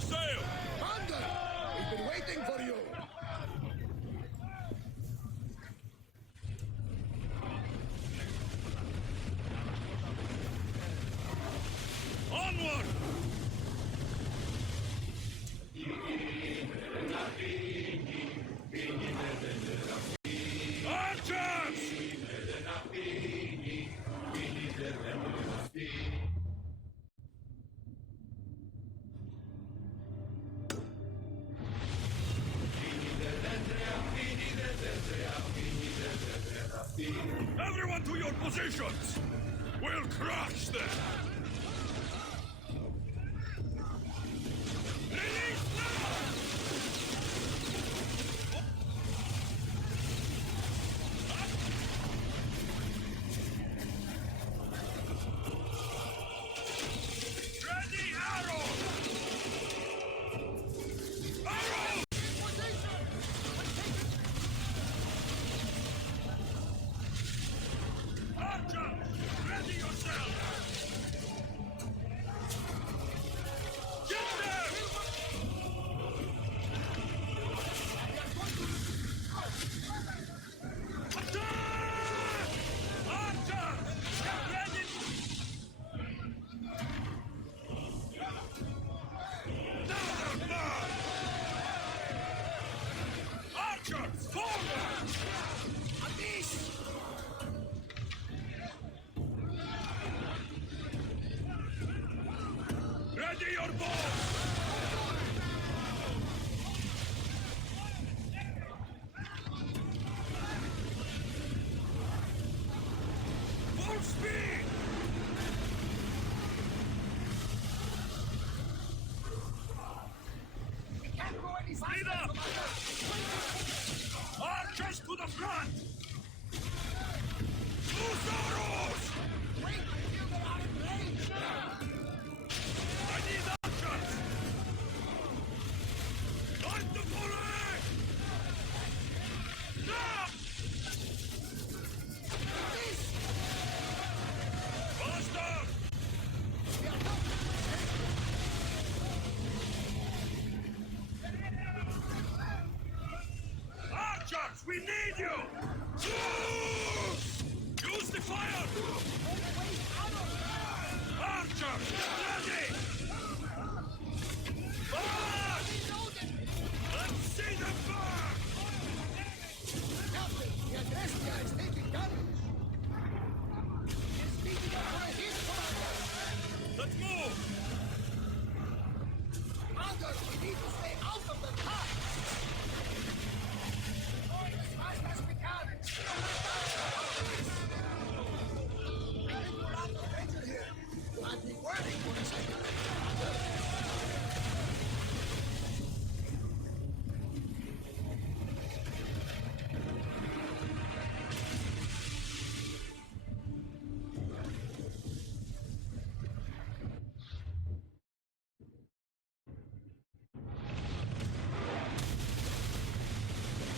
sail! Commander! We've been waiting for you! Onward! Archers! Everyone to your positions! We'll crush them! Release now! Ready, arrows! Arrows! Archer! Ready yourself! Get there! Attack! Archer! Get ready! Down there! Archer! Forward! Abyss! Ready your bow! Full speed! Speed up! Archers to the front! Loose arrows! Wait until they're out of range! I need archers! Time to volley! Now! Faster! Archers, we need you! Use the fire! Archers, ready! Fire! Let's see them burn! Captain, the Agrestia is taking damage! It's beating up for a hit, Commander! Let's move! Commander, we need to stay out of the path! Going as fast as we can! I think we're out of danger here! I've been waiting for a second!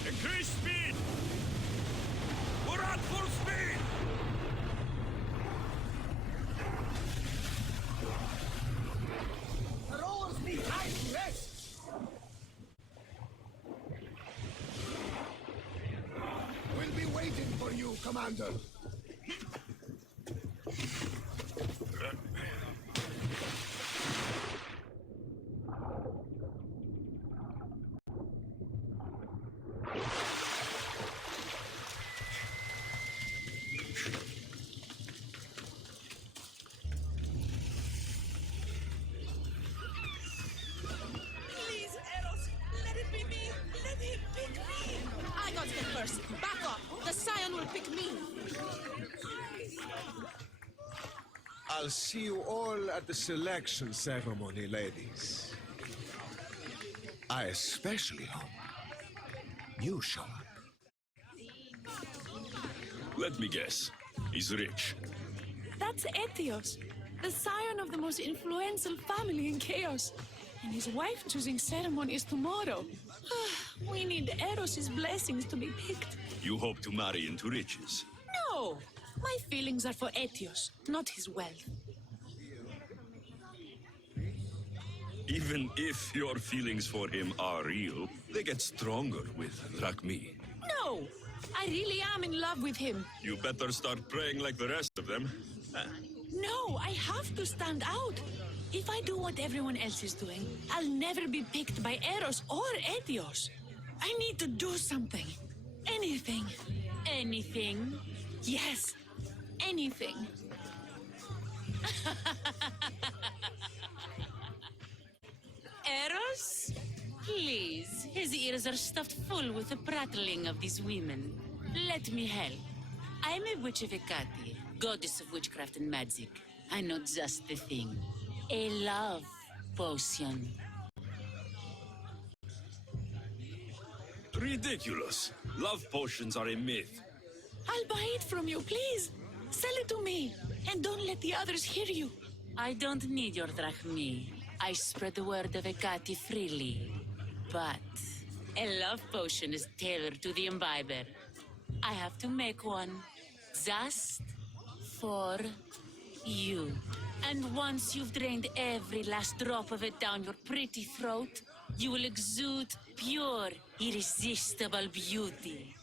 Increase speed! We're at full speed! The rowers need time to rest! We'll be waiting for you, Commander! Please, Eros, let it be me! Let him pick me! I got there first. Back off! The Scion will pick me! I'll see you all at the selection ceremony, ladies. I especially hope you show up. Let me guess. He's rich. That's Aetios, the scion of the most influential family in Chaos. And his wife choosing ceremony is tomorrow. We need Eros' blessings to be picked. You hope to marry into riches. No! My feelings are for Aetios, not his wealth. Even if your feelings for him are real, they get stronger with drachmi. No! I really am in love with him. You better start praying like the rest of them. No, I have to stand out. If I do what everyone else is doing, I'll never be picked by Eros or Etios. I need to do something. Anything. Anything? Yes, anything. Eros? Please, his ears are stuffed full with the prattling of these women. Let me help. I'm a witch of Hecate, goddess of witchcraft and magic. I know just the thing. A love potion. Ridiculous. Love potions are a myth. I'll buy it from you, please. Sell it to me, and don't let the others hear you. I don't need your drachmi. I spread the word of Hecate freely. But a love potion is tailored to the imbiber. I have to make one just for you. And once you've drained every last drop of it down your pretty throat, you will exude pure, irresistible beauty.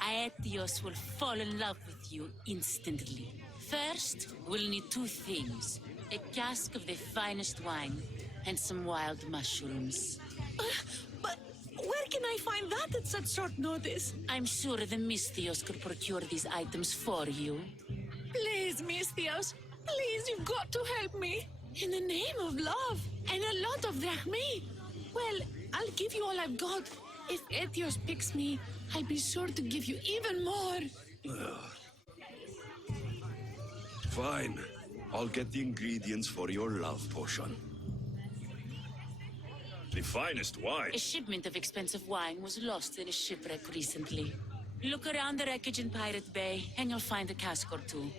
Aetios will fall in love with you instantly. First, we'll need two things. A cask of the finest wine and some wild mushrooms. But where can I find that at such short notice? I'm sure the Mystios could procure these items for you. Please, Mystios, please, you've got to help me. In the name of love, and a lot of drachmi. Well, I'll give you all I've got. If Etios picks me, I'll be sure to give you even more. Fine. I'll get the ingredients for your love potion. The finest wine. A shipment of expensive wine was lost in a shipwreck recently. Look around the wreckage in Pirate Bay, and you'll find a cask or two,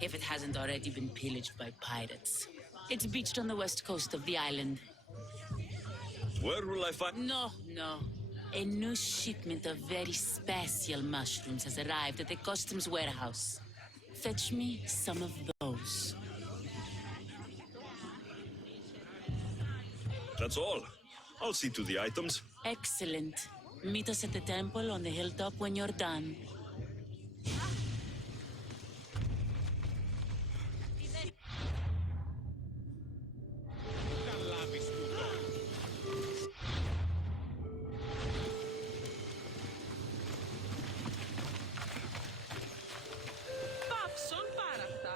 if it hasn't already been pillaged by pirates. It's beached on the west coast of the island. Where will I find... No. A new shipment of very special mushrooms has arrived at the customs warehouse. Fetch me some of those. That's all. I'll see to the items. Excellent. Meet us at the temple on the hilltop when you're done. Papson Parata.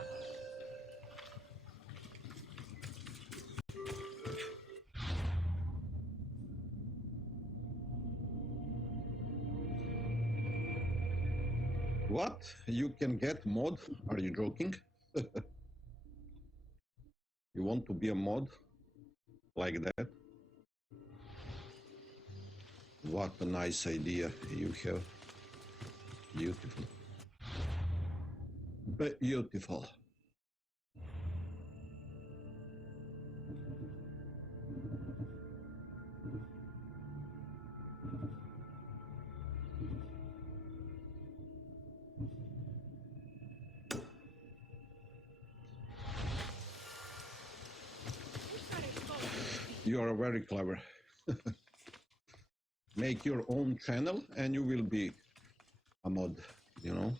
What? You can get mod? Are you joking? You want to be a mod? Like that? What a nice idea you have. Beautiful. Beautiful. You are very clever. Make your own channel and you will be a mod, you know?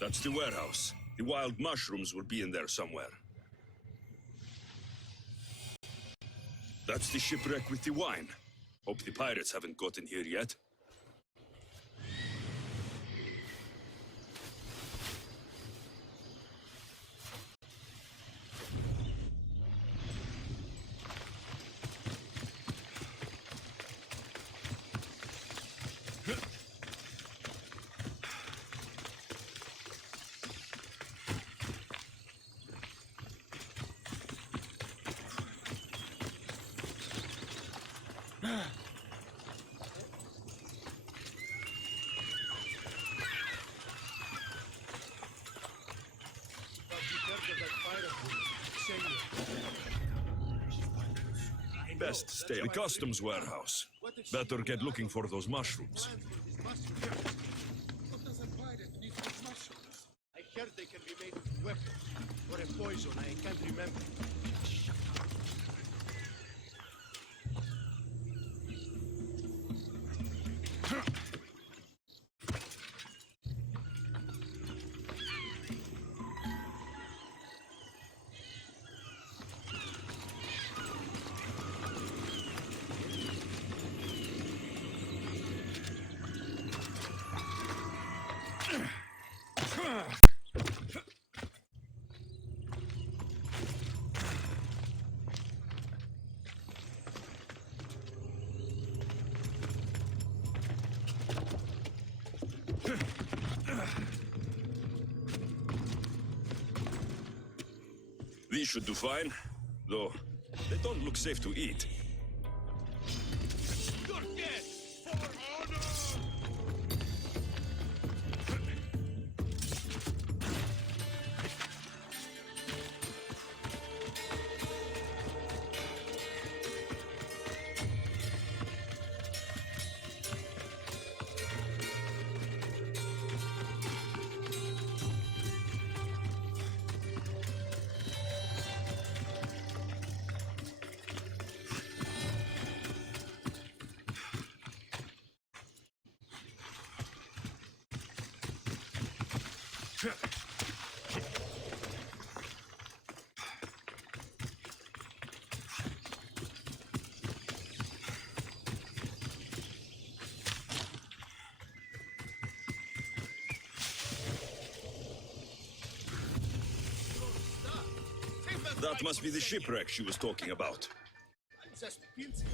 That's the warehouse. The wild mushrooms will be in there somewhere. That's the shipwreck with the wine. Hope the pirates haven't gotten here yet. Best stay at the customs warehouse. Better get looking for those mushrooms. What does a pirate need with mushrooms? I heard they can be made into weapons. Or a poison, I can't remember. These should do fine, though they don't look safe to eat. You're dead! For honor! That must be the shipwreck she was talking about. Just pills.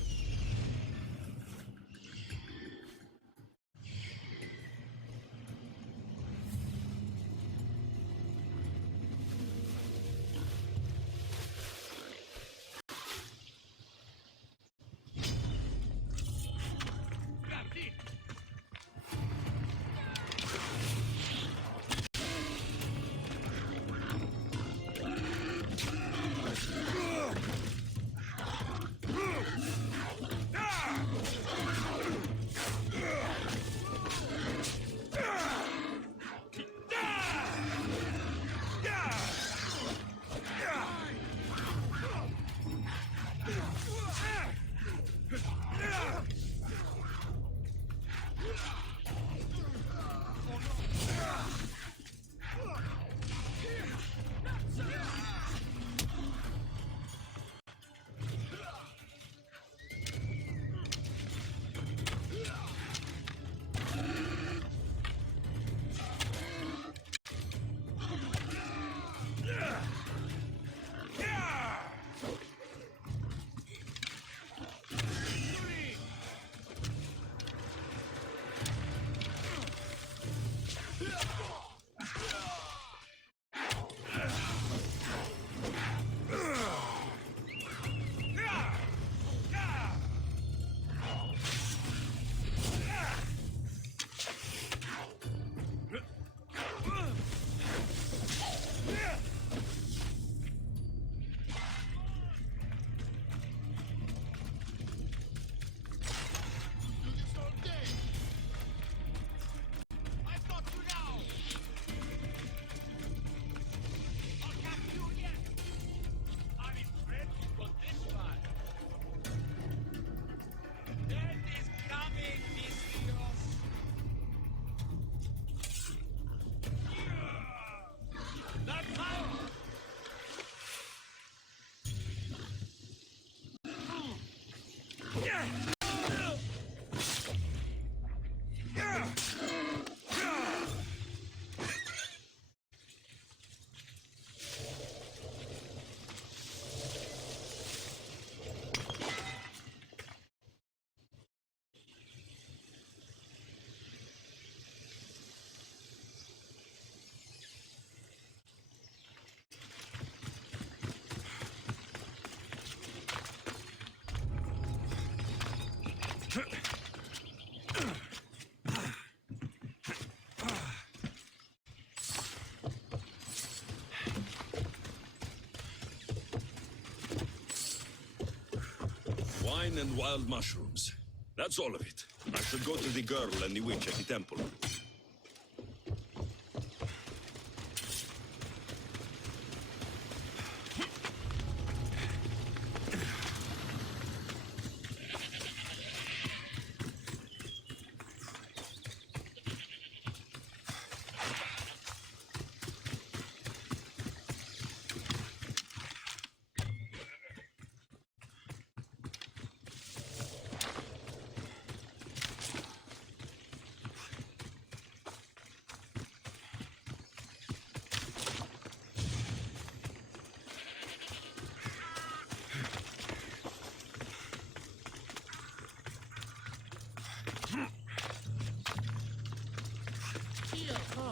wine and wild mushrooms. That's all of it. I should go to the girl and the witch at the temple.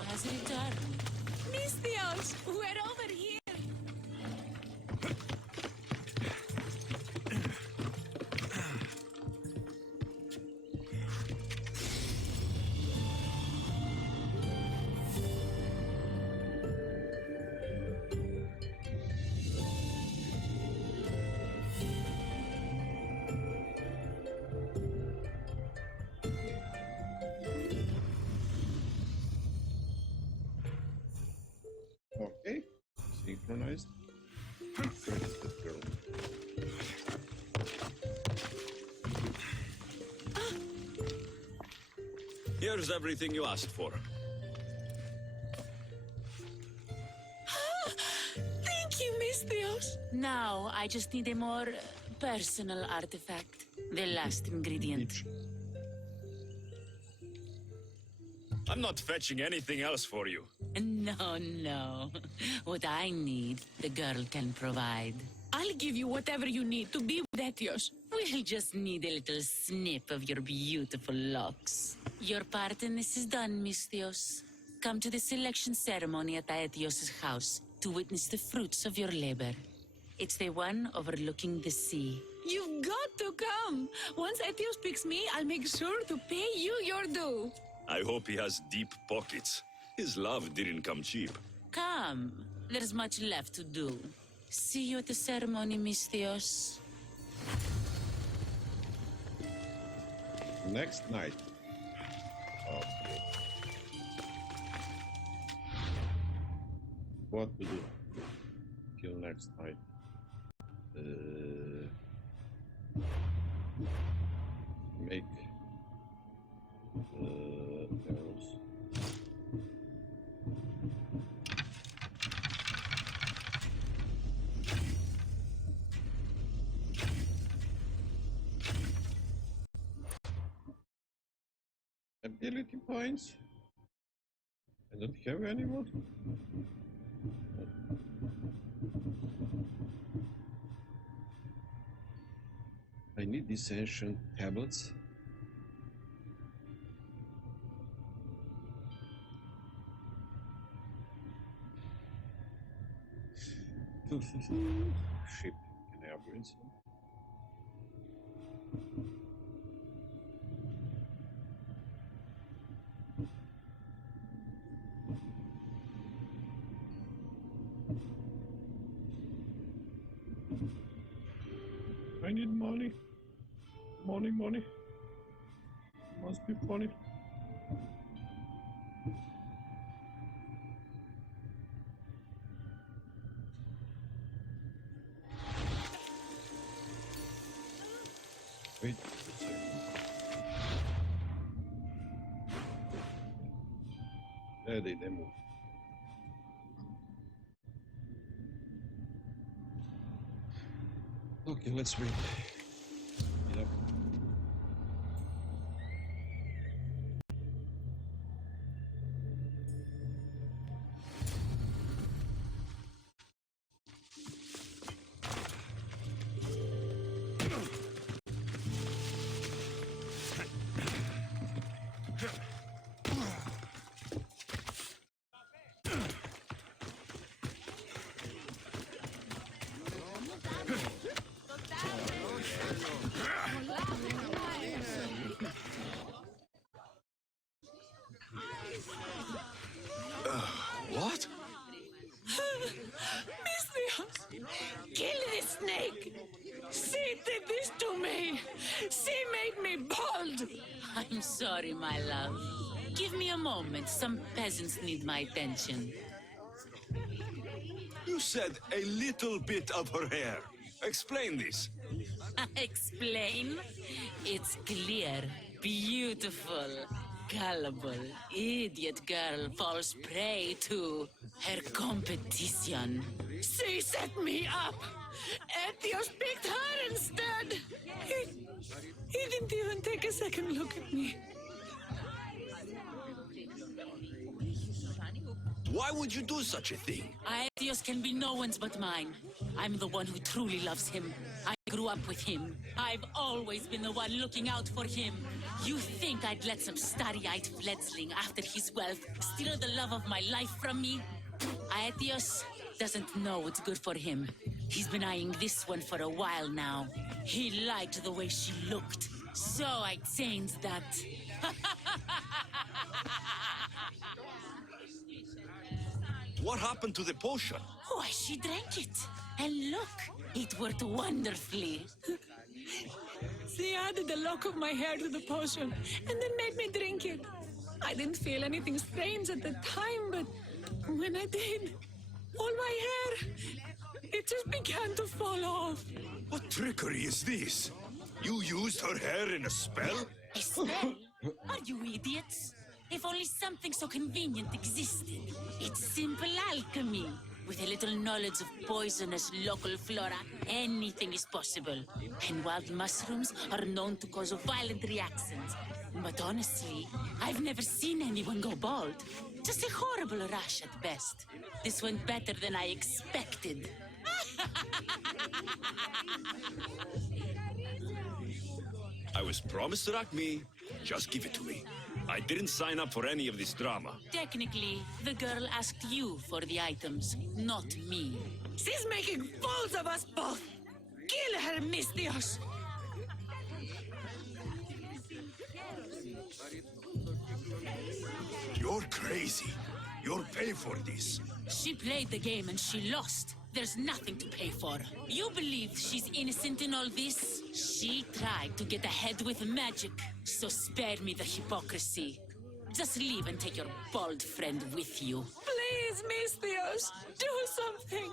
Has returned. Misthios, we're over here. Okay, synchronized. Where is that girl? Here's everything you asked for. Thank you, Misthios. Now, I just need a more personal artifact. The last ingredient. Beach. I'm not fetching anything else for you. No, no. What I need, the girl can provide. I'll give you whatever you need to be with Etios. We'll just need a little snip of your beautiful locks. Your part in this is done, Misthios. Come to the selection ceremony at Aetios' house to witness the fruits of your labor. It's the one overlooking the sea. You've got to come. Once Etios picks me, I'll make sure to pay you your due. I hope he has deep pockets. His love didn't come cheap. Come. There's much left to do. See you at the ceremony, Misthios. Next night. Okay. What to do till next night? Make arrows. Ability points. I don't have any more. I need these ancient tablets. Ship. Can I upgrade some? I need money. Money. Must be funny. Wait a second. There they move. Okay, let's wait. Yep. What? Misthios, kill this snake. She did this to me. She made me bald. I'm sorry, my love. Give me a moment. Some peasants need my attention. You said a little bit of her hair. Explain this. Explain? It's clear, beautiful, gullible, idiot girl falls prey to her competition. She set me up. Etios picked her instead. He didn't even take a second look at me. Why would you do such a thing? Aetios can be no one's but mine. I'm the one who truly loves him. I grew up with him. I've always been the one looking out for him. You think I'd let some starry-eyed fledgling after his wealth steal the love of my life from me? Aetios doesn't know what's good for him. He's been eyeing this one for a while now. He liked the way she looked, so I changed that. What happened to the potion? Why, she drank it. And look, it worked wonderfully. She added a lock of my hair to the potion and then made me drink it. I didn't feel anything strange at the time, but when I did, all my hair, it just began to fall off. What trickery is this? You used her hair in a spell? A spell? Are you idiots? If only something so convenient existed. It's simple alchemy. With a little knowledge of poisonous local flora, anything is possible. And wild mushrooms are known to cause violent reactions. But honestly, I've never seen anyone go bald. Just a horrible rash at best. This went better than I expected. I was promised Rakmi. Just give it to me. I didn't sign up for any of this drama. Technically, the girl asked you for the items, not me. She's making fools of us both. Kill her, Mistios. You're crazy. You'll pay for this. She played the game and she lost. There's nothing to pay for. You believe she's innocent in all this? She tried to get ahead with magic, so spare me the hypocrisy. Just leave and take your bald friend with you. Please, Mistios, do something.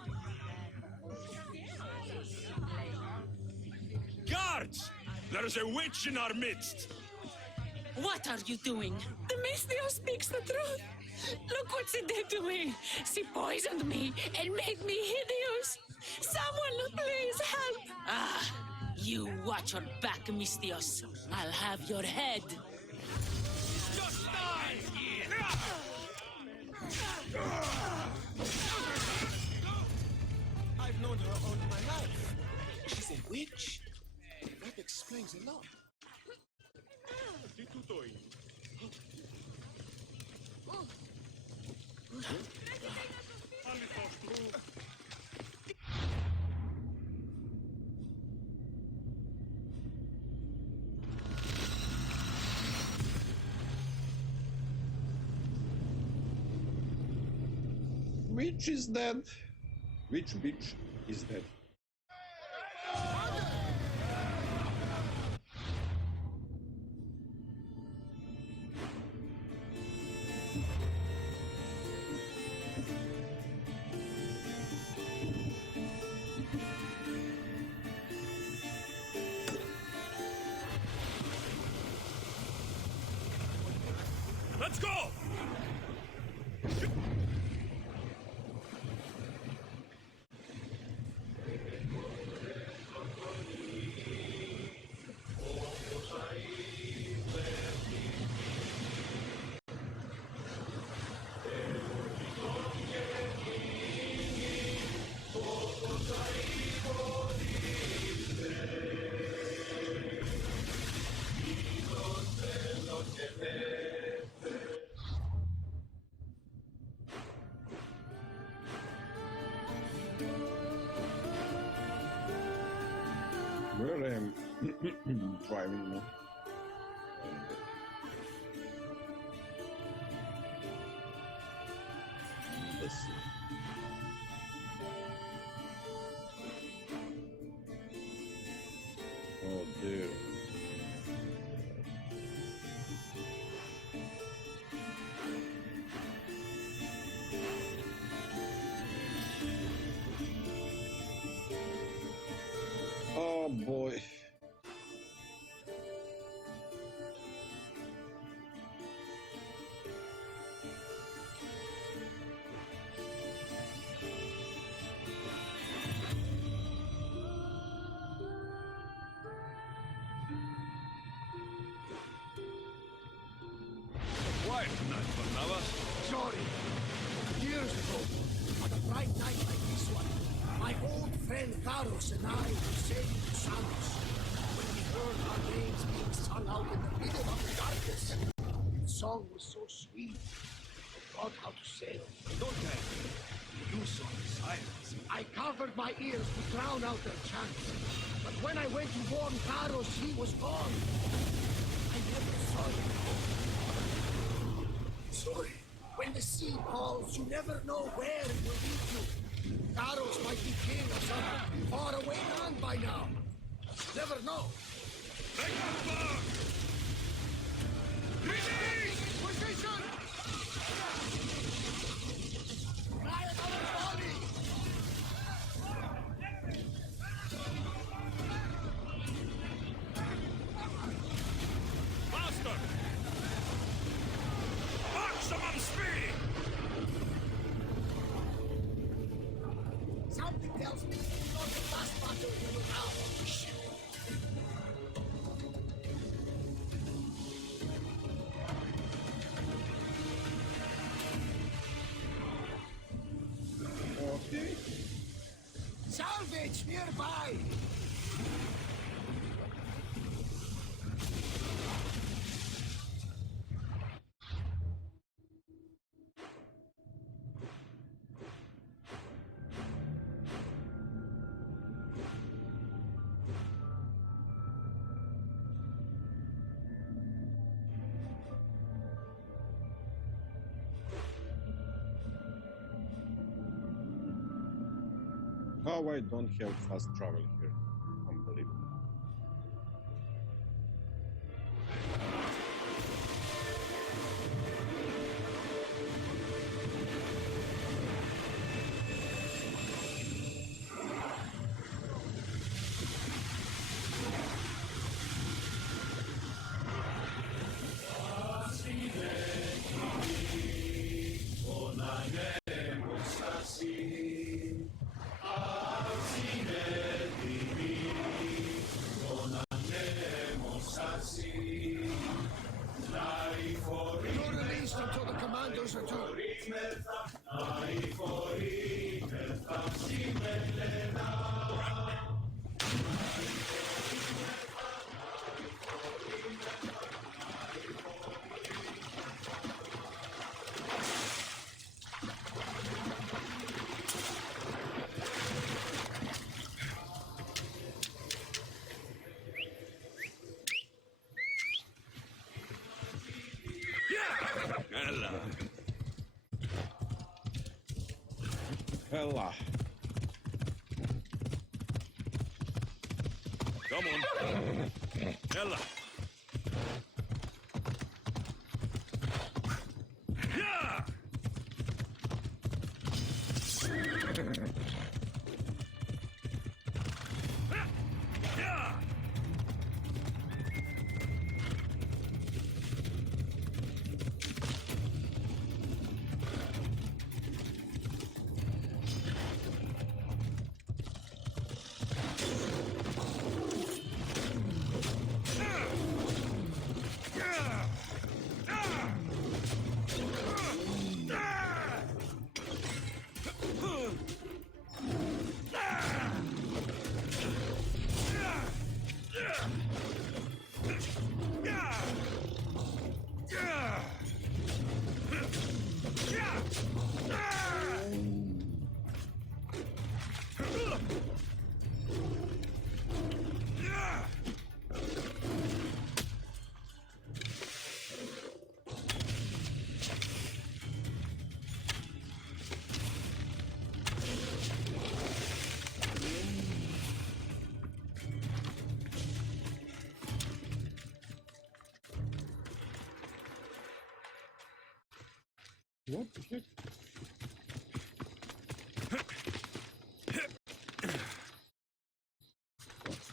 Guards! There is a witch in our midst! What are you doing? The Mistios speaks the truth. Look what she did to me. She poisoned me and made me hideous. Someone please help. Ah, you watch your back, Mistios. I'll have your head. Just die! I've known her all my life. She's a witch. That explains a lot. Which is dead? Which bitch is dead? Let's go! Where I am driving now. Let's see. friend Carlos and I were sailing to Samos when we heard our names being sung out in the middle of the darkness. The song was so sweet, we forgot how to sail. Don't tell me. You saw the sirens. I covered my ears to drown out their chants. But when I went to warn Carlos, he was gone. I never saw him. Sorry. When the sea calls, you never know where it will lead you. Carlos might be king or some faraway land by now. Never know. Make up bar! Position! Fly at our body! Master! Maximum speed! Something tells me it's not the last battle we will have on the ship. Okay. Salvage nearby! How I don't have fast travel here. Unbelievable. You're released until the commandos return. Ella. Hella. Come on. Ella. Yeah! Yeah! What the heck?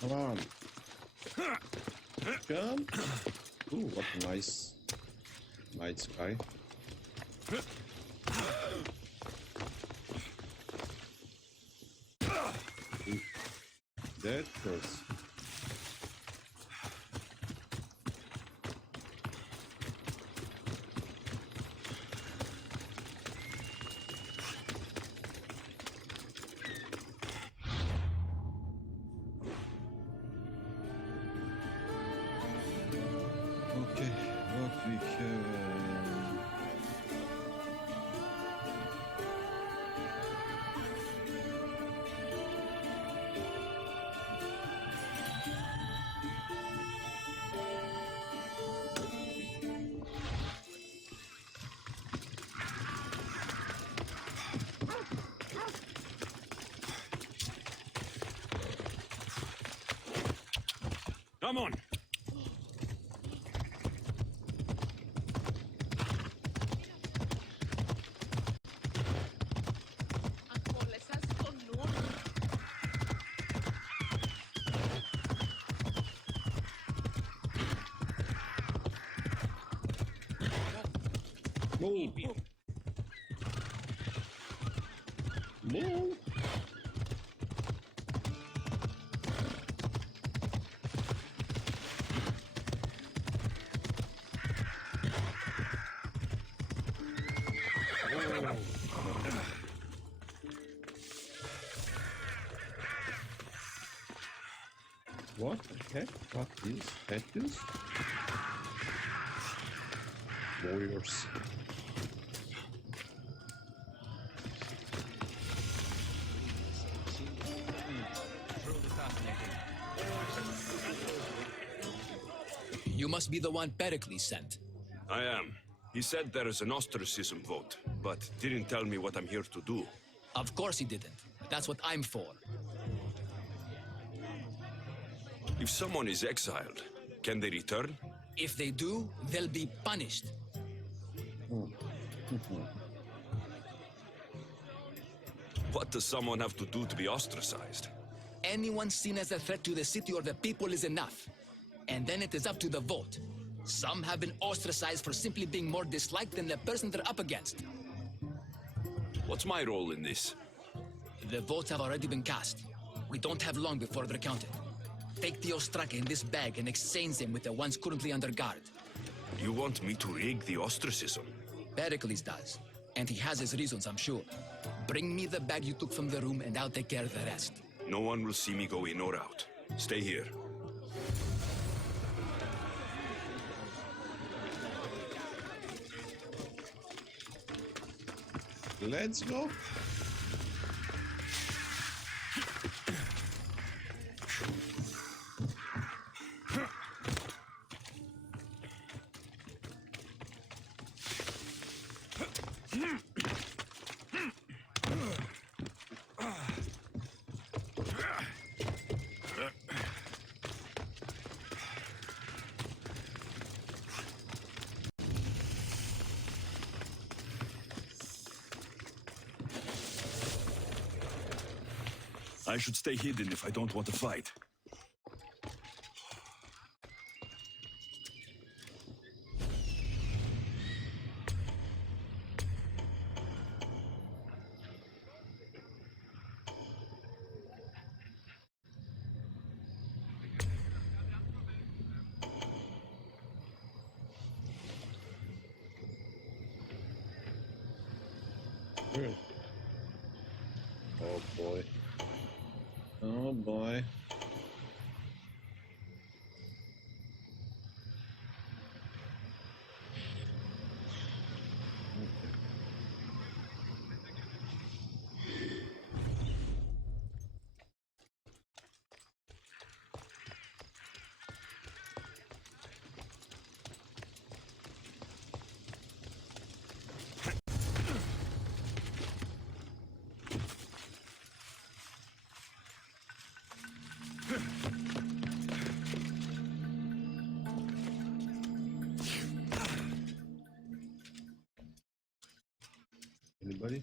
Come on. Come. Ooh, what a nice night sky. Ooh, that hurts. Come on. Move. Move. What the heck? What is Thetis? Warriors. You must be the one Pericles sent. I am. He said there is an ostracism vote, but didn't tell me what I'm here to do. Of course he didn't. That's what I'm for. If someone is exiled, can they return? If they do, they'll be punished. What does someone have to do to be ostracized? Anyone seen as a threat to the city or the people is enough. And then it is up to the vote. Some have been ostracized for simply being more disliked than the person they're up against. What's my role in this? The votes have already been cast. We don't have long before they're counted. Take the ostraka in this bag and exchange them with the ones currently under guard. You want me to rig the ostracism? Pericles does. And he has his reasons, I'm sure. Bring me the bag you took from the room and I'll take care of the rest. No one will see me go in or out. Stay here. Let's go. I should stay hidden if I don't want to fight. Oh boy. Oh boy. Anybody?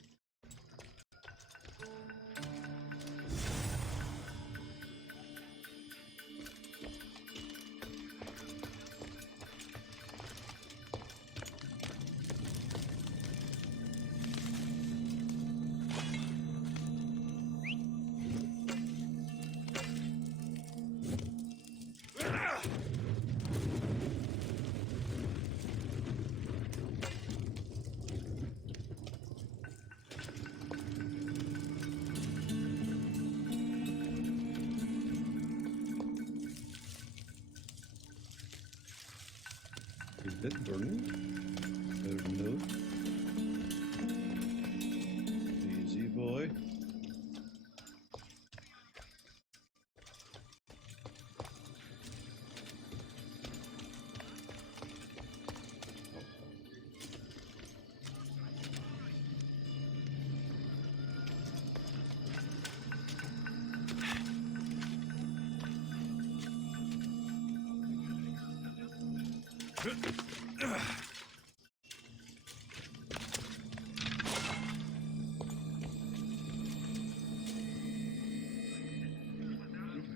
Is that burning? No. Easy boy.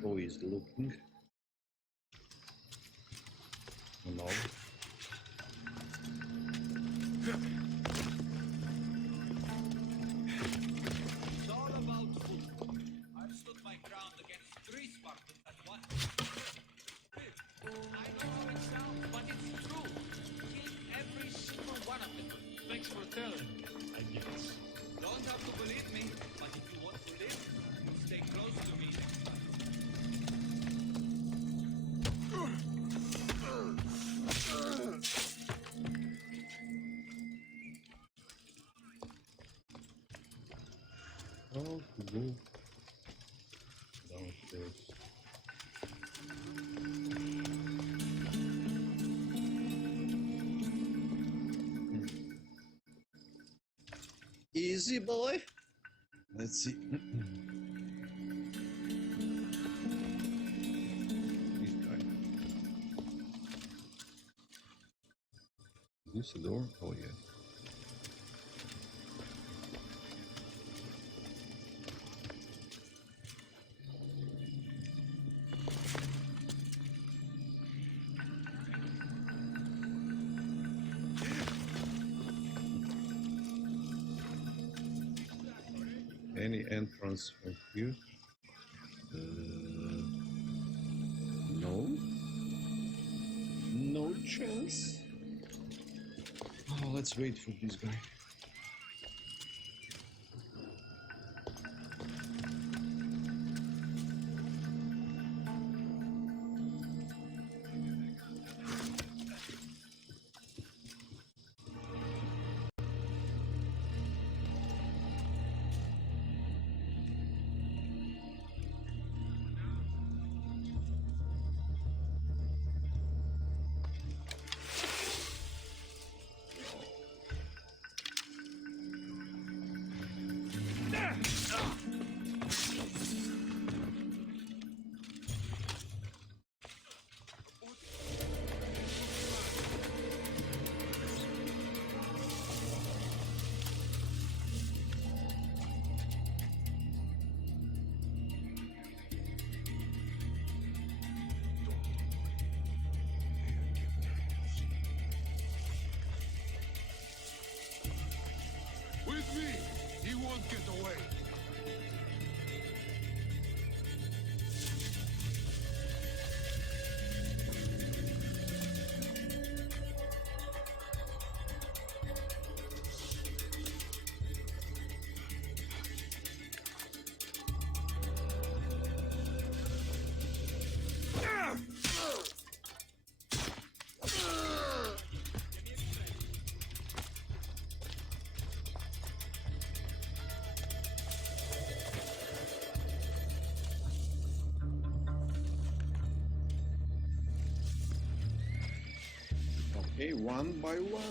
Who is looking? No. It's all about football. I've stood my ground against 3 Spartans at once. I know how it sounds, but it's true. Killed every single one of them. Thanks for telling, I guess. Don't have to believe me, but if you want to live, stay close to me next time. How to go downstairs? Easy boy. Let's see. This guy. Is this a door? Oh yeah. Any entrance from here? No. No chance. Oh, let's wait for this guy. With me, he won't get away. Okay, one by one.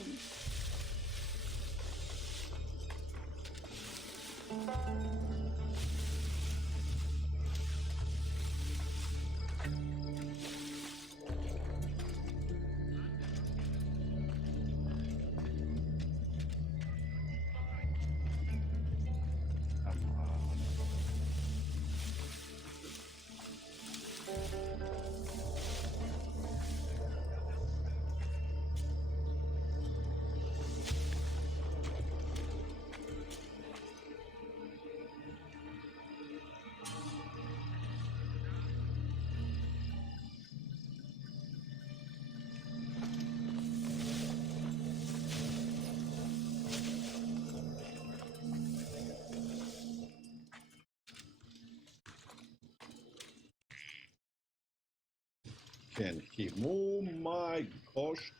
Can he? Oh my gosh.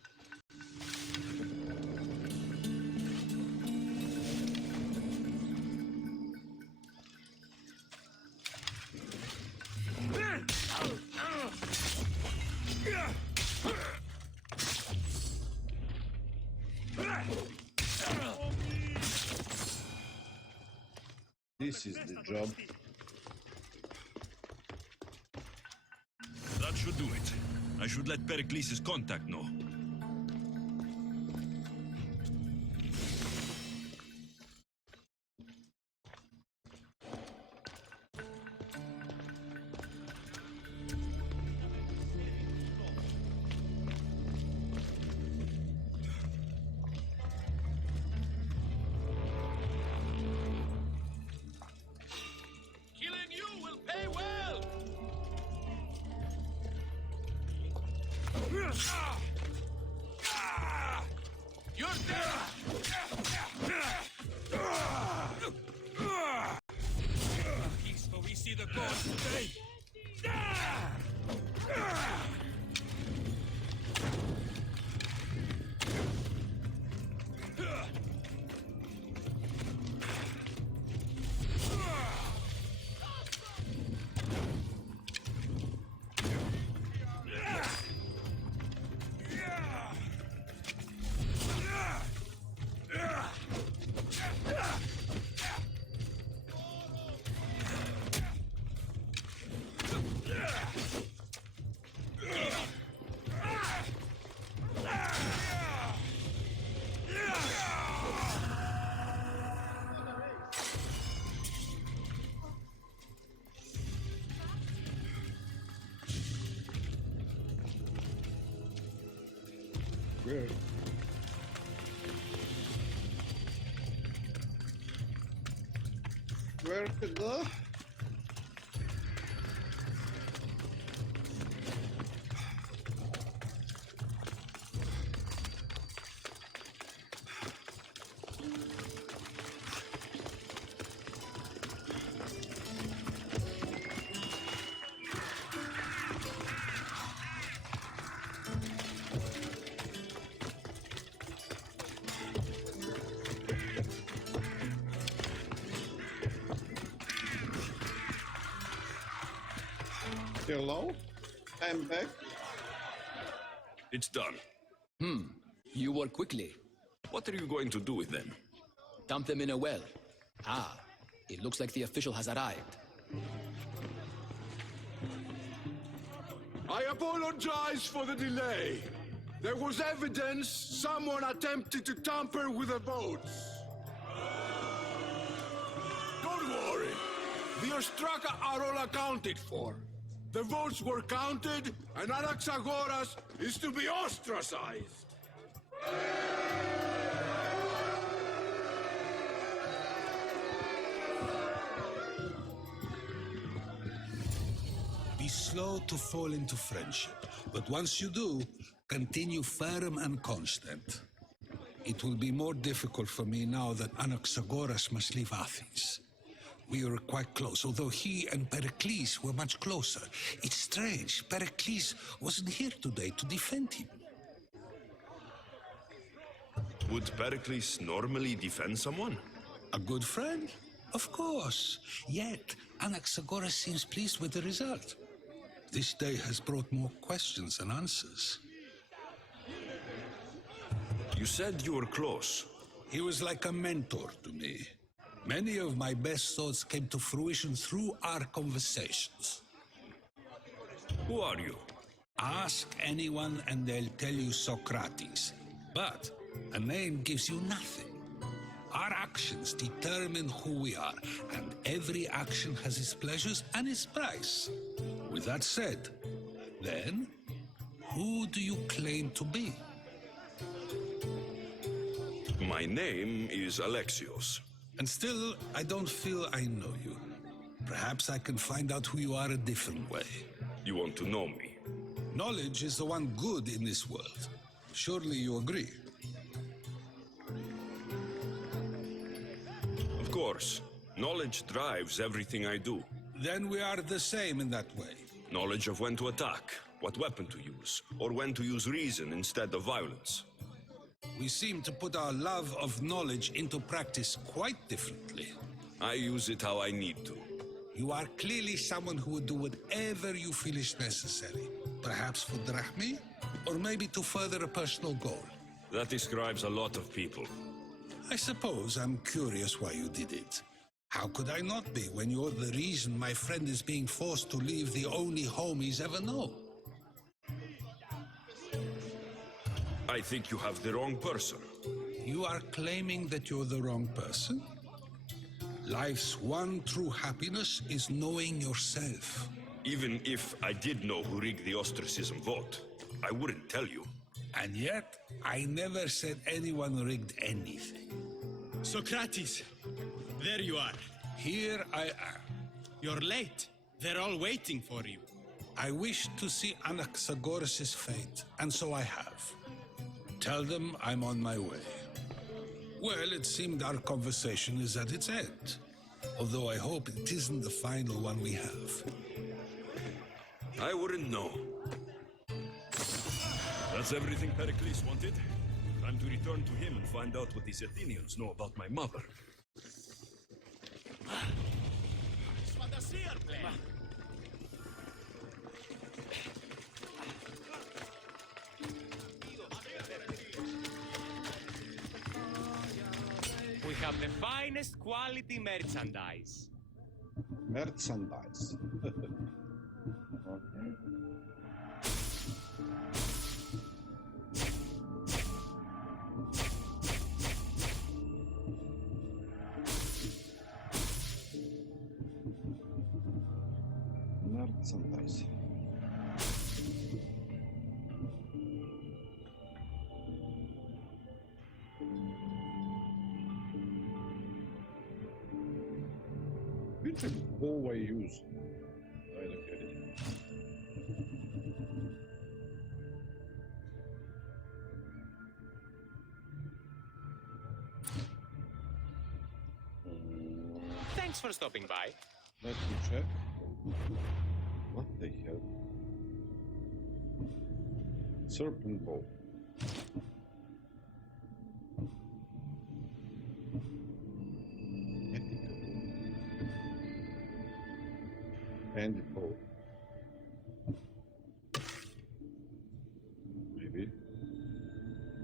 This is the job. That should do it. I should let Pericles' contact know. You're dead! Peaceful, we see the gods today. Where? Where to go? Hello? I'm back. It's done. You work quickly. What are you going to do with them? Dump them in a well. Ah, it looks like the official has arrived. I apologize for the delay. There was evidence someone attempted to tamper with the votes. Don't worry. The Ostraka are all accounted for. The votes were counted, and Anaxagoras is to be ostracized. Be slow to fall into friendship, but once you do, continue firm and constant. It will be more difficult for me now that Anaxagoras must leave Athens. We were quite close, although he and Pericles were much closer. It's strange, Pericles wasn't here today to defend him. Would Pericles normally defend someone? A good friend? Of course. Yet, Anaxagoras seems pleased with the result. This day has brought more questions than answers. You said you were close. He was like a mentor to me. Many of my best thoughts came to fruition through our conversations. Who are you? Ask anyone and they'll tell you Sokrates. But a name gives you nothing. Our actions determine who we are, and every action has its pleasures and its price. With that said, then, who do you claim to be? My name is Alexios. And still, I don't feel I know you. Perhaps I can find out who you are a different way. You want to know me? Knowledge is the one good in this world. Surely you agree? Of course. Knowledge drives everything I do. Then we are the same in that way. Knowledge of when to attack, what weapon to use, or when to use reason instead of violence. We seem to put our love of knowledge into practice quite differently. I use it how I need to. You are clearly someone who would do whatever you feel is necessary. Perhaps for drachmi, or maybe to further a personal goal. That describes a lot of people. I suppose I'm curious why you did it. How could I not be when you're the reason my friend is being forced to leave the only home he's ever known? I think you have the wrong person. You are claiming that you're the wrong person? Life's one true happiness is knowing yourself. Even if I did know who rigged the ostracism vote, I wouldn't tell you. And yet, I never said anyone rigged anything. Sokrates, there you are. Here I am. You're late. They're all waiting for you. I wish to see Anaxagoras' fate, and so I have. Tell them I'm on my way. Well, it seemed our conversation is at its end, although I hope it isn't the final one we have. I wouldn't know. That's everything Pericles wanted. Time to return to him and find out what these Athenians know about my mother. We have the finest quality merchandise. Merchandise. Okay. Merchandise. Which bow I use? I don't get it. Thanks for stopping by. Let me check. What the hell? Serpent bow. Bandit bow. Maybe.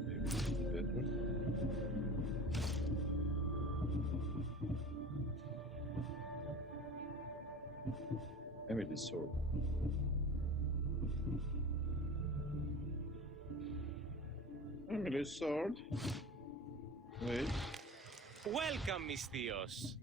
Maybe it's better. Emily's sword. Emily's sword. Wait. Welcome, Miss Theos.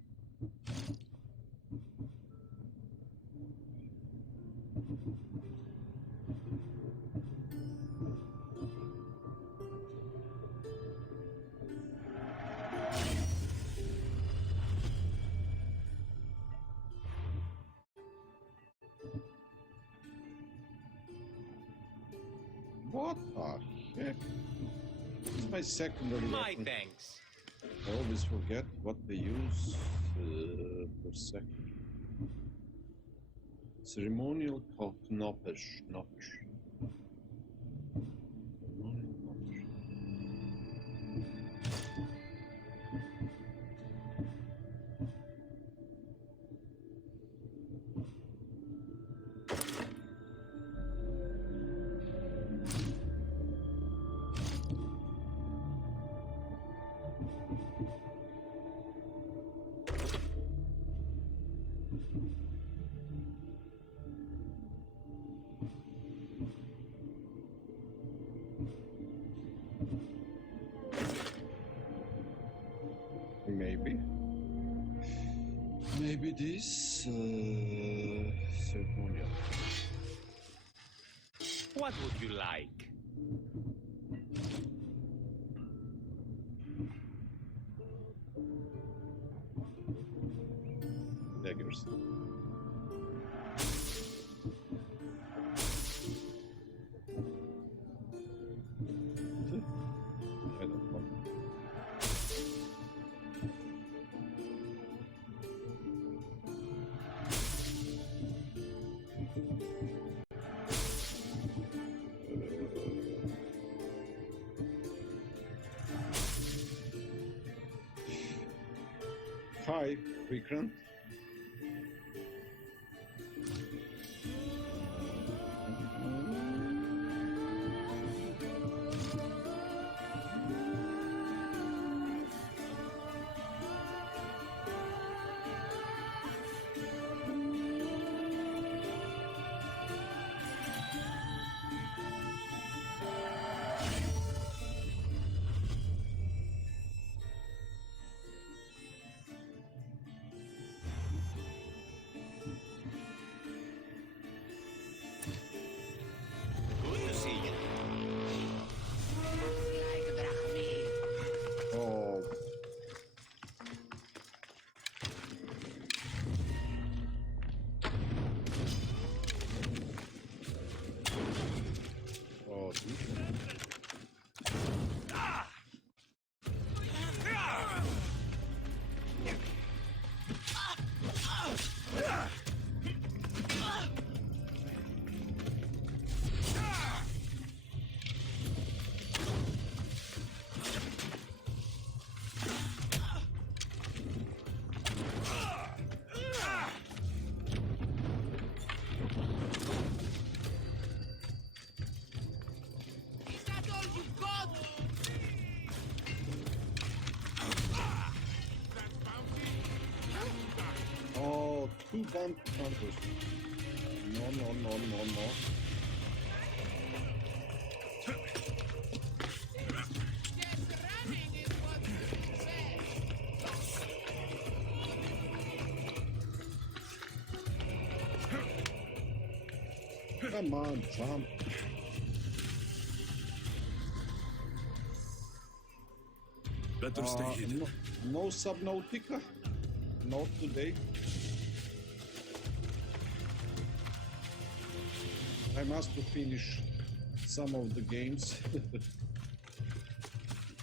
What the heck? It's my secondary My weapon. thanks. I always forget what they use per second. Ceremonial knowledge. Maybe this ceremonial. What would you like? Daggers. I don't know. Hi, Vikrant. don't this. No, no, no, no, no. Come on, jump. Better stay hidden. No Subnautica? Not today. I must finish some of the games.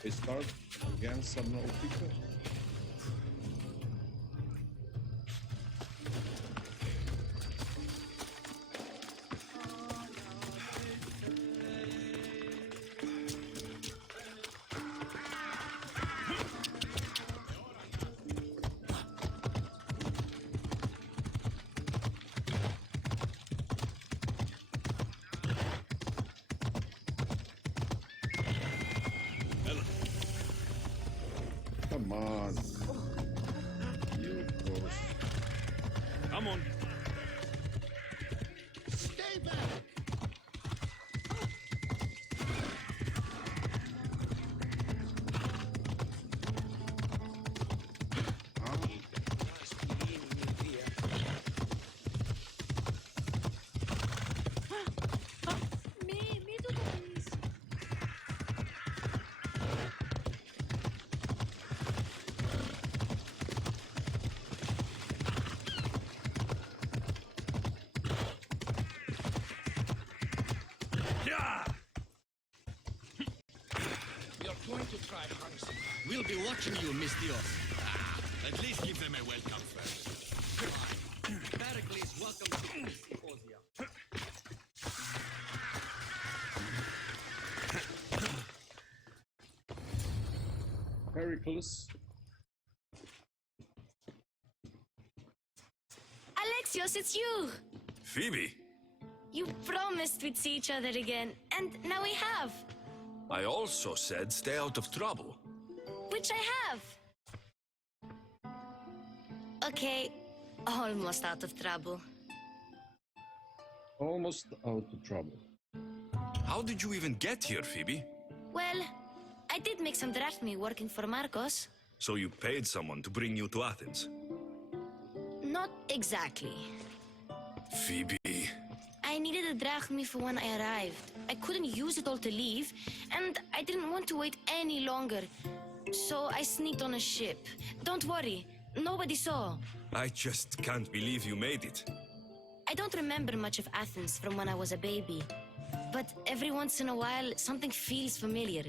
I start again Subnautica. Come on. You course. Come on. Stay back! Me do please. Yeah! You're going to try harnessing. We'll be watching you, Miss Dios. At least give them a welcome first. Pericles, welcome to the symposium. Pericles. Alexios, it's you! Phoebe, You promised we'd see each other again, and now we have. I also said stay out of trouble. Which I have. Okay, almost out of trouble. Almost out of trouble. How did you even get here, Phoebe? Well, I did make some drachmi working for Marcos. So you paid someone to bring you to Athens? Not exactly. Phoebe... I needed a drachmi for when I arrived. I couldn't use it all to leave, and I didn't want to wait any longer. So I sneaked on a ship. Don't worry, nobody saw. I just can't believe you made it. I don't remember much of Athens from when I was a baby. But every once in a while, something feels familiar.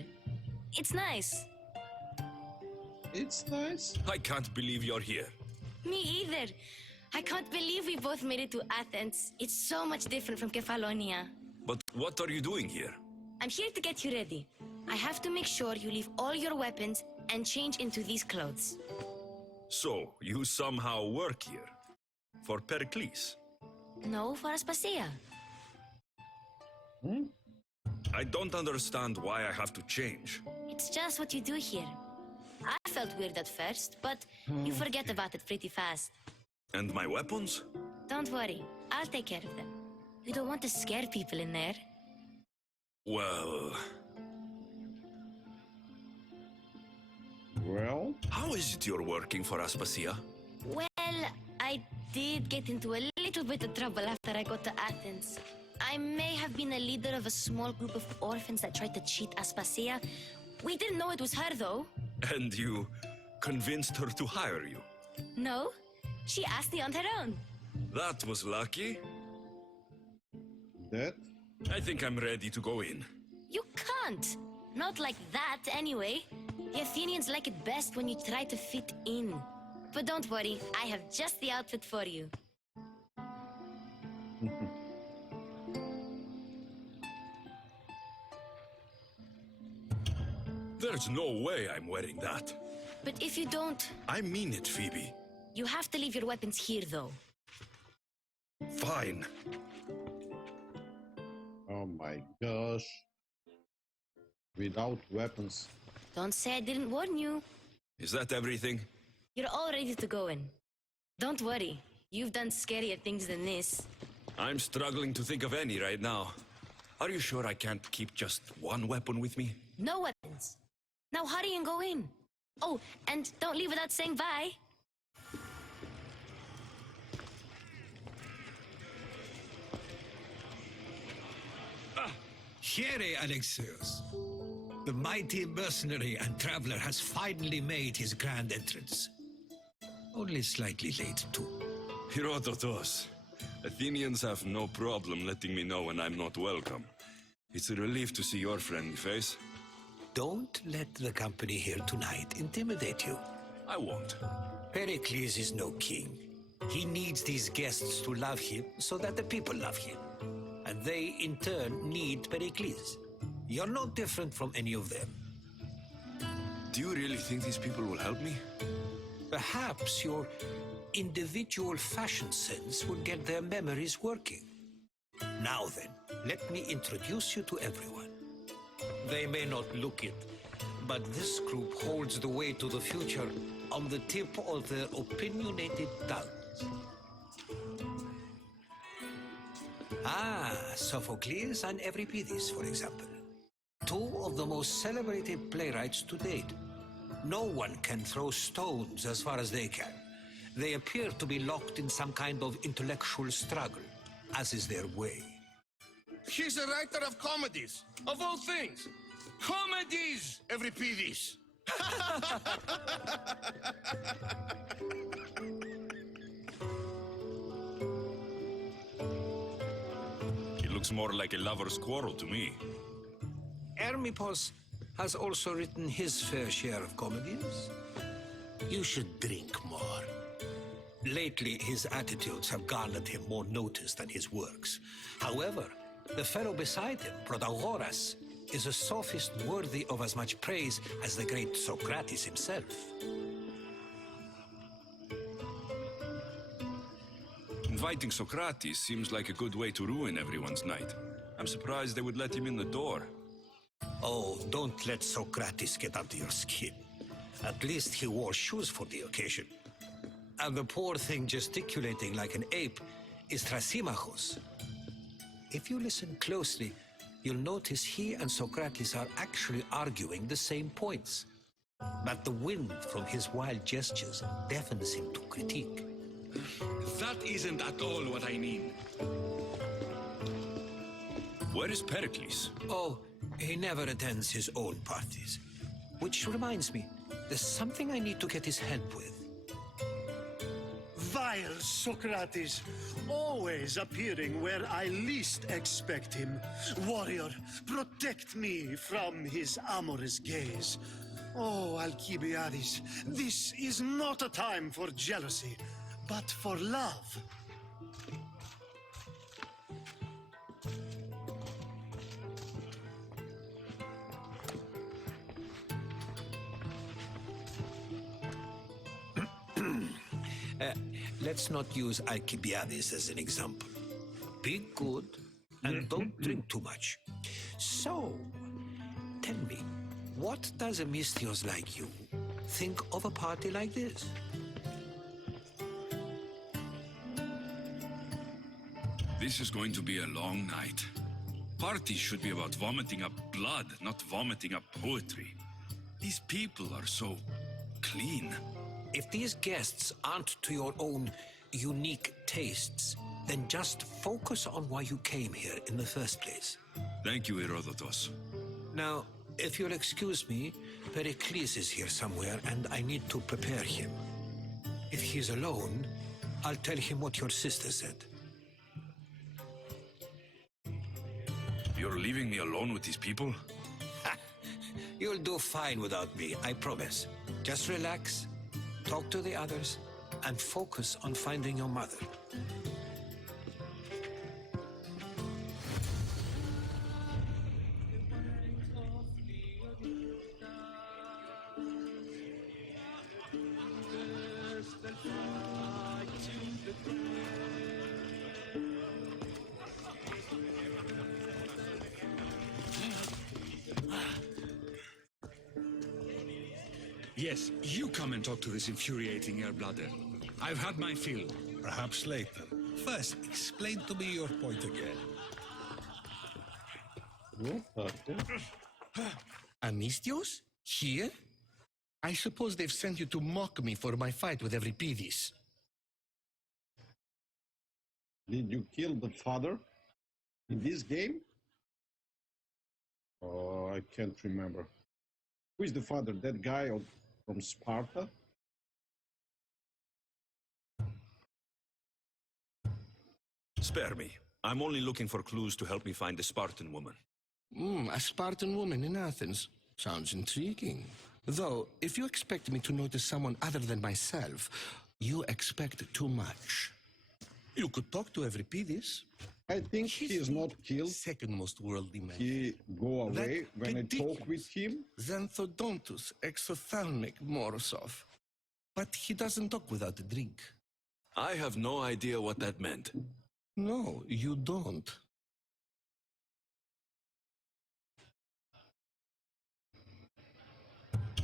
It's nice. It's nice. I can't believe you're here. Me either. I can't believe we both made it to Athens. It's so much different from Kefalonia. But what are you doing here? I'm here to get you ready. I have to make sure you leave all your weapons and change into these clothes. So, you somehow work here? For Pericles? No, for Aspasia. I don't understand why I have to change. It's just what you do here. I felt weird at first, but you forget about it pretty fast. And my weapons? Don't worry, I'll take care of them. We don't want to scare people in there. Well... Well? How is it you're working for Aspasia? Well, I did get into a little bit of trouble after I got to Athens. I may have been a leader of a small group of orphans that tried to cheat Aspasia. We didn't know it was her, though. And you convinced her to hire you? No, she asked me on her own. That was lucky. That? I think I'm ready to go in. You can't. Not like that, anyway. The Athenians like it best when you try to fit in. But don't worry, I have just the outfit for you. There's no way I'm wearing that. But if you don't... I mean it, Phoebe. You have to leave your weapons here, though. Fine. Oh my gosh. Without weapons. Don't say I didn't warn you. Is that everything? You're all ready to go in. Don't worry. You've done scarier things than this. I'm struggling to think of any right now. Are you sure I can't keep just one weapon with me? No weapons. Now hurry and go in. Oh, and don't leave without saying bye. Here, Alexios. The mighty mercenary and traveler has finally made his grand entrance. Only slightly late, too. Herodotus, Athenians have no problem letting me know when I'm not welcome. It's a relief to see your friendly face. Don't let the company here tonight intimidate you. I won't. Pericles is no king. He needs these guests to love him so that the people love him. And they, in turn, need Pericles. You're no different from any of them. Do you really think these people will help me? Perhaps your individual fashion sense will get their memories working. Now then, let me introduce you to everyone. They may not look it, but this group holds the way to the future on the tip of their opinionated tongues. Ah, Sophocles and Euripides, for example. Two of the most celebrated playwrights to date. No one can throw stones as far as they can. They appear to be locked in some kind of intellectual struggle, as is their way. He's a writer of comedies, of all things. Comedies, Euripides. It looks more like a lover's quarrel to me. Hermippos has also written his fair share of comedies. You should drink more. Lately, his attitudes have garnered him more notice than his works. However, the fellow beside him, Protagoras, is a sophist worthy of as much praise as the great Sokrates himself. Inviting Sokrates seems like a good way to ruin everyone's night. I'm surprised they would let him in the door. Oh, don't let Sokrates get under your skin. At least he wore shoes for the occasion. And the poor thing gesticulating like an ape is Thrasymachos. If you listen closely, you'll notice he and Sokrates are actually arguing the same points. But the wind from his wild gestures deafens him to critique. That isn't at all what I mean. Where is Pericles? Oh, he never attends his own parties. Which reminds me, there's something I need to get his help with. Vile Sokrates, always appearing where I least expect him. Warrior, protect me from his amorous gaze. Oh, Alcibiades, this is not a time for jealousy, but for love. Let's not use Alcibiades as an example. Be good and don't drink too much. So, tell me, what does a Misthios like you think of a party like this? This is going to be a long night. Parties should be about vomiting up blood, not vomiting up poetry. These people are so clean. If these guests aren't to your own unique tastes, then just focus on why you came here in the first place. Thank you, Herodotus. Now, if you'll excuse me, Pericles is here somewhere and I need to prepare him. If he's alone, I'll tell him what your sister said. You're leaving me alone with these people? You'll do fine without me, I promise. Just relax, talk to the others, and focus on finding your mother. Yes, you come and talk to this infuriating airbladder. I've had my fill. Perhaps later. First, explain to me your point again. Amistios? Here? I suppose they've sent you to mock me for my fight with Euripides. Did you kill the father in this game? Oh, I can't remember. Who is the father? That guy from Sparta? Spare me. I'm only looking for clues to help me find a Spartan woman. A Spartan woman in Athens. Sounds intriguing. Though, if you expect me to notice someone other than myself, you expect too much. You could talk to Euripides. I think he is not killed. Second most worldly man. He go away when I talk with him. Xanthodontus exophthalmic Morosov. But he doesn't talk without a drink. I have no idea what that meant. No, you don't.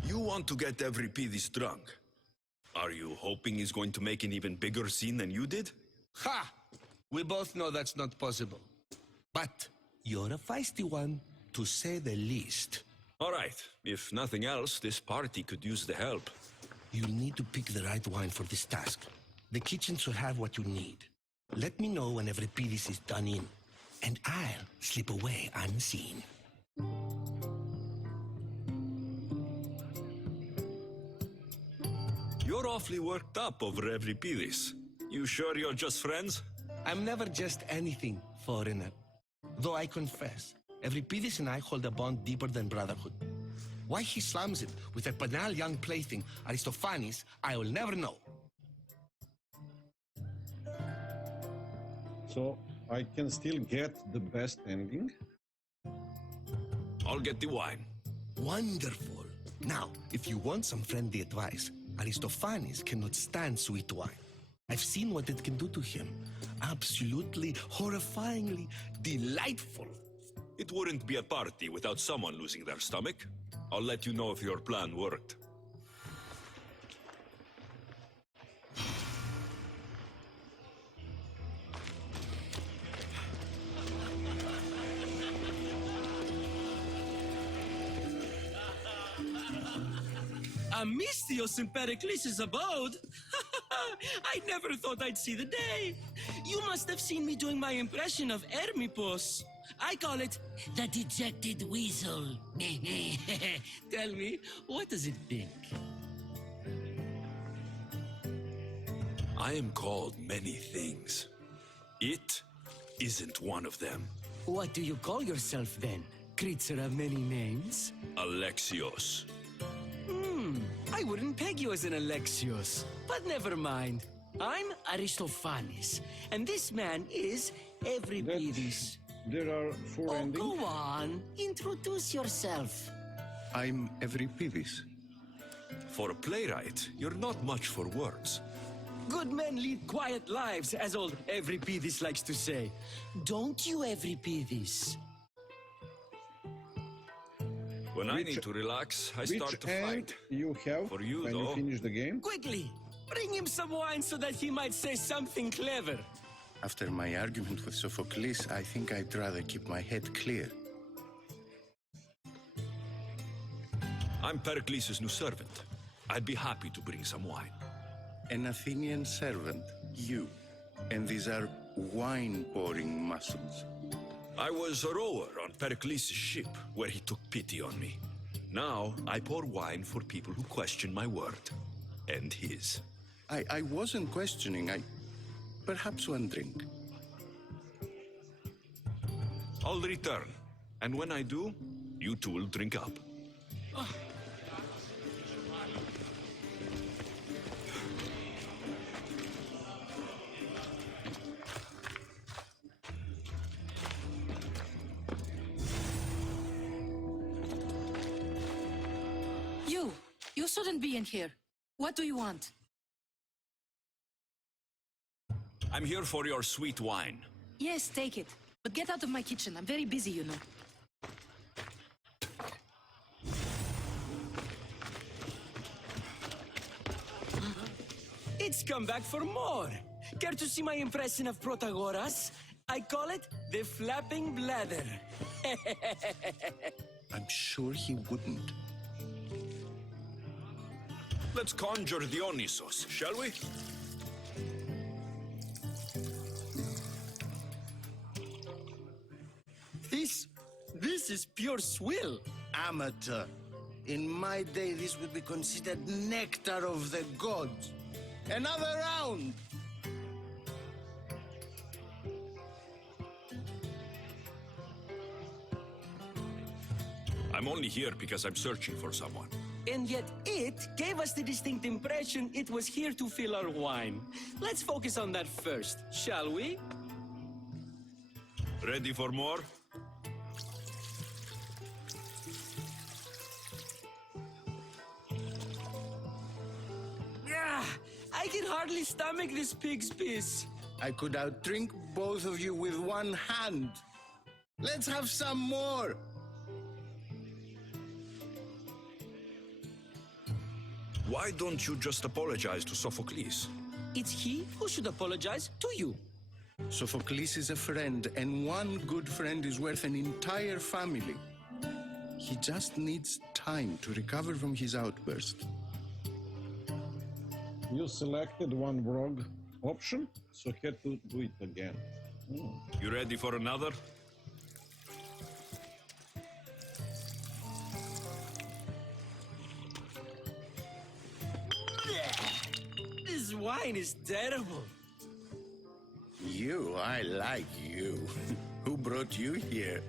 You want to get Euripides drunk. Are you hoping he's going to make an even bigger scene than you did? Ha! We both know that's not possible. But you're a feisty one, to say the least. All right. If nothing else, this party could use the help. You'll need to pick the right wine for this task. The kitchen should have what you need. Let me know when Euripides is done in, and I'll slip away unseen. You're awfully worked up over Euripides. You sure you're just friends? I'm never just anything, foreigner. Though I confess, Euripides and I hold a bond deeper than brotherhood. Why he slams it with a banal young plaything, Aristophanes, I will never know. So I can still get the best ending. I'll get the wine. Wonderful. Now, if you want some friendly advice, Aristophanes cannot stand sweet wine. I've seen what it can do to him. Absolutely, horrifyingly delightful. It wouldn't be a party without someone losing their stomach. I'll let you know if your plan worked. Amistios in Pericles' abode? I never thought I'd see the day. You must have seen me doing my impression of Hermippos. I call it the dejected weasel. Tell me, what does it think? I am called many things. It isn't one of them. What do you call yourself then? Creature of many names? Alexios. I wouldn't peg you as an Alexios, but never mind. I'm Aristophanes, and this man is Euripides. There are four endings. Go on, introduce yourself. I'm Euripides. For a playwright, you're not much for words. Good men lead quiet lives, as old Euripides likes to say. Don't you, Euripides? When I need to relax, I start to fight. You have for you, when though. you finish the game? Quickly, bring him some wine so that he might say something clever. After my argument with Sophocles, I think I'd rather keep my head clear. I'm Pericles' new servant. I'd be happy to bring some wine. An Athenian servant, you. And these are wine-pouring muscles. I was a rower on Pericles' ship, where he took pity on me. Now, I pour wine for people who question my word. And his. I wasn't questioning, perhaps one drink. I'll return. And when I do, you two will drink up. You shouldn't be in here. What do you want? I'm here for your sweet wine. Yes, take it. But get out of my kitchen. I'm very busy, you know. It's come back for more. Care to see my impression of Protagoras? I call it the flapping bladder. I'm sure he wouldn't. Let's conjure Dionysos, shall we? This is pure swill. Amateur. In my day, this would be considered nectar of the gods. Another round! I'm only here because I'm searching for someone. And yet it gave us the distinct impression it was here to fill our wine. Let's focus on that first, shall we? Ready for more? I can hardly stomach this pig's piss. I could outdrink both of you with one hand. Let's have some more. Why don't you just apologize to Sophocles? It's he who should apologize to you. Sophocles is a friend, and one good friend is worth an entire family. He just needs time to recover from his outburst. You selected one rogue option, so had to do it again. You ready for another? This wine is terrible. I like you. Who brought you here?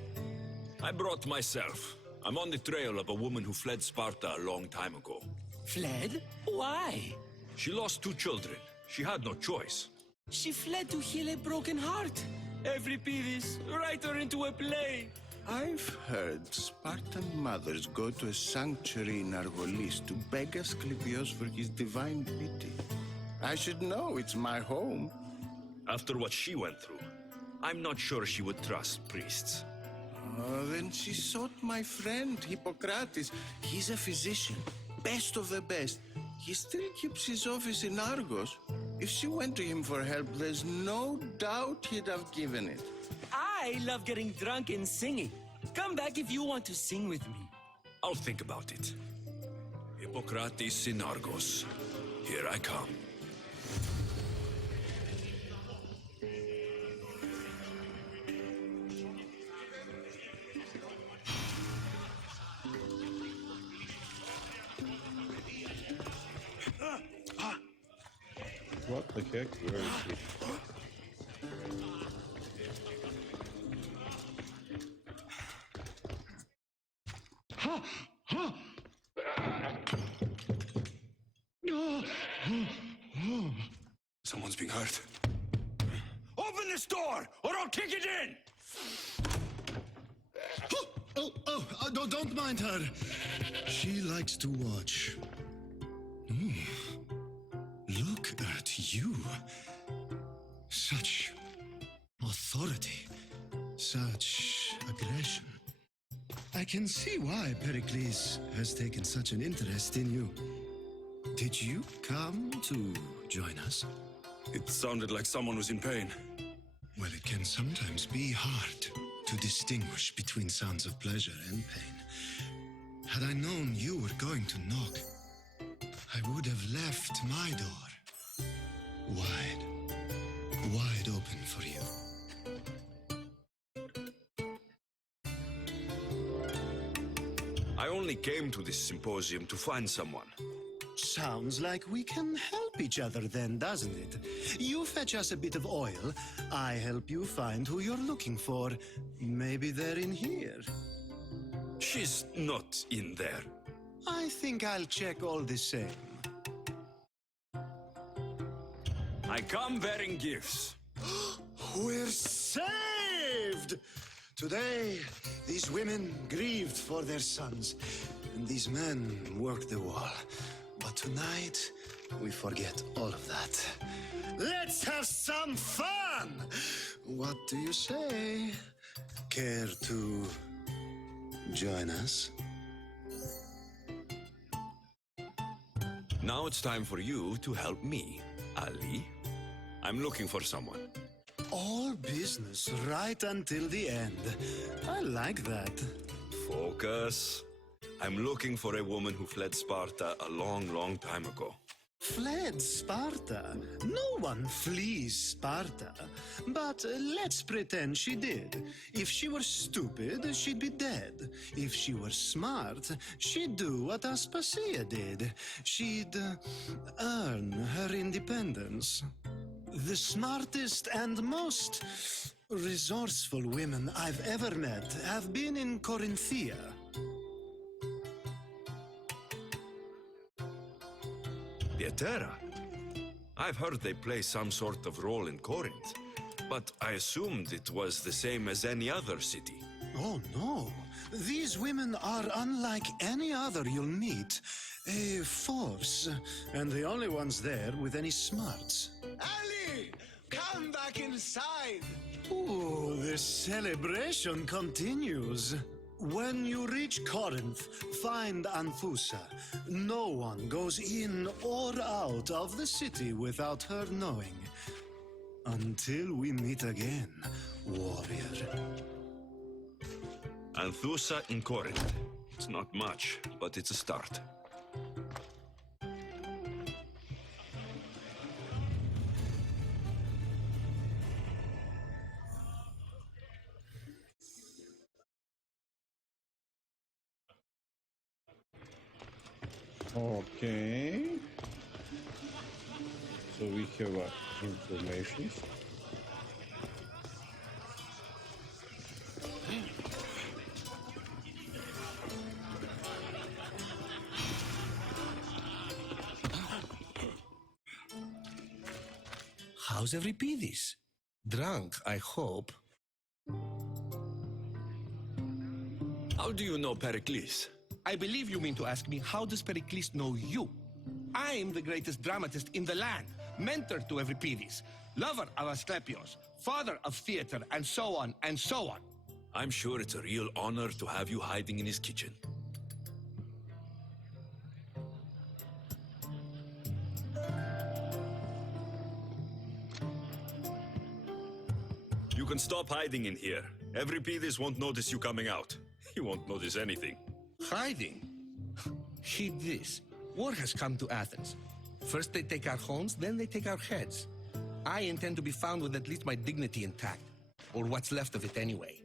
I brought myself. I'm on the trail of a woman who fled Sparta a long time ago. Fled? Why? She lost 2 children. She had no choice. She fled to heal a broken heart. Every Pidis, write her into a play. I've heard Spartan mothers go to a sanctuary in Argolis to beg Asclepios for his divine pity. I should know, it's my home. After what she went through, I'm not sure she would trust priests. Then she sought my friend, Hippocrates. He's a physician, best of the best. He still keeps his office in Argos. If she went to him for help, there's no doubt he'd have given it. I love getting drunk and singing. Come back if you want to sing with me. I'll think about it. Hippocrates in Argos. Here I come. What the heck? Where is he? Someone's being hurt. Open this door, or I'll kick it in! Don't mind her. She likes to watch. Look at you. Such authority. Such aggression. I can see why Pericles has taken such an interest in you. Did you come to join us? It sounded like someone was in pain. Well, it can sometimes be hard to distinguish between sounds of pleasure and pain. Had I known you were going to knock, I would have left my door wide open for you. I only came to this symposium to find someone. Sounds like we can help each other then, doesn't it? You fetch us a bit of oil, I help you find who you're looking for. Maybe they're in here. She's not in there. I think I'll check all the same. I come bearing gifts. We're saved! Today, these women grieved for their sons, and these men worked the wall. But tonight, we forget all of that. Let's have some fun! What do you say? Care to join us? Now it's time for you to help me, Ali. I'm looking for someone. All business right until the end. I like that. Focus. I'm looking for a woman who fled Sparta a long, long time ago. Fled Sparta? No one flees Sparta. But let's pretend she did. If she were stupid, she'd be dead. If she were smart, she'd do what Aspasia did. She'd earn her independence. The smartest and most resourceful women I've ever met have been in Corinthia. The Etera. I've heard they play some sort of role in Corinth, but I assumed it was the same as any other city. Oh, no. These women are unlike any other you'll meet. A force, and the only ones there with any smarts. Ali! Come back inside! Ooh, the celebration continues. When you reach Corinth, find Anthusa. No one goes in or out of the city without her knowing. Until we meet again, warrior. Anthusa in Corinth. It's not much, but it's a start. Okay. So we have information. How's Euripides? Drunk, I hope. How do you know Pericles? I believe you mean to ask me, how does Pericles know you? I am the greatest dramatist in the land, mentor to Euripides, lover of Asclepios, father of theater, and so on, and so on. I'm sure it's a real honor to have you hiding in his kitchen. You can stop hiding in here. Euripides won't notice you coming out. He won't notice anything. Hiding? Heed this. War has come to Athens. First they take our homes, then they take our heads. I intend to be found with at least my dignity intact, or what's left of it anyway.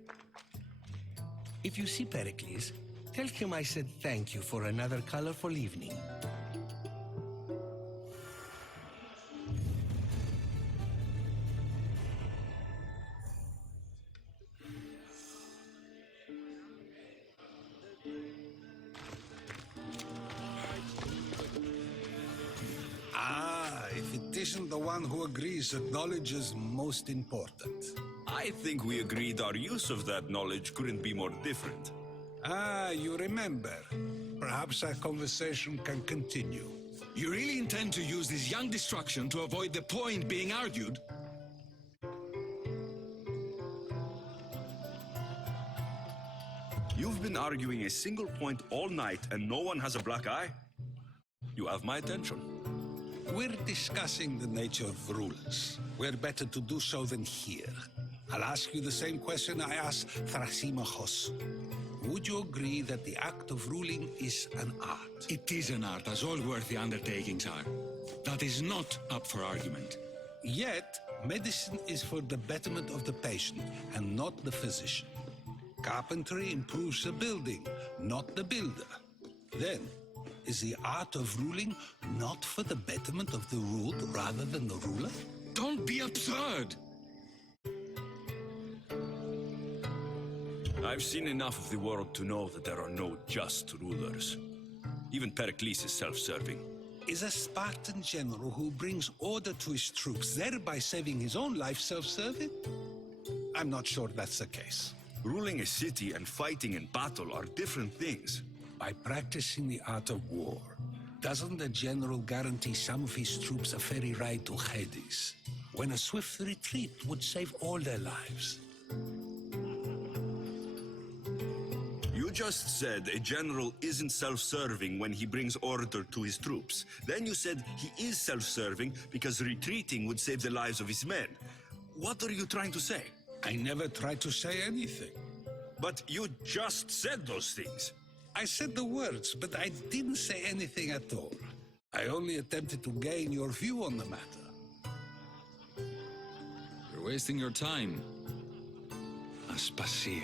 If you see Pericles, tell him I said thank you for another colorful evening. If it isn't the one who agrees that knowledge is most important. I think we agreed our use of that knowledge couldn't be more different. Ah, you remember. Perhaps our conversation can continue. You really intend to use this young destruction to avoid the point being argued? You've been arguing a single point all night and no one has a black eye? You have my attention. We're discussing the nature of rulers. Where better to do so than here? I'll ask you the same question I asked Thrasymachos. Would you agree that the act of ruling is an art? It is an art, as all worthy undertakings are. That is not up for argument. Yet, medicine is for the betterment of the patient and not the physician. Carpentry improves the building, not the builder. Then, is the art of ruling not for the betterment of the ruled rather than the ruler? Don't be absurd! I've seen enough of the world to know that there are no just rulers. Even Pericles is self-serving. Is a Spartan general who brings order to his troops, thereby saving his own life, self-serving? I'm not sure that's the case. Ruling a city and fighting in battle are different things. By practicing the art of war, doesn't the general guarantee some of his troops a ferry ride to Hades, when a swift retreat would save all their lives? You just said a general isn't self-serving when he brings order to his troops. Then you said he is self-serving because retreating would save the lives of his men. What are you trying to say? I never tried to say anything. But you just said those things. I said the words, but I didn't say anything at all. I only attempted to gain your view on the matter. You're wasting your time. Aspasia.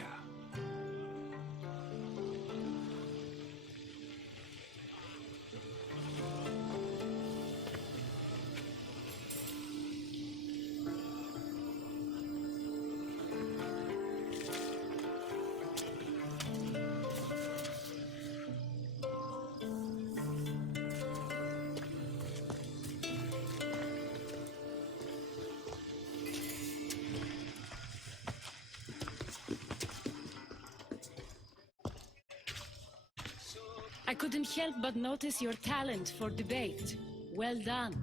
I couldn't help but notice your talent for debate. Well done.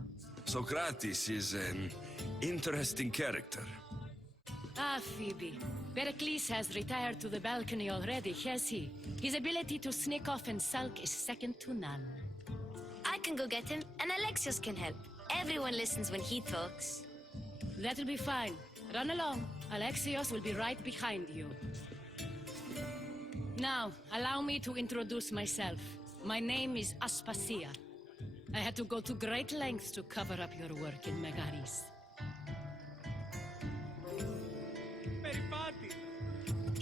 Sokrates is an interesting character. Ah, Phoebe. Pericles has retired to the balcony already, has he? His ability to sneak off and sulk is second to none. I can go get him, and Alexios can help. Everyone listens when he talks. That'll be fine. Run along. Alexios will be right behind you. Now, allow me to introduce myself. My name is Aspasia. I had to go to great lengths to cover up your work in Megaris.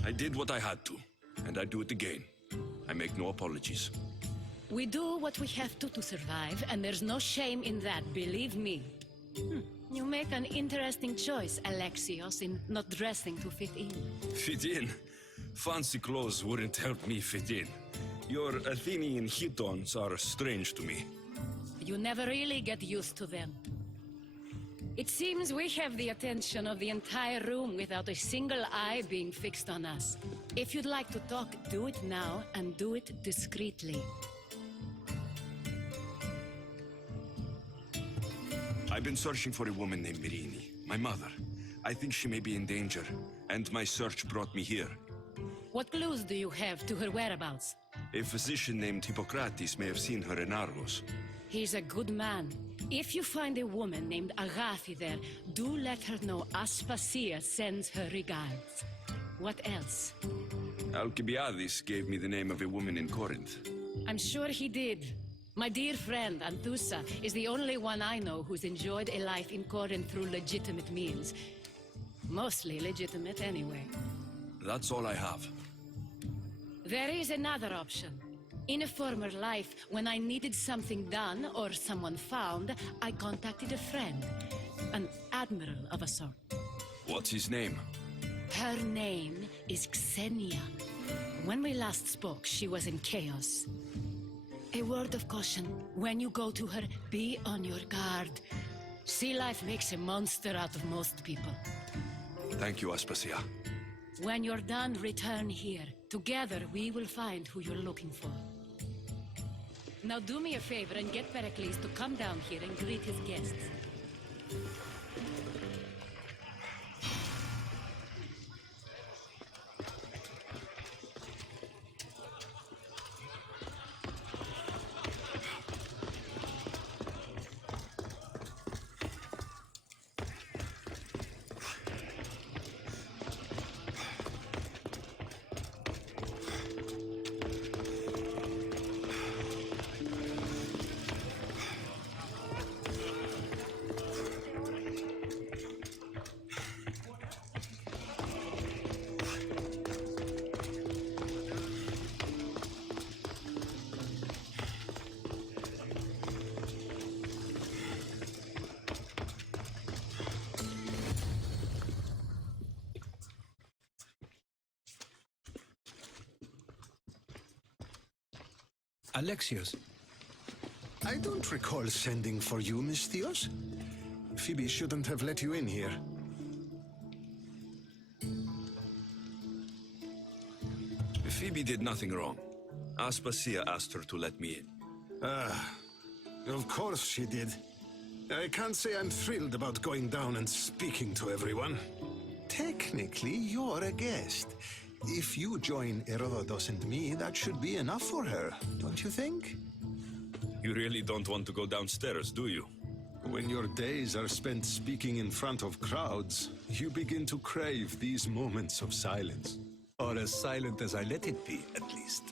I did what I had to, and I do it again. I make no apologies. We do what we have to survive, and there's no shame in that, believe me. You make an interesting choice, Alexios, in not dressing to fit in. Fit in? Fancy clothes wouldn't help me fit in. Your Athenian chitons are strange to me. You never really get used to them. It seems we have the attention of the entire room without a single eye being fixed on us. If you'd like to talk, do it now, and do it discreetly. I've been searching for a woman named Mirini, my mother. I think she may be in danger, and my search brought me here. What clues do you have to her whereabouts? A physician named Hippocrates may have seen her in Argos. He's a good man. If you find a woman named Agathi there, do let her know Aspasia sends her regards. What else? Alcibiades gave me the name of a woman in Corinth. I'm sure he did. My dear friend, Anthusa, is the only one I know who's enjoyed a life in Corinth through legitimate means. Mostly legitimate, anyway. That's all I have. There is another option. In a former life, when I needed something done or someone found, I contacted a friend. An admiral of a sort. What's his name? Her name is Xenia. When we last spoke, she was in chaos. A word of caution. When you go to her, be on your guard. Sea life makes a monster out of most people. Thank you, Aspasia. When you're done, return here. Together, we will find who you're looking for. Now do me a favor and get Pericles to come down here and greet his guests. Alexios, I don't recall sending for you, Misthios. Phoebe shouldn't have let you in here. Phoebe did nothing wrong. Aspasia asked her to let me in. Of course she did. I can't say I'm thrilled about going down and speaking to everyone. Technically, you're a guest. If you join Herodotus and me, that should be enough for her, don't you think? You really don't want to go downstairs, do you? When your days are spent speaking in front of crowds, you begin to crave these moments of silence. Or as silent as I let it be, at least.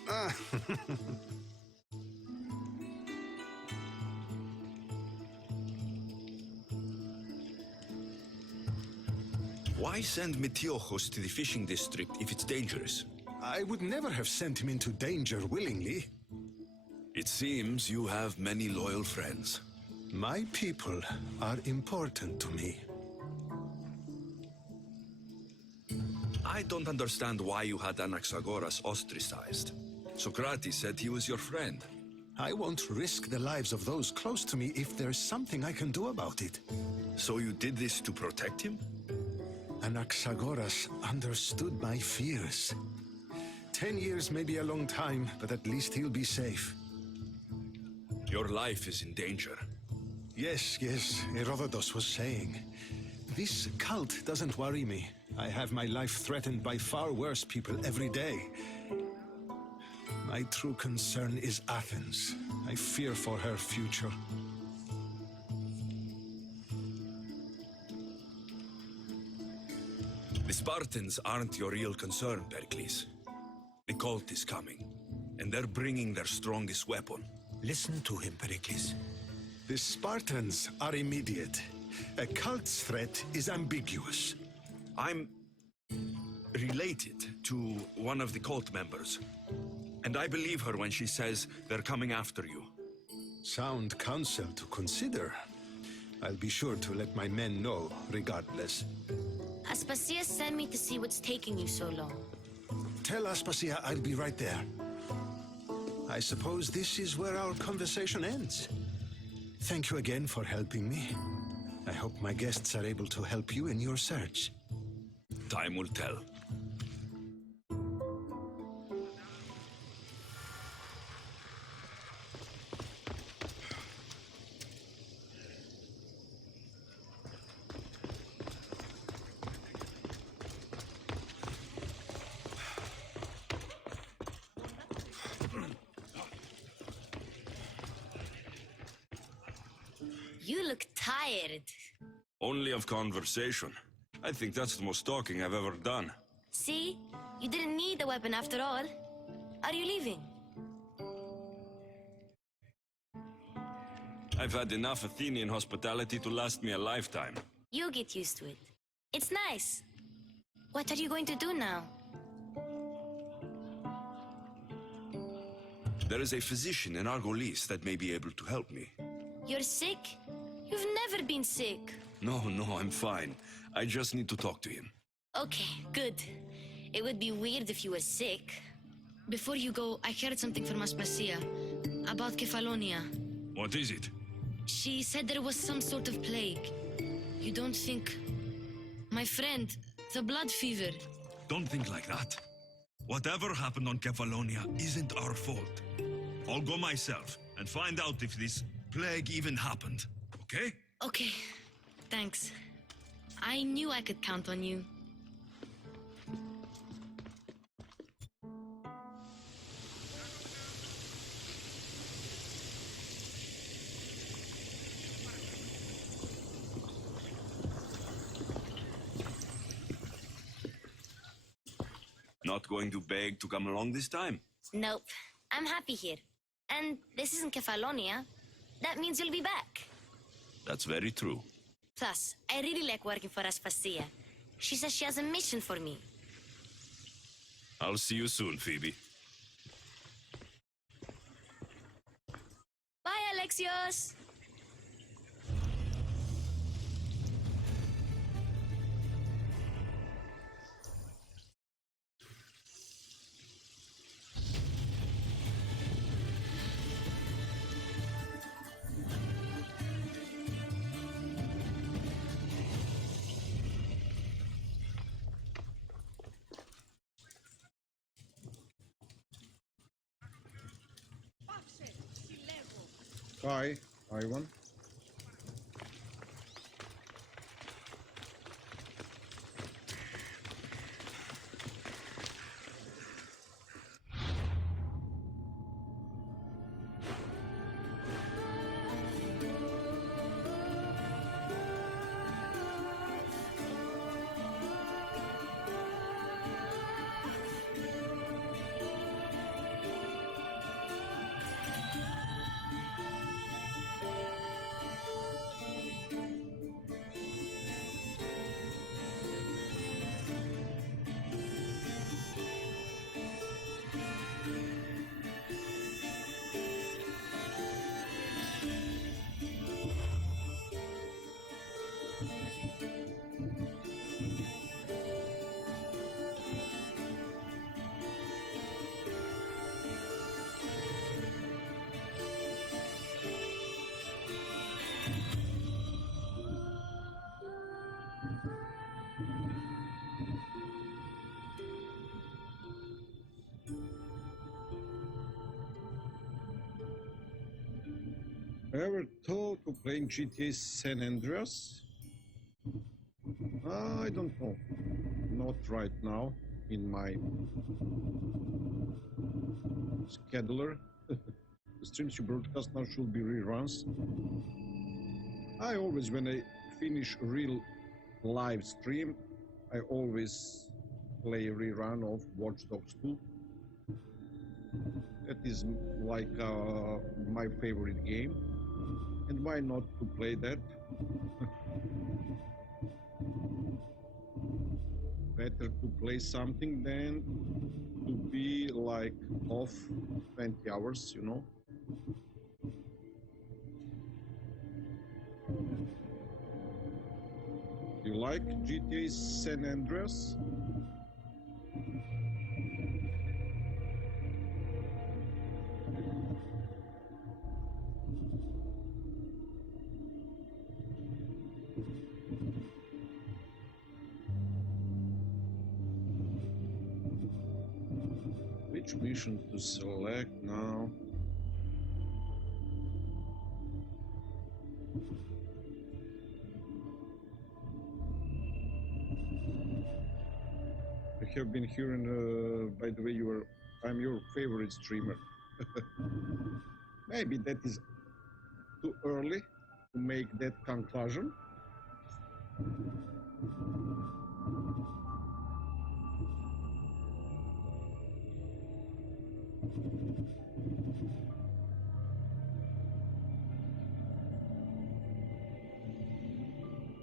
Why send Metiochos to the fishing district if it's dangerous? I would never have sent him into danger willingly. It seems you have many loyal friends. My people are important to me. I don't understand why you had Anaxagoras ostracized. Sokrates said he was your friend. I won't risk the lives of those close to me if there's something I can do about it. So you did this to protect him? Anaxagoras understood my fears. 10 years may be a long time, but at least he'll be safe. Your life is in danger. Yes, Herodotus was saying. This cult doesn't worry me. I have my life threatened by far worse people every day. My true concern is Athens. I fear for her future. The Spartans aren't your real concern, Pericles. The cult is coming, and they're bringing their strongest weapon. Listen to him, Pericles. The Spartans are immediate. A cult's threat is ambiguous. I'm related to one of the cult members, and I believe her when she says they're coming after you. Sound counsel to consider. I'll be sure to let my men know, regardless. Aspasia sent me to see what's taking you so long. Tell Aspasia I'll be right there. I suppose this is where our conversation ends. Thank you again for helping me. I hope my guests are able to help you in your search. Time will tell. You look tired. Only of conversation. I think that's the most talking I've ever done. See? You didn't need a weapon after all. Are you leaving? I've had enough Athenian hospitality to last me a lifetime. You get used to it. It's nice. What are you going to do now? There is a physician in Argolis that may be able to help me. You're sick? You've never been sick. No, I'm fine. I just need to talk to him. Okay, good. It would be weird if you were sick. Before you go, I heard something from Aspasia about Kefalonia. What is it? She said there was some sort of plague. You don't think... My friend, the blood fever. Don't think like that. Whatever happened on Kefalonia isn't our fault. I'll go myself and find out if this plague even happened, okay? Okay, thanks. I knew I could count on you. Not going to beg to come along this time? Nope, I'm happy here. And this isn't Kefalonia. That means you'll be back. That's very true. Plus, I really like working for Aspasia. She says she has a mission for me. I'll see you soon, Phoebe. Bye, Alexios! I1. Ever thought of playing GTA San Andreas? I don't know. Not right now in my scheduler. The streams you broadcast now should be reruns. I always, when I finish a real live stream, I always play a rerun of Watch Dogs 2. That is like my favorite game. And why not to play that? Better to play something than to be like off 20 hours, you know? You like GTA San Andreas? Which mission to select now? I have been hearing, by the way, I'm your favorite streamer. Maybe that is too early to make that conclusion.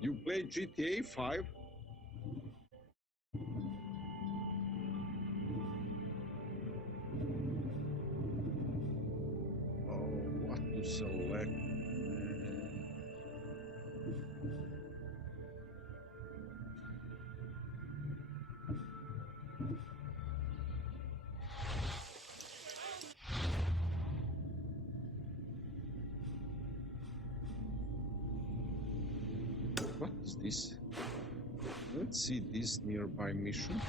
You play GTA 5? Oh, what to select? What is this? Let's see this nearby mission.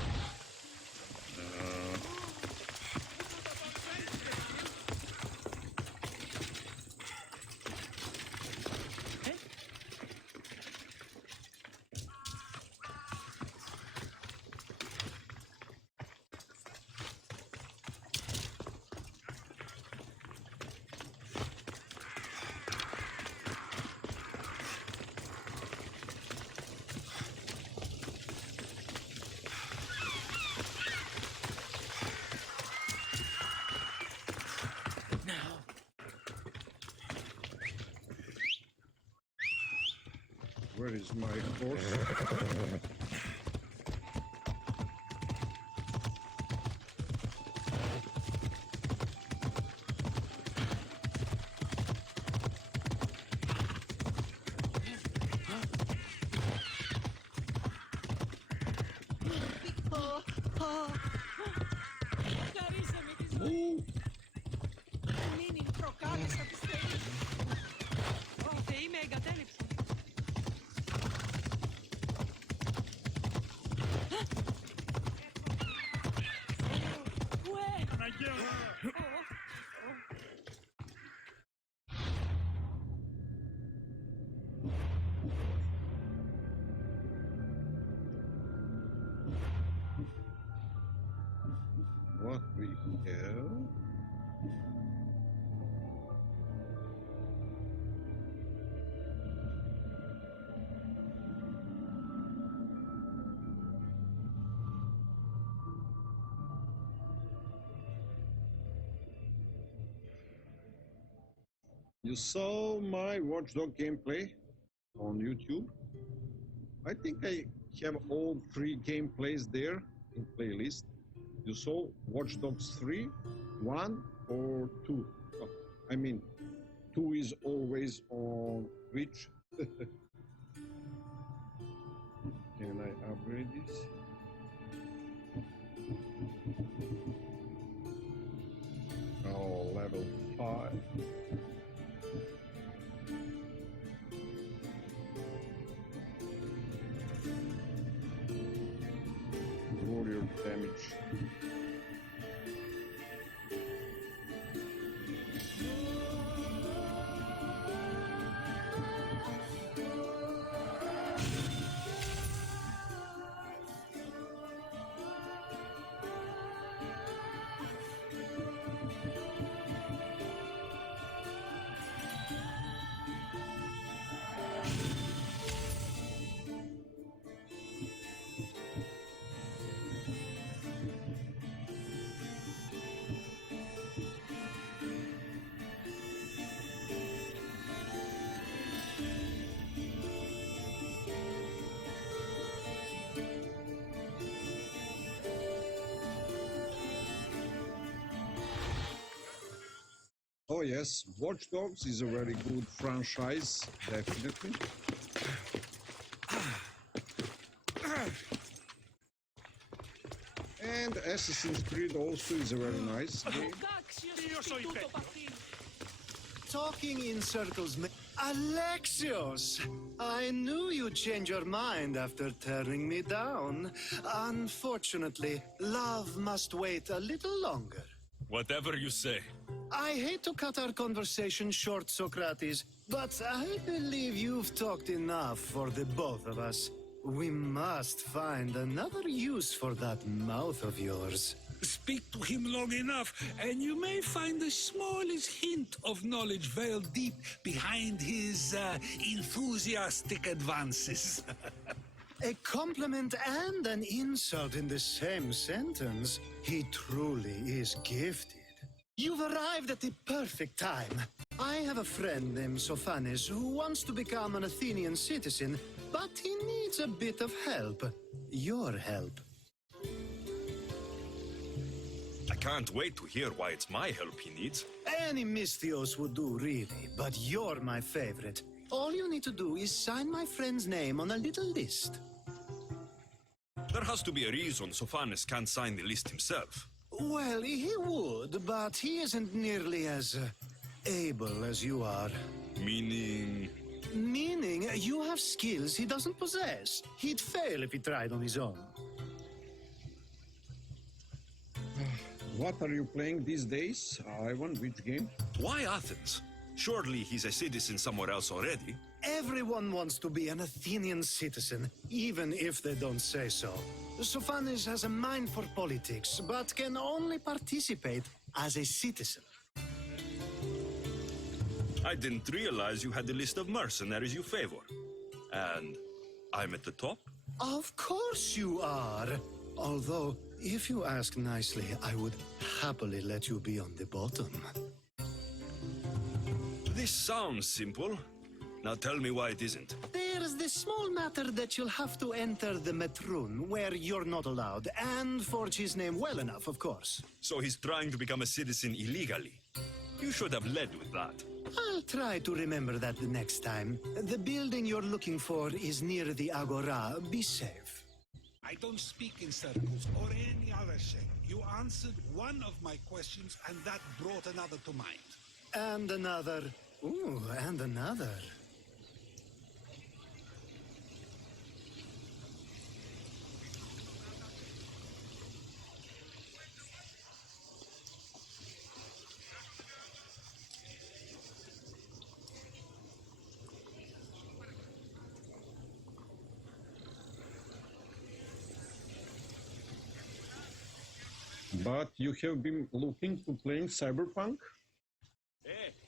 Where is my horse? Χαρίσαμε τη ζωή. Μείνει προκάλεσα τις θεές. Ω, θεοί με εγκατέλειψαν. What we have? You saw my Watchdog gameplay on YouTube. I think I have all 3 gameplays there in playlist. You saw Watch Dogs 3, 1 or 2? Oh, I mean, 2 is always on Twitch. Can I upgrade this? Oh, level 5. Warrior damage. Oh yes, Watch Dogs is a very good franchise, definitely. And Assassin's Creed also is a very nice game. Talking in circles, Alexios! I knew you'd change your mind after turning me down. Unfortunately, love must wait a little longer. Whatever you say. I hate to cut our conversation short, Sokrates, but I believe you've talked enough for the both of us. We must find another use for that mouth of yours. Speak to him long enough, and you may find the smallest hint of knowledge veiled deep behind his enthusiastic advances. A compliment and an insult in the same sentence. He truly is gifted. You've arrived at the perfect time. I have a friend named Sophanes who wants to become an Athenian citizen, but he needs a bit of help. Your help. I can't wait to hear why it's my help he needs. Any Misthios would do, really, but you're my favorite. All you need to do is sign my friend's name on a little list. There has to be a reason Sophanes can't sign the list himself. Well, he would, but he isn't nearly as able as you are. Meaning? Meaning you have skills he doesn't possess. He'd fail if he tried on his own. What are you playing these days, Ivan? Which game? Why Athens? Surely he's a citizen somewhere else already. Everyone wants to be an Athenian citizen, even if they don't say so. Sophanes has a mind for politics, but can only participate as a citizen. I didn't realize you had a list of mercenaries you favor. And I'm at the top? Of course you are. Although, if you ask nicely, I would happily let you be on the bottom. This sounds simple. Now tell me why it isn't. There's the small matter that you'll have to enter the Metroon, where you're not allowed, and forge his name well enough, of course. So he's trying to become a citizen illegally. You should have led with that. I'll try to remember that the next time. The building you're looking for is near the Agora. Be safe. I don't speak in circles or any other shape. You answered one of my questions, and that brought another to mind. And another. Ooh, and another. But you have been looking to playing Cyberpunk?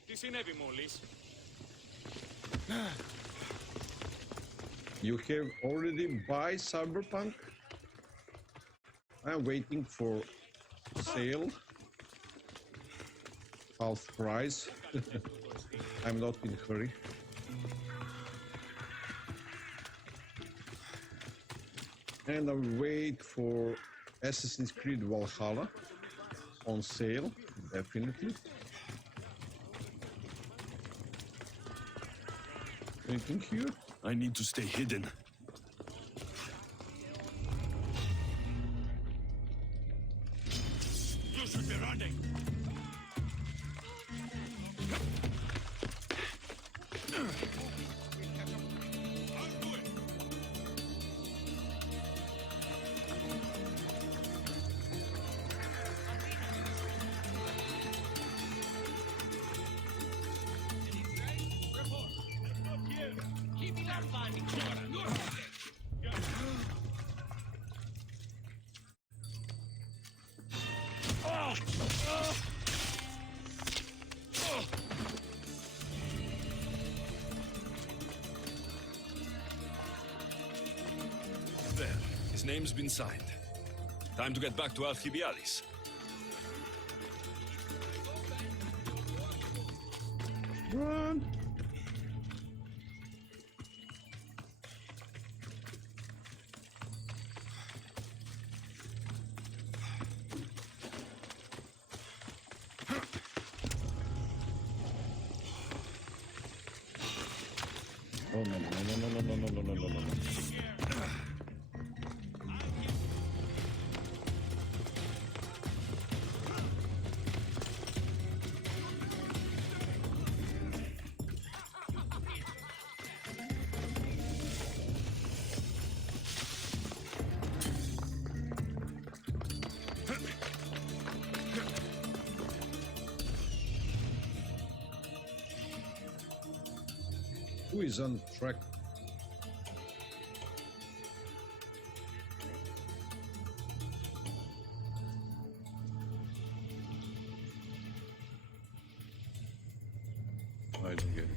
Τι συνέβη μόλις? You have already buy Cyberpunk? I'm waiting for sale. Half price. I'm not in a hurry. And I wait for Assassin's Creed Valhalla on sale, definitely. Anything here? I need to stay hidden. You should be running. There, his name's been signed. Time to get back to Alcibiades. Run! Oh, no, no, no, no, no, no, no, no, no, no, no. Who is on track? I don't get it.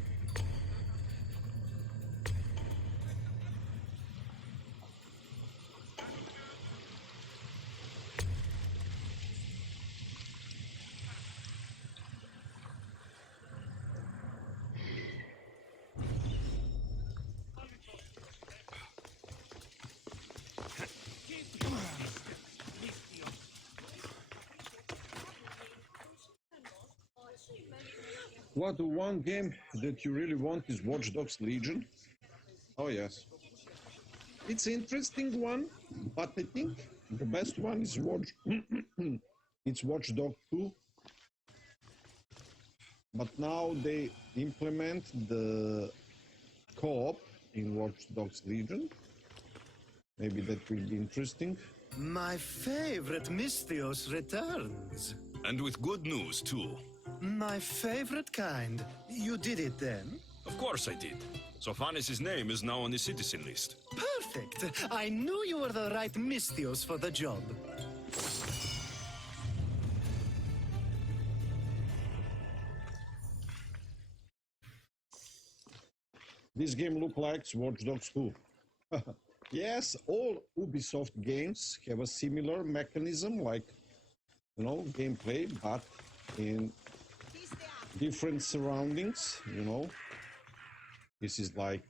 What one game that you really want is Watch Dogs Legion? Oh yes. It's an interesting one, but I think the best one is it's Watch Dogs 2. But now they implement the co-op in Watch Dogs Legion. Maybe that will be interesting. My favorite Mystios returns. And with good news, too. My favorite kind. You did it then? Of course I did. Sokrates' name is now on the citizen list. Perfect. I knew you were the right Mystios for the job. This game looks like Watch Dogs 2. Yes, all Ubisoft games have a similar mechanism, like, you know, gameplay, but in different surroundings, you know. This is like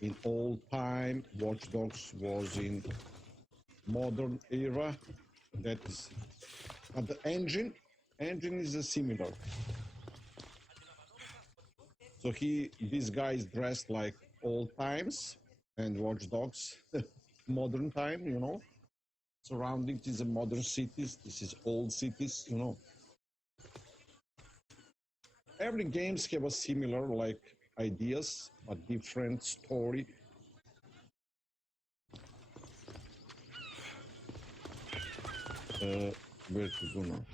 in old time, Watch Dogs was in modern era. That is, but the engine is similar. So this guy is dressed like old times, and Watch Dogs, modern time, you know. Surroundings is a modern cities, this is old cities, you know. Every games have a similar like ideas, but different story. Where to go now?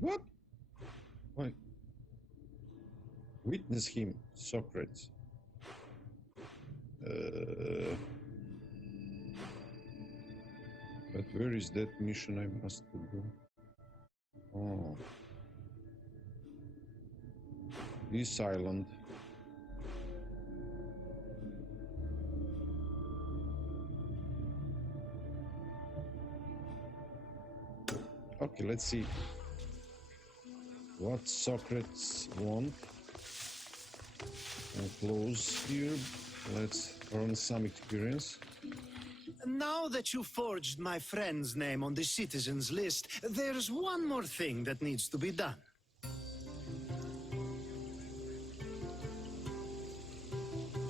What? Why? Witness him, Sokrates. But where is that mission I must do? Oh. This island. Okay, let's see what Sokrates want. And close here. Let's earn some experience. Now that you forged my friend's name on the citizens list, there's one more thing that needs to be done.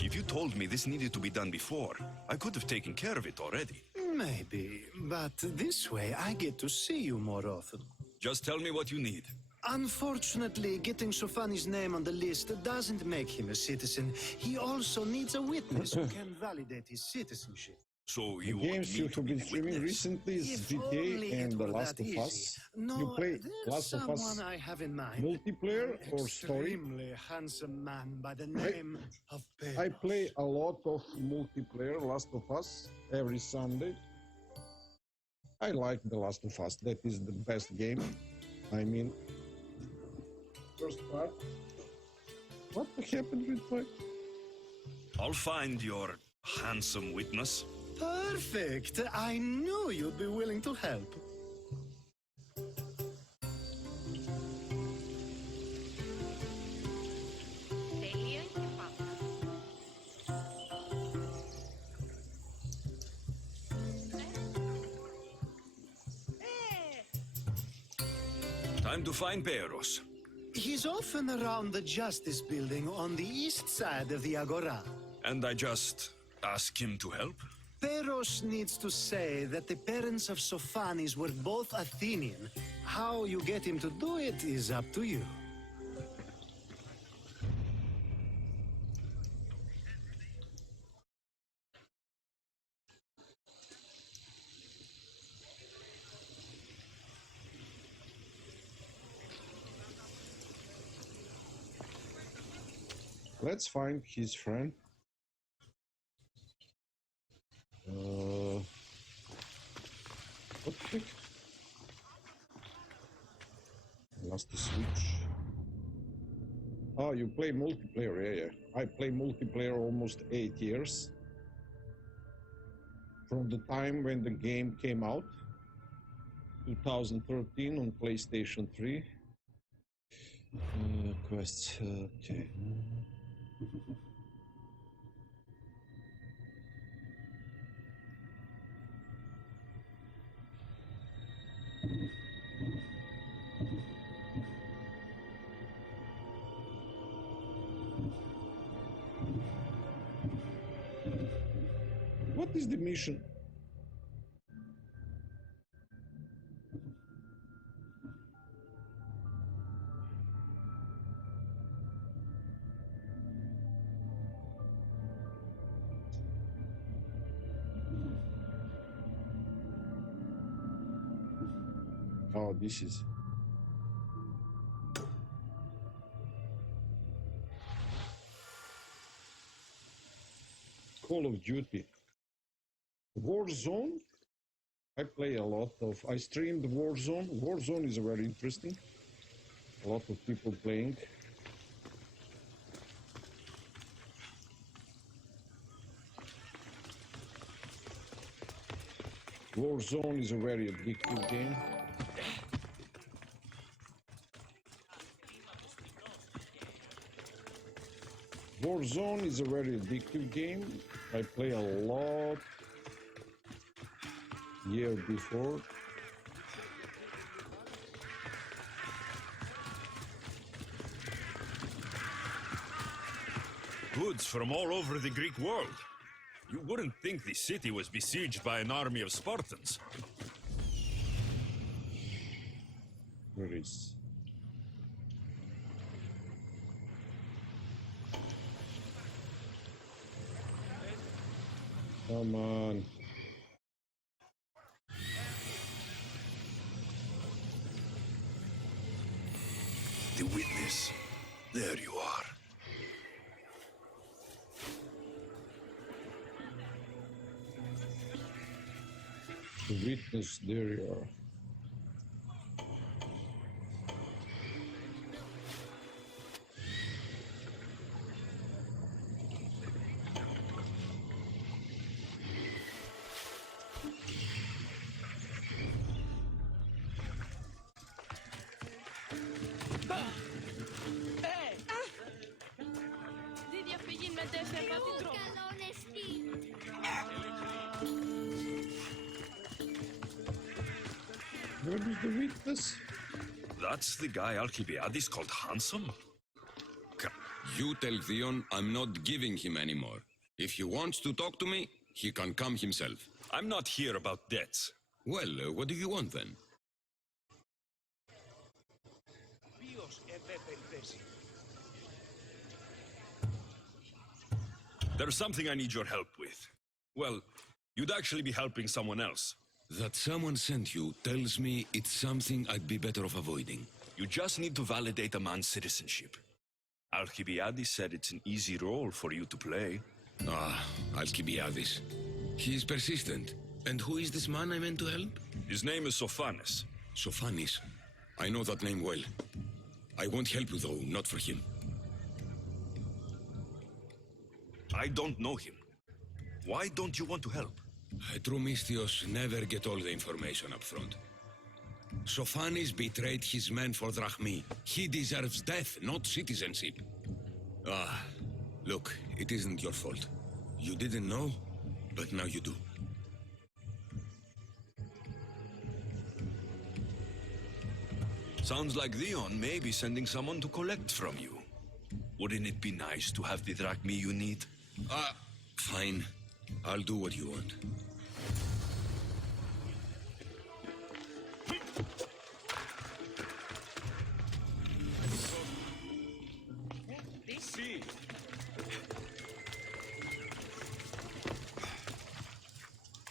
If you told me this needed to be done before, I could have taken care of it already. Maybe, but this way I get to see you more often. Just tell me what you need. Unfortunately, getting Sofani's name on the list doesn't make him a citizen. He also needs a witness who can validate his citizenship. So The games you have been streaming recently is GTA and The Last of Us. You play Last of Us I have in mind. multiplayer or story? Extremely handsome man by the name of Pedro. I play a lot of multiplayer Last of Us every Sunday. I like The Last of Us. That is the best game. I mean, first part. What happened with my... I'll find your handsome witness. Perfect. I knew you'd be willing to help. Time to find Peros. He's often around the Justice Building on the east side of the Agora. And I just ask him to help? Peros needs to say that the parents of Sophanes were both Athenian. How you get him to do it is up to you. Let's find his friend. What the heck? I lost the switch. Oh, you play multiplayer, yeah. I play multiplayer almost 8 years. From the time when the game came out, 2013 on PlayStation 3. Quests, okay. What is the mission? Oh, this is... Call of Duty. Warzone? I play a lot of... I streamed Warzone. Warzone is very interesting. A lot of people playing. Warzone is a very addictive game. Warzone is a very addictive game. I play a lot year before. Goods from all over the Greek world. You wouldn't think the city was besieged by an army of Spartans. Where is... Come on. The witness. There you are. The witness, there you are. Where is the witness? That's the guy Alcibiades called handsome? You tell Theon I'm not giving him any more. If he wants to talk to me, he can come himself. I'm not here about debts. Well, what do you want then? There's something I need your help with. Well, you'd actually be helping someone else. That someone sent you tells me it's something I'd be better off avoiding. You just need to validate a man's citizenship. Alcibiades said it's an easy role for you to play. Ah, Alcibiades. He's persistent. And who is this man I meant to help? His name is Sophanes. Sophanes? I know that name well. I won't help you though, not for him. I don't know him. Why don't you want to help? True Mystios never get all the information up front. Sophanes betrayed his men for drachmi. He deserves death, not citizenship. Ah, look, it isn't your fault. You didn't know, but now you do. Sounds like Leon may be sending someone to collect from you. Wouldn't it be nice to have the drachmi you need? Fine. I'll do what you want. See.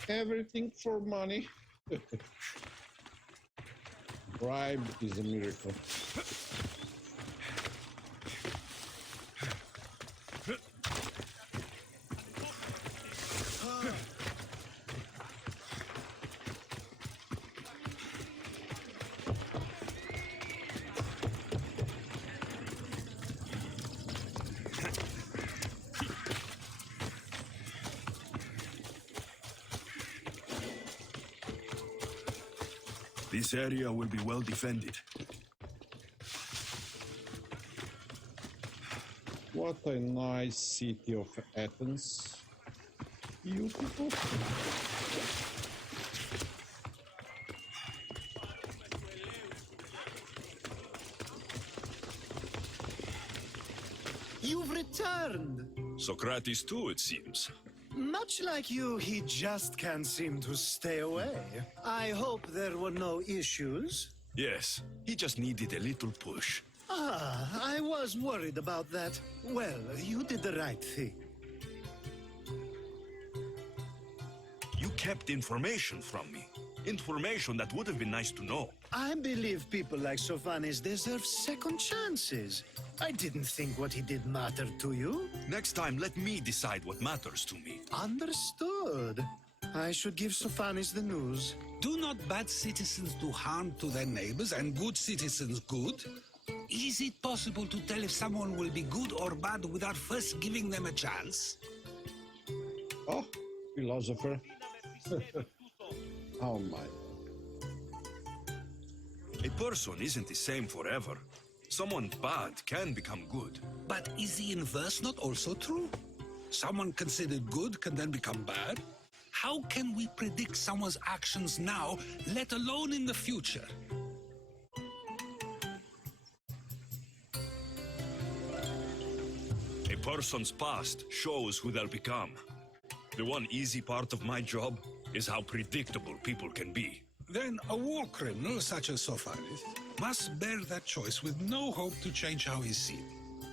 Everything for money. Bribe is a miracle. This area will be well defended. What a nice city of Athens. Beautiful. You've returned. Sokrates too, it seems. Much like you, he just can't seem to stay away. I hope there were no issues. Yes, he just needed a little push. I was worried about that. Well, you did the right thing. You kept information from me. Information that would have been nice to know. I believe people like Sokrates deserve second chances. I didn't think what he did mattered to you. Next time, let me decide what matters to me. Understood. I should give Sokrates the news. Do not bad citizens do harm to their neighbors and good citizens good? Is it possible to tell if someone will be good or bad without first giving them a chance? Oh, philosopher. Oh my. A person isn't the same forever. Someone bad can become good. But is the inverse not also true? Someone considered good can then become bad? How can we predict someone's actions now, let alone in the future? A person's past shows who they'll become. The one easy part of my job is how predictable people can be. Then a war criminal such as Sokrates must bear that choice with no hope to change how he's seen.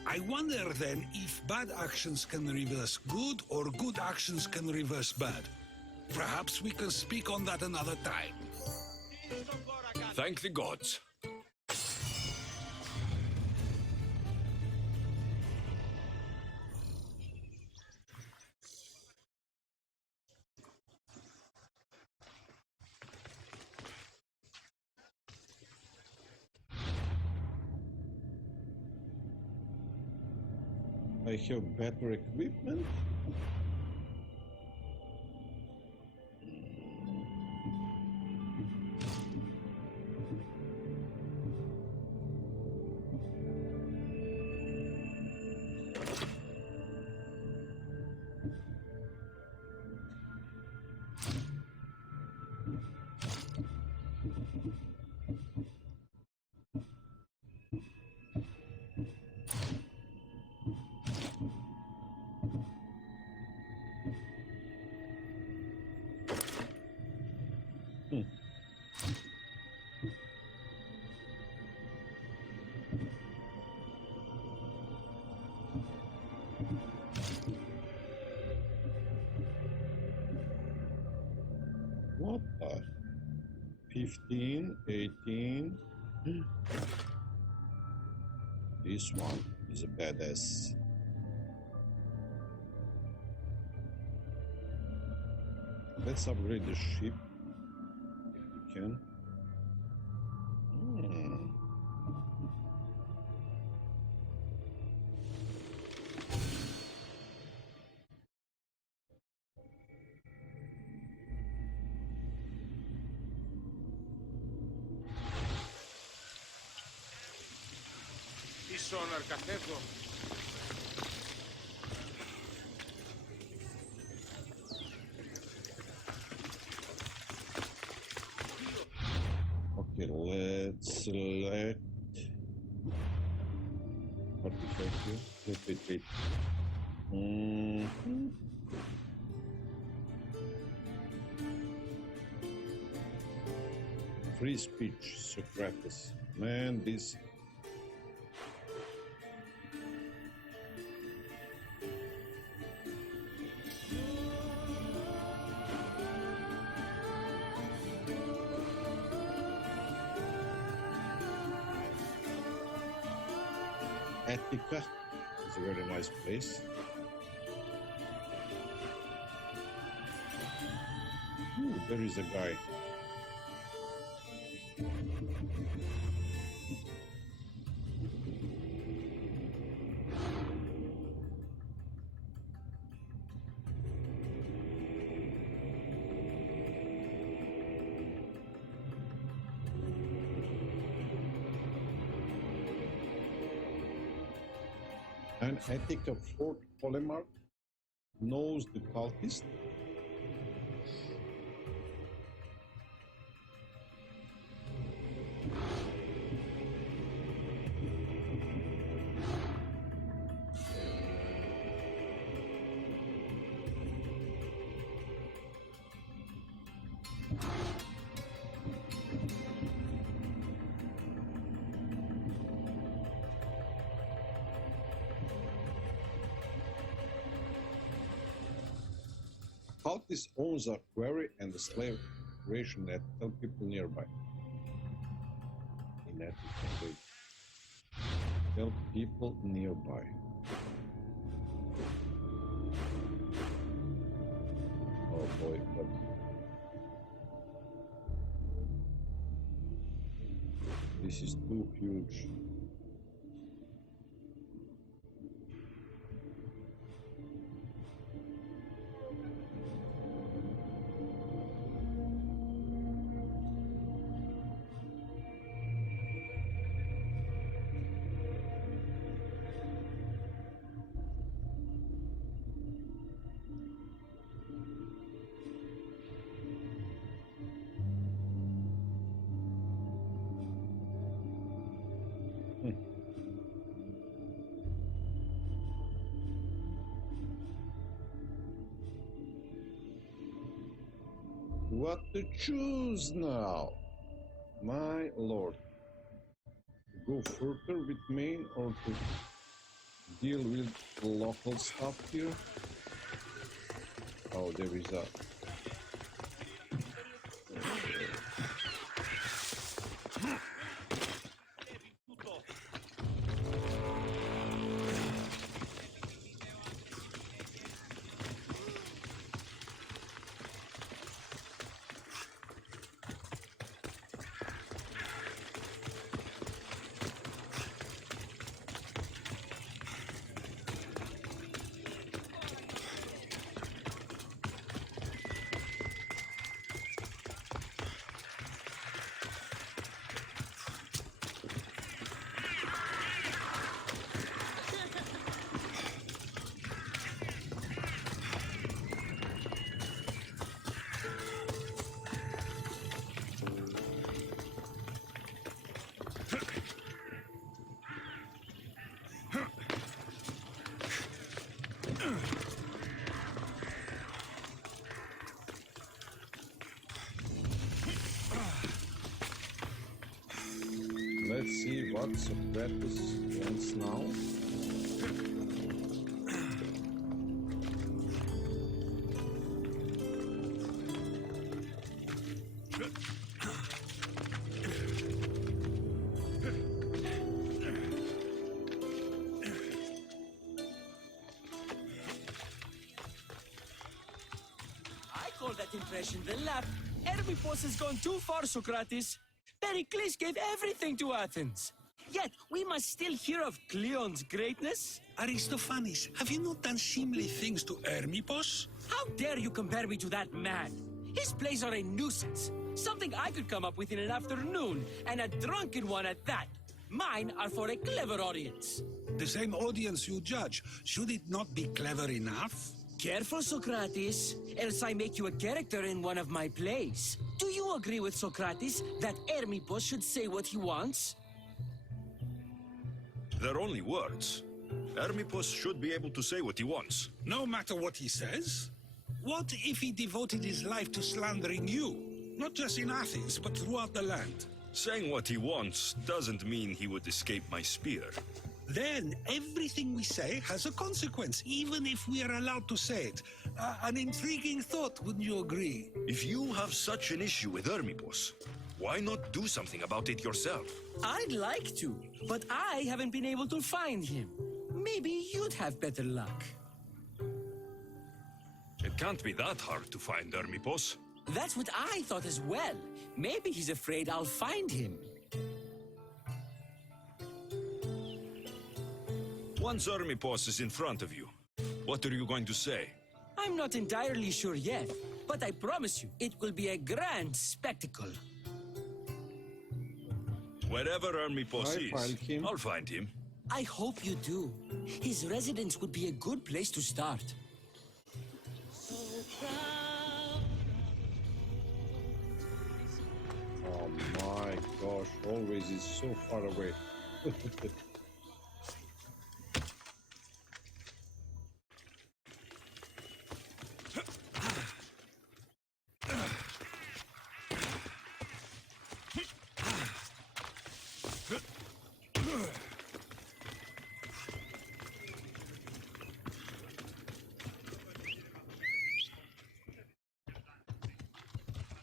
I wonder then if bad actions can reverse good or good actions can reverse bad. Perhaps we can speak on that another time. Thank the gods. I have better equipment. What the? 15, 18. This one is a badass. Let's upgrade the ship if we can. Sonar καθέτω. Ok. Okay, let's select. What is that here? Wait. Free speech, Sokrates. Man, this. Attica is a very nice place. Ooh, there is a guy. And Attica Fort Polemarch knows the cultist. Cultist owns a quarry and a slave ration net. Tell people nearby. In Attica, wait. Tell people nearby. Oh boy, but this is too huge. What to choose now? My lord. Go further with Maine or to deal with local stuff here? Oh, there is a... Let's see what Sokrates wants now. I call that impression the lap. Hermippos has gone too far, Sokrates. Pericles gave everything to Athens. Yet we must still hear of Cleon's greatness. Aristophanes, have you not done seemly things to Hermippos? How dare you compare me to that man? His plays are a nuisance. Something I could come up with in an afternoon, and a drunken one at that. Mine are for a clever audience. The same audience you judge. Should it not be clever enough? Careful, Sokrates, else I make you a character in one of my plays. Do you agree with Sokrates that Hermippos should say what he wants? They're only words. Hermippos should be able to say what he wants. No matter what he says? What if he devoted his life to slandering you? Not just in Athens, but throughout the land. Saying what he wants doesn't mean he would escape my spear. Then everything we say has a consequence, even if we are allowed to say it. An intriguing thought, wouldn't you agree? If you have such an issue with Hermippos, why not do something about it yourself? I'd like to, but I haven't been able to find him. Maybe you'd have better luck. It can't be that hard to find Hermippos. That's what I thought as well. Maybe he's afraid I'll find him. Once Hermippos is in front of you, what are you going to say? I'm not entirely sure yet, but I promise you, it will be a grand spectacle. Wherever Hermippos is, I'll find him. I hope you do. His residence would be a good place to start. Oh my gosh, always is so far away.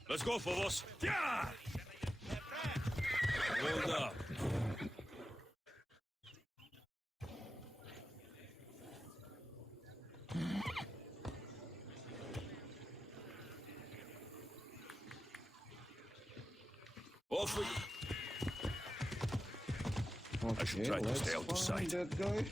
Let's go, Phobos. Yeah! Hold up. Off we... Okay, I should try to stay out of sight. That guy.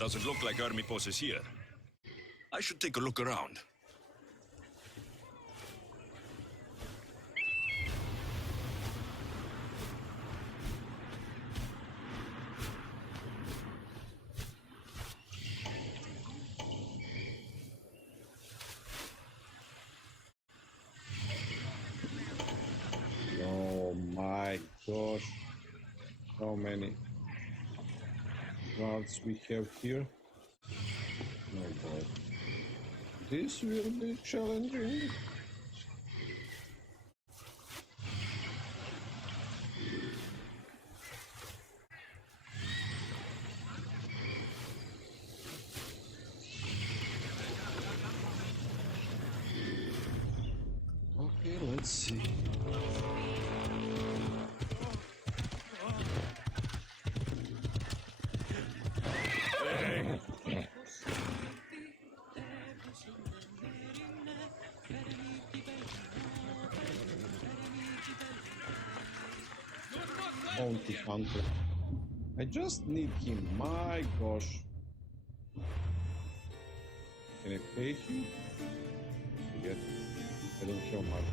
Doesn't look like Hermippos is here. I should take a look around. Oh my gosh. How many guards we have here? Oh boy. This will be challenging. Okay, let's see. Bounty hunter. I just need him. My gosh. Can I pay him? Forget. I don't have money.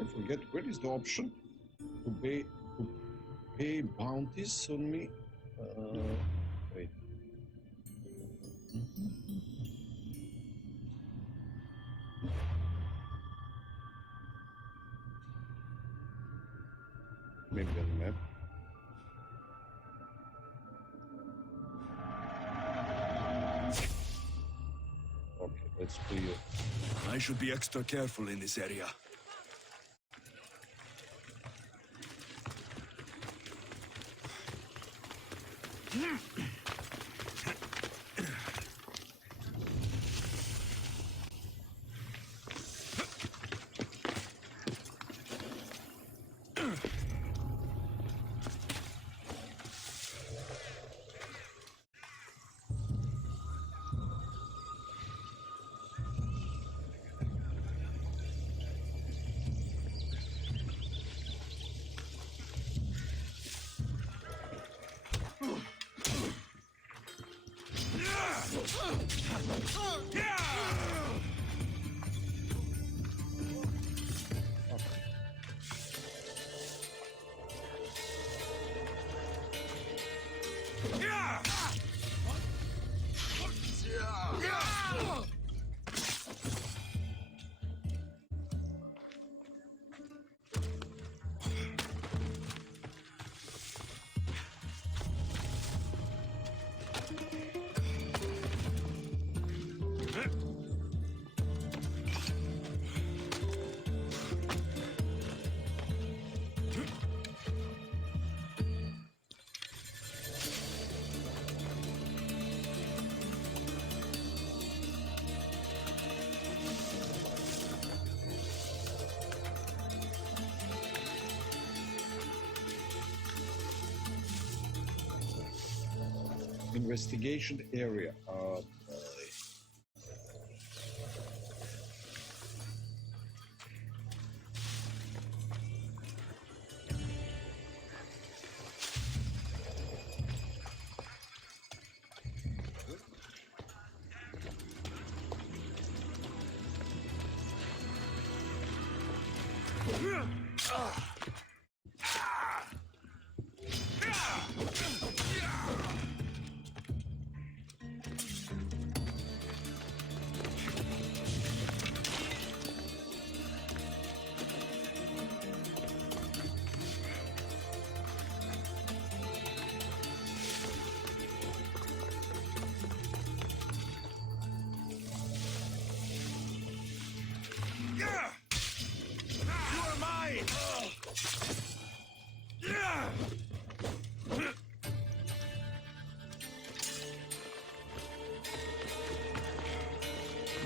I forget where is the option to pay bounties on me. Wait. Maybe on the map. Okay, let's clear. I should be extra careful in this area. Investigation area.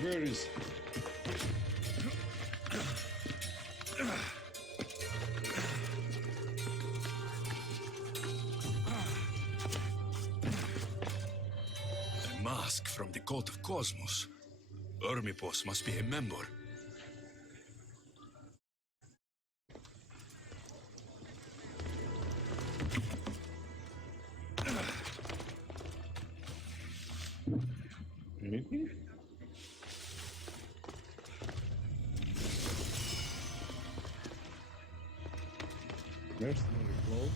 Where is A mask from the cult of Cosmos. Hermipos must be a member. anything? Mercenary clothes.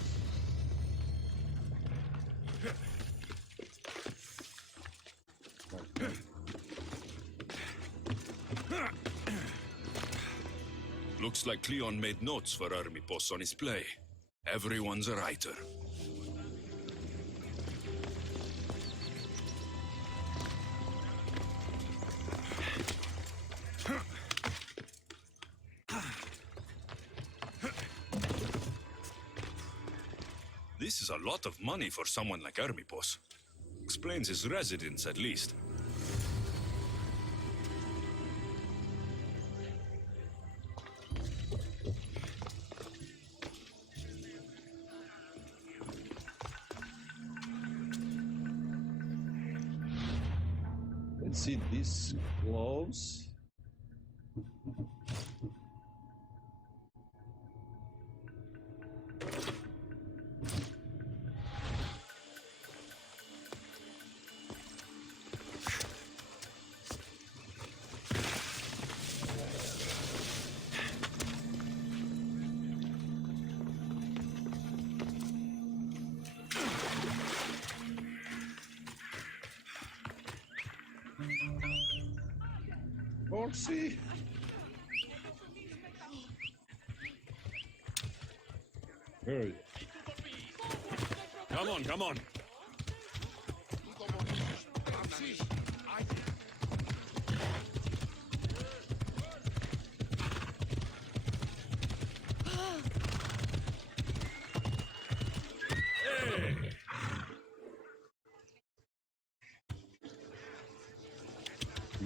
Looks like Cleon made notes for Hermipos on his play. Everyone's a writer. This is a lot of money for someone like Hermipos. Explains his residence, at least. Let's see these gloves. Odyssey. Where are you? Come on, come on.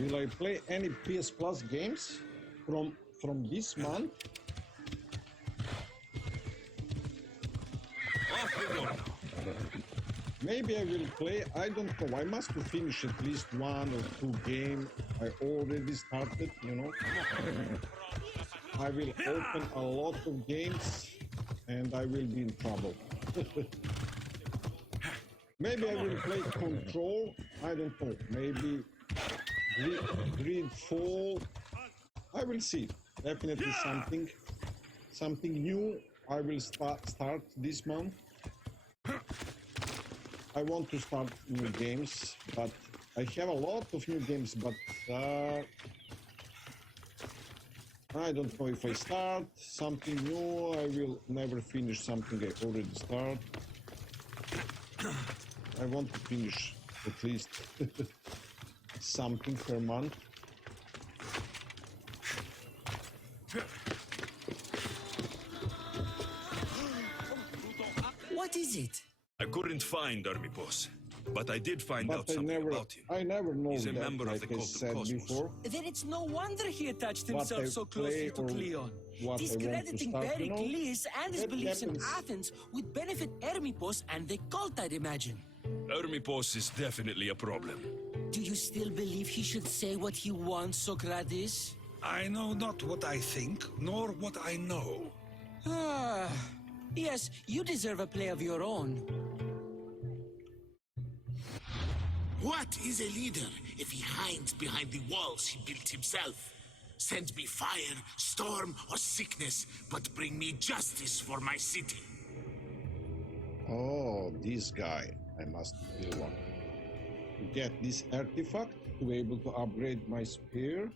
Will I play any PS Plus games from this month? Off we go now. Maybe I will play, I don't know, I must finish at least 1 or 2 games. I already started, you know. I will open a lot of games and I will be in trouble. Maybe I will play Control, I don't know, maybe Greedfall. I will see, definitely something new I will start this month. I want to start new games, but I have a lot of new games, but I don't know if I start something new, I will never finish something I already start. I want to finish at least something per month. What is it? I couldn't find Hermipos, but I did find out something about him. I never know He's a that, member of like the I cult of said Cosmos. before. Then it's no wonder he attached What himself I so closely play to or Cleon. what I want to Discrediting start, you know, Pericles and his that beliefs in happens. Athens would benefit Hermipos and the cult, I'd imagine. Hermipos is definitely a problem. Do you still believe he should say what he wants, Sokrates? I know not what I think, nor what I know. Ah, yes, you deserve a play of your own. What is a leader if he hides behind the walls he built himself? Send me fire, storm, or sickness, but bring me justice for my city. Oh, this guy. I must kill one. To get this artifact, to be able to upgrade my spear.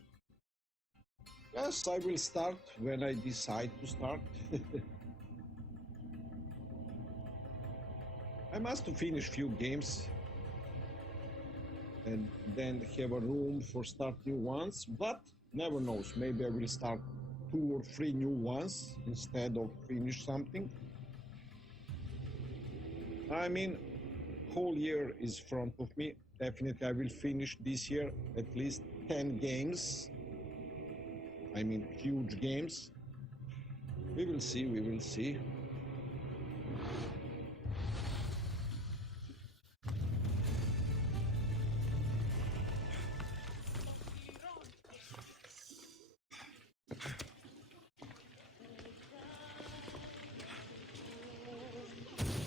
Yes, I will start when I decide to start. I must finish few games and then have a room for start new ones, but never knows, maybe I will start 2 or 3 new ones instead of finish something. I mean, whole year is front of me. Definitely I will finish this year at least 10 games. I mean, huge games. We will see, we will see.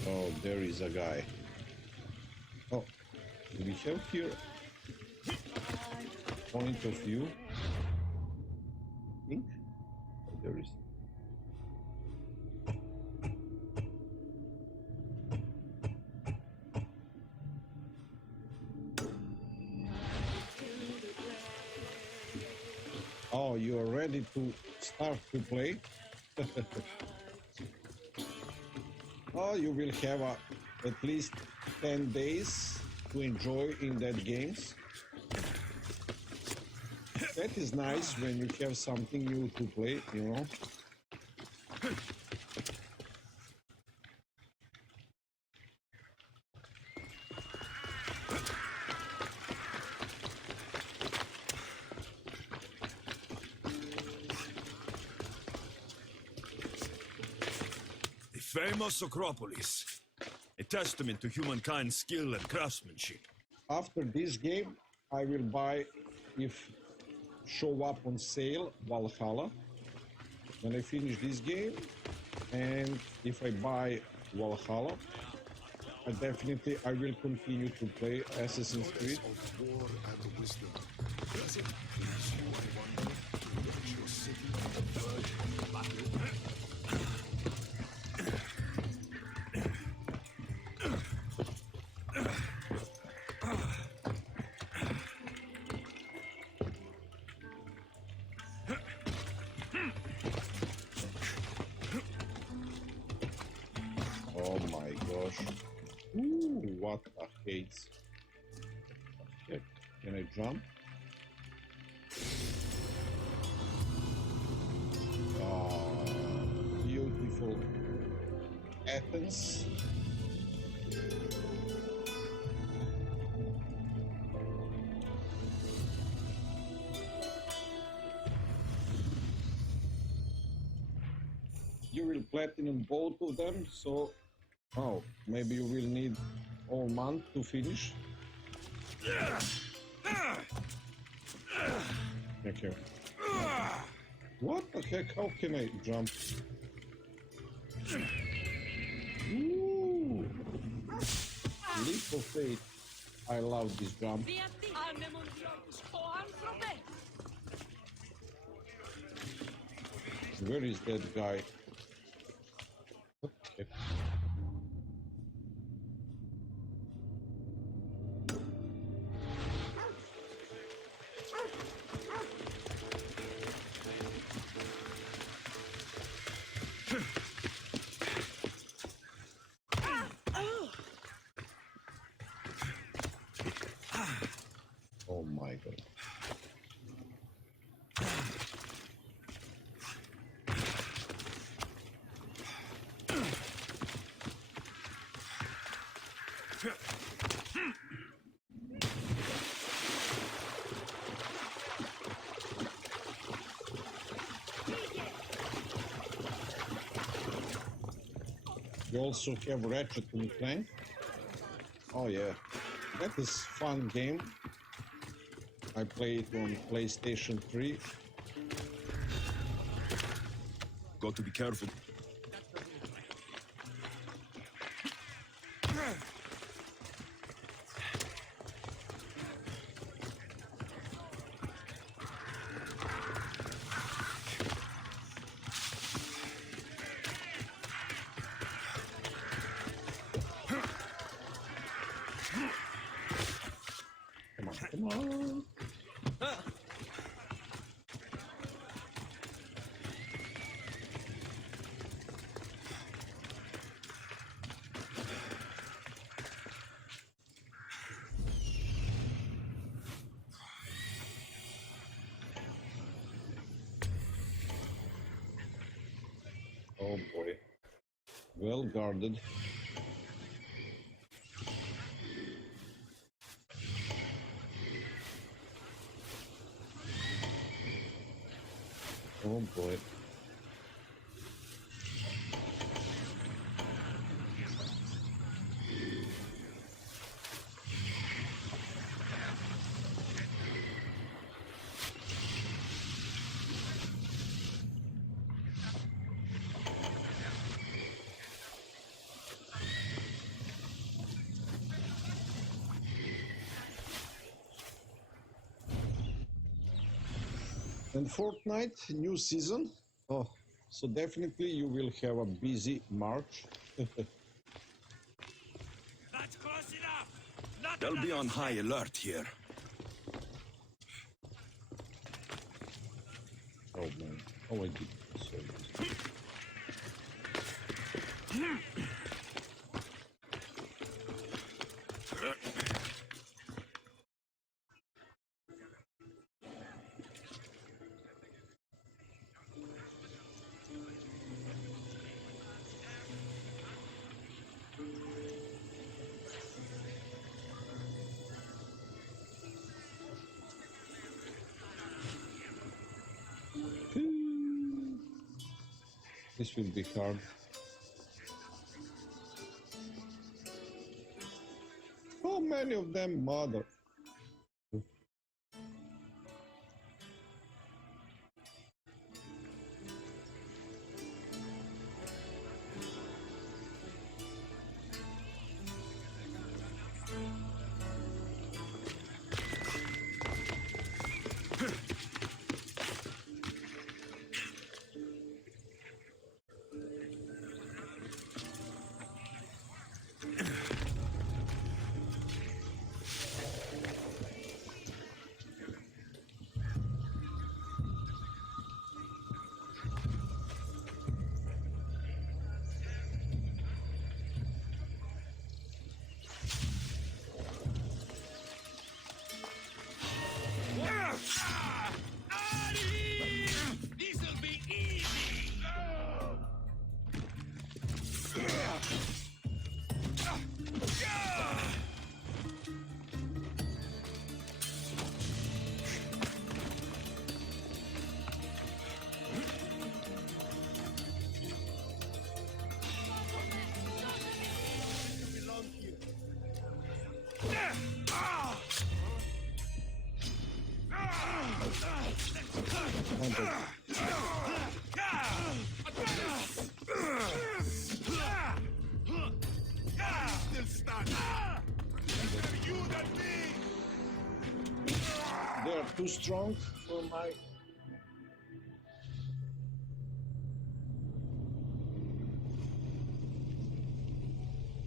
Oh, there is a guy. Oh, we have here point of view. I think there is. Oh, you are ready to start to play? Oh, you will have at least 10 days to enjoy in that games. That is nice when you have something new to play, you know. The famous Acropolis, a testament to humankind's skill and craftsmanship. After this game, I will buy, if show up on sale, Valhalla. When I finish this game, and if I buy Valhalla, I will continue to play Assassin's Creed. Oh my gosh. Ooh, what a haze. Okay, can I jump? Oh, beautiful Athens. platinum both of them, so oh, maybe you will need all month to finish. Thank you. What the heck? How can I jump? Ooh. Leap of faith. I love this jump. Where is that guy? Okay. Oh my god. You also have Ratchet and Clank. Oh yeah, that is fun game. I play it on PlayStation 3. Got to be careful. Come on. Oh boy. Well guarded. Oh boy. And Fortnite, new season. Oh, so definitely you will have a busy March. That's close enough. Not They'll be on high alert here. Oh man, oh I did so. This will be hard. How many of them, mother? Still stunned. Better you than me. They are too strong for my...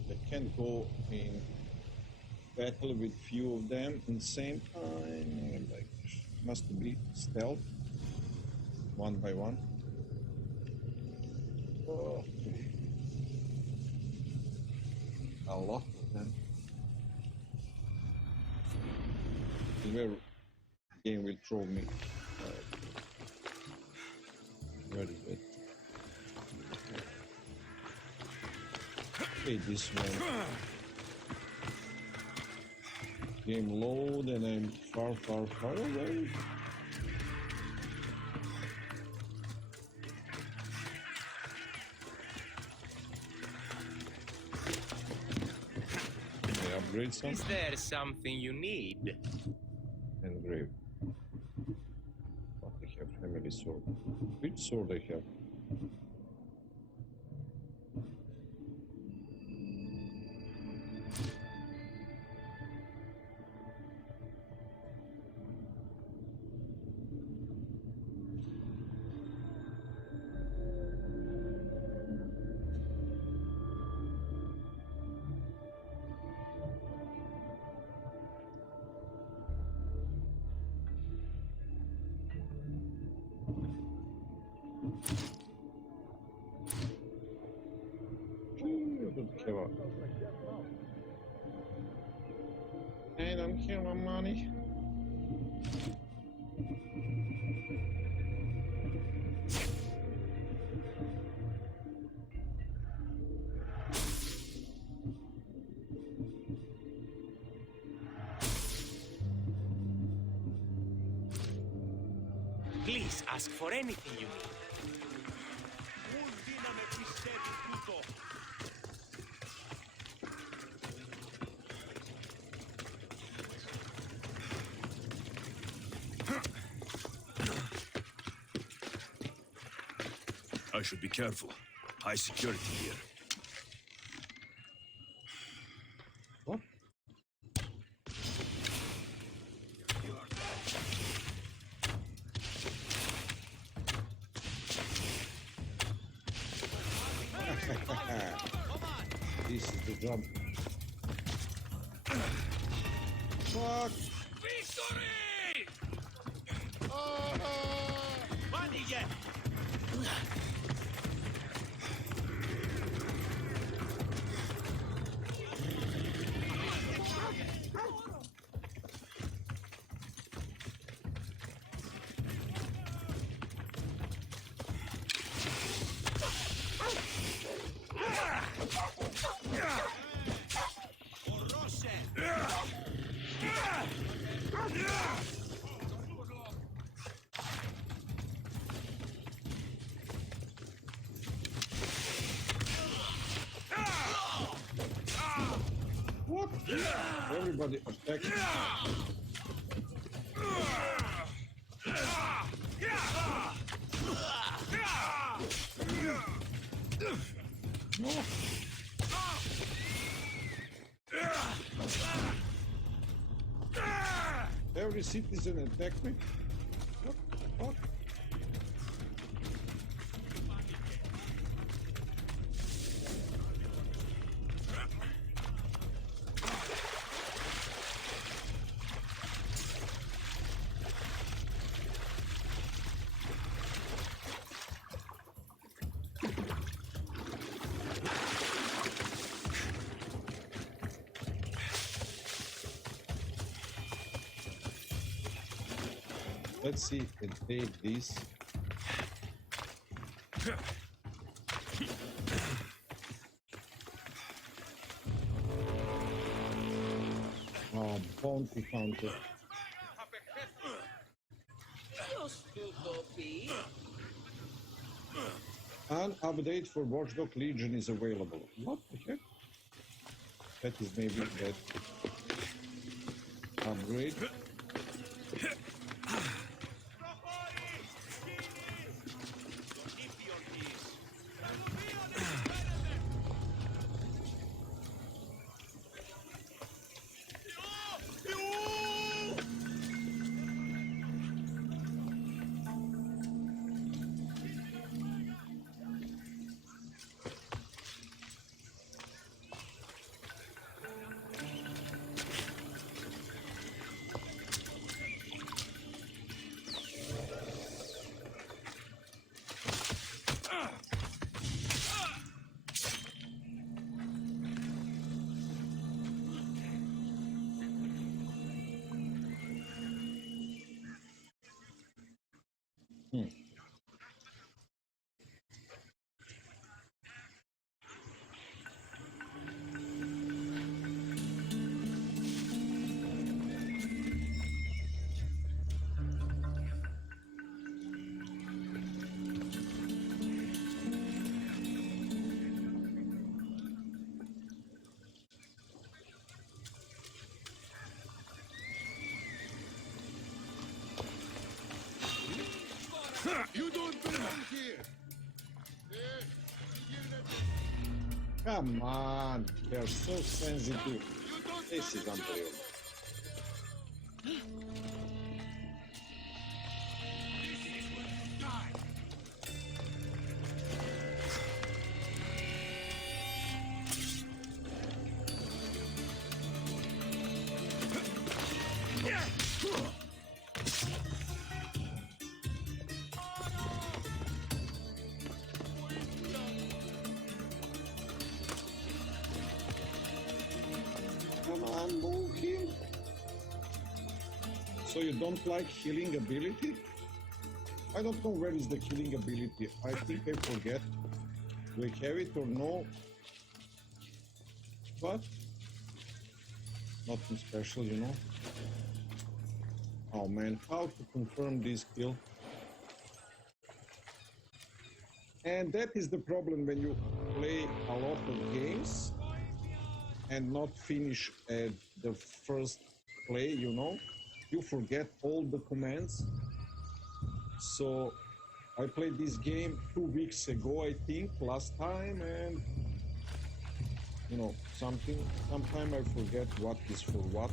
I can't go in battle with few of them in the same time. Like, must be stealth, one by one. Oh, a lot of them. Where game will throw me? Where is it? Okay, this one. Game load and I'm far, far, far away. Can I upgrade something? Is there something you need? Engrave. What I have? Family sword. Which sword I have? I don't care about money. Please ask for anything you need. I should be careful. High security here. What? This is the jump. Fuck! Victory! Money yet! What? Everybody attack. No. Every citizen attack me? What the fuck? Let's see if we can take this. Oh, bounty hunter. An update for Watchdog Legion is available. What the heck? That is maybe that upgrade. Hmm. You don't belong here. Come on, they're so sensitive. This is unbelievable. Come on, move him. So you don't like healing ability? I don't know where is the healing ability. I think I forget. Do we have it or no? But nothing special, you know. Oh man, how to confirm this kill? And that is the problem when you play a lot of games and not finish at the first play, you know. You forget all the commands. So I played this game 2 weeks ago, I think, last time, and you know, sometimes I forget what is for what.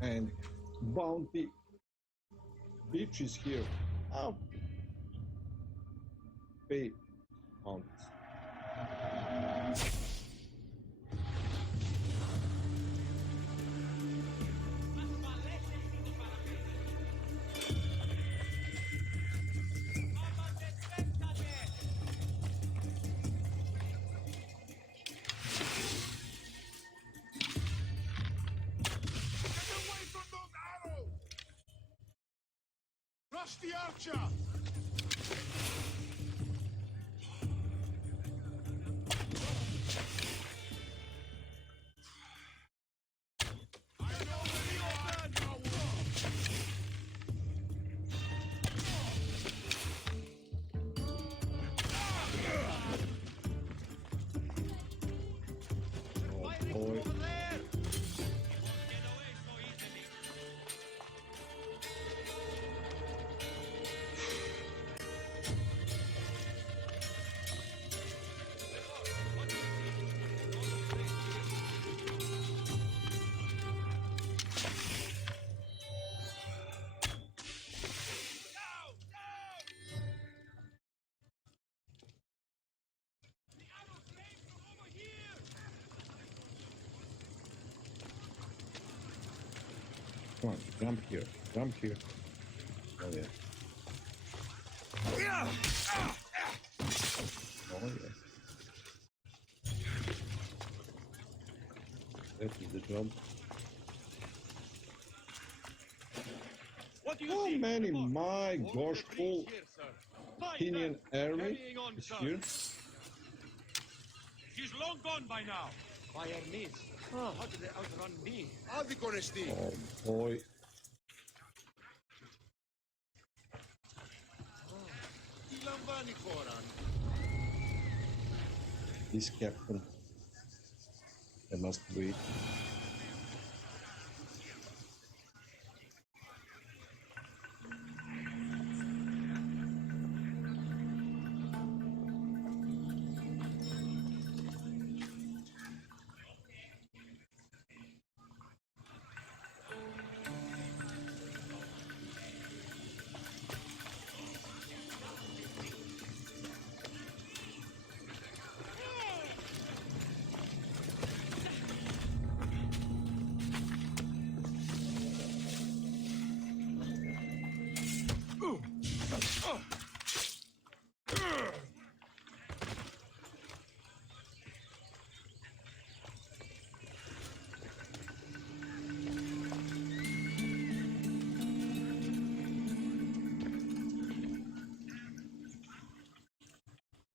And Bounty Beach is here. Oh, pay pounds. Rush the archer! Boy. Come on, jump here, jump here. Oh yeah. Oh yeah. That is the job. How many, my gosh, whole Athenian army is here? He's long gone by now. By our means. How did they outrun me? Oh boy. This captain. I must wait.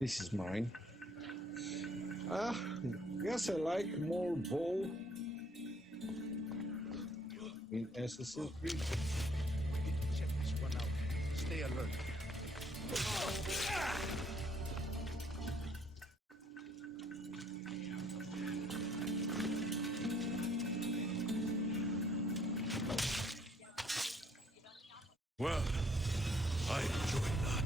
This is mine. Guess I like more bow in Assassin's Creed. Check this one out. Stay alert. Well, I enjoyed that.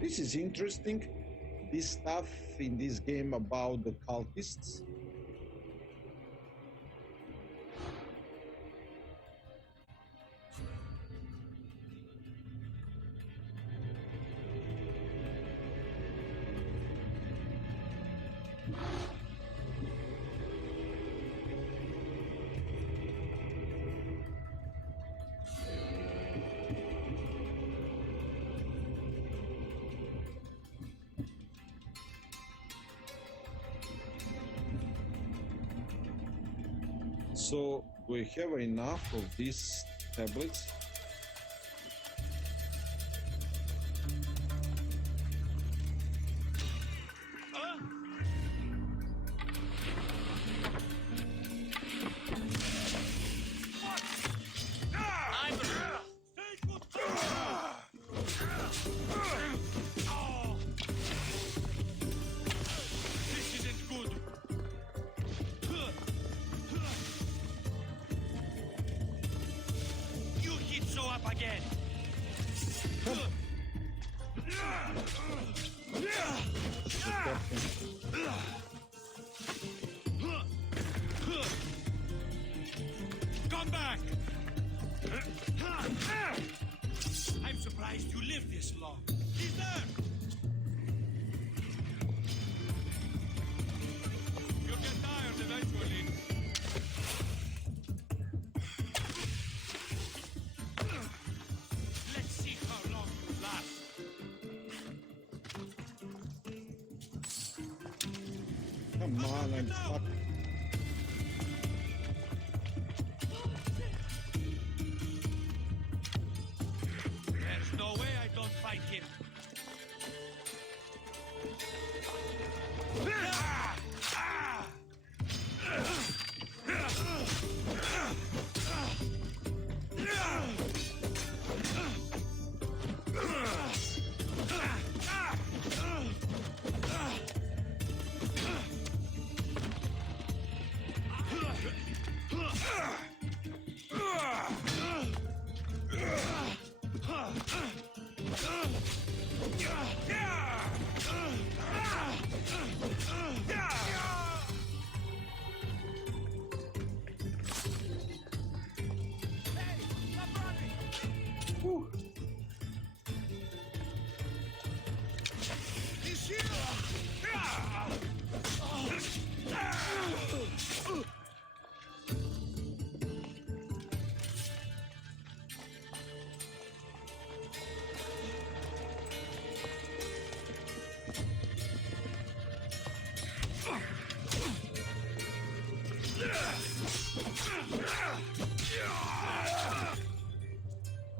This is interesting. This stuff in this game about the cultists. So, do we have enough of these tablets? This isn't good. You hit so up again. Come back. I'm surprised you lived this long. He's there. You'll get tired eventually. Let's see how long you last. Come on, I'm stuck. There's no way I don't fight him.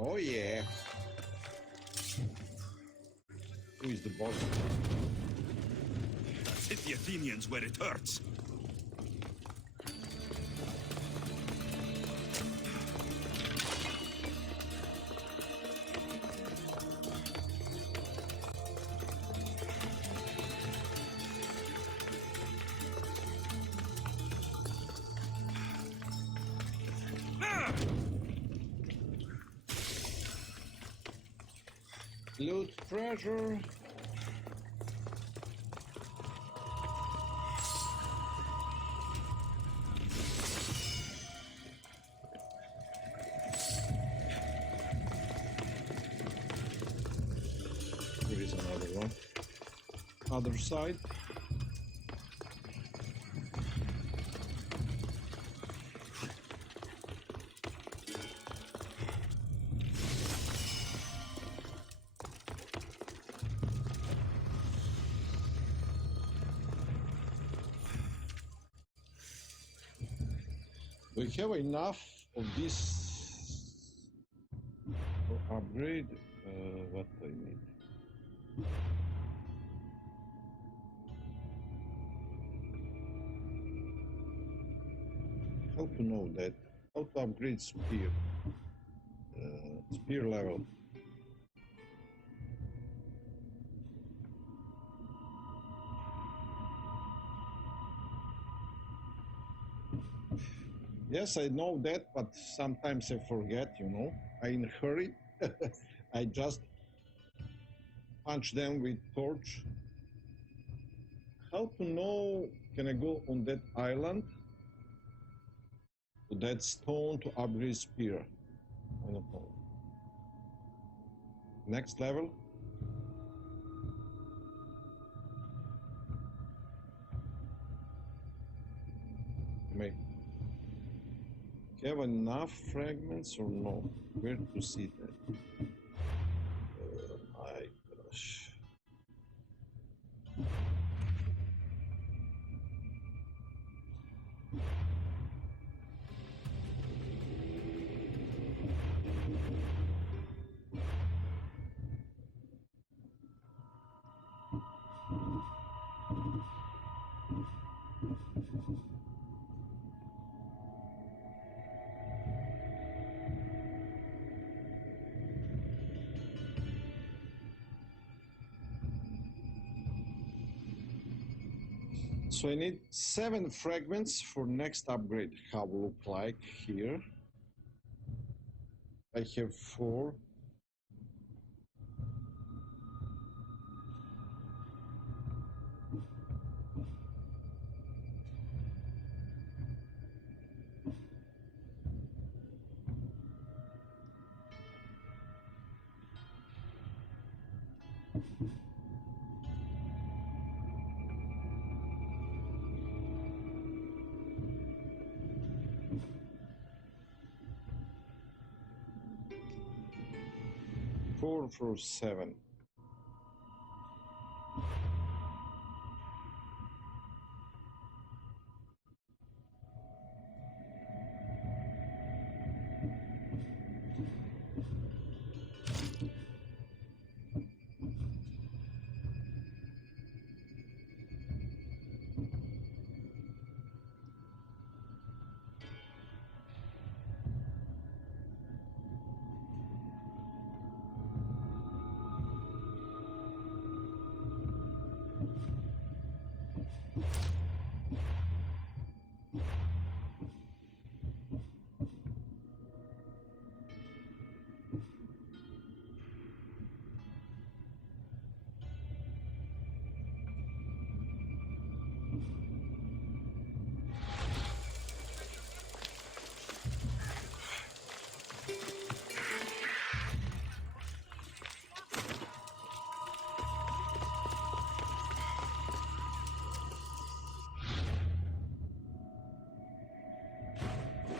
Oh yeah. Who is the boss? Let's hit the Athenians where it hurts. Loot treasure. There is another one. Other side. We have enough of this to upgrade what I need. How to know that? How to upgrade spear? Spear level. Yes, I know that, but sometimes I forget, you know. I in a hurry. I just punch them with torch. How to know, can I go on that island? To that stone to upgrade spear? I don't know. Next level? May have enough fragments or no? Where to see that? My gosh. So I need 7 fragments for next upgrade. How will look like here? I have 4. Four for 7.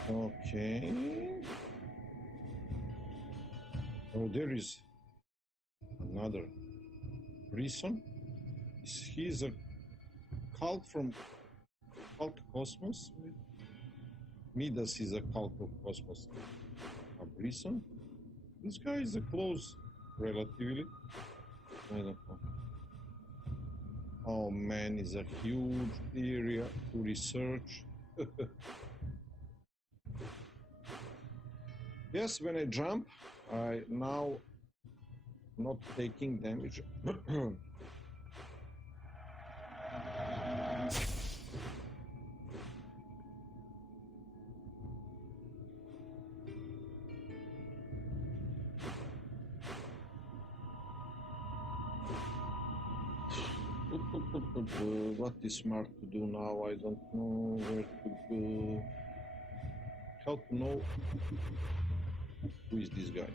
Okay. Oh, there is another reason. He's a cult from Cult Cosmos. Midas is a cult of Cosmos. A reason. This guy is a close, relatively. I don't know. Oh man, it's a huge area to research. Yes, when I jump, I now not taking damage. What is smart to do now? I don't know where to go. How to know who is this guy?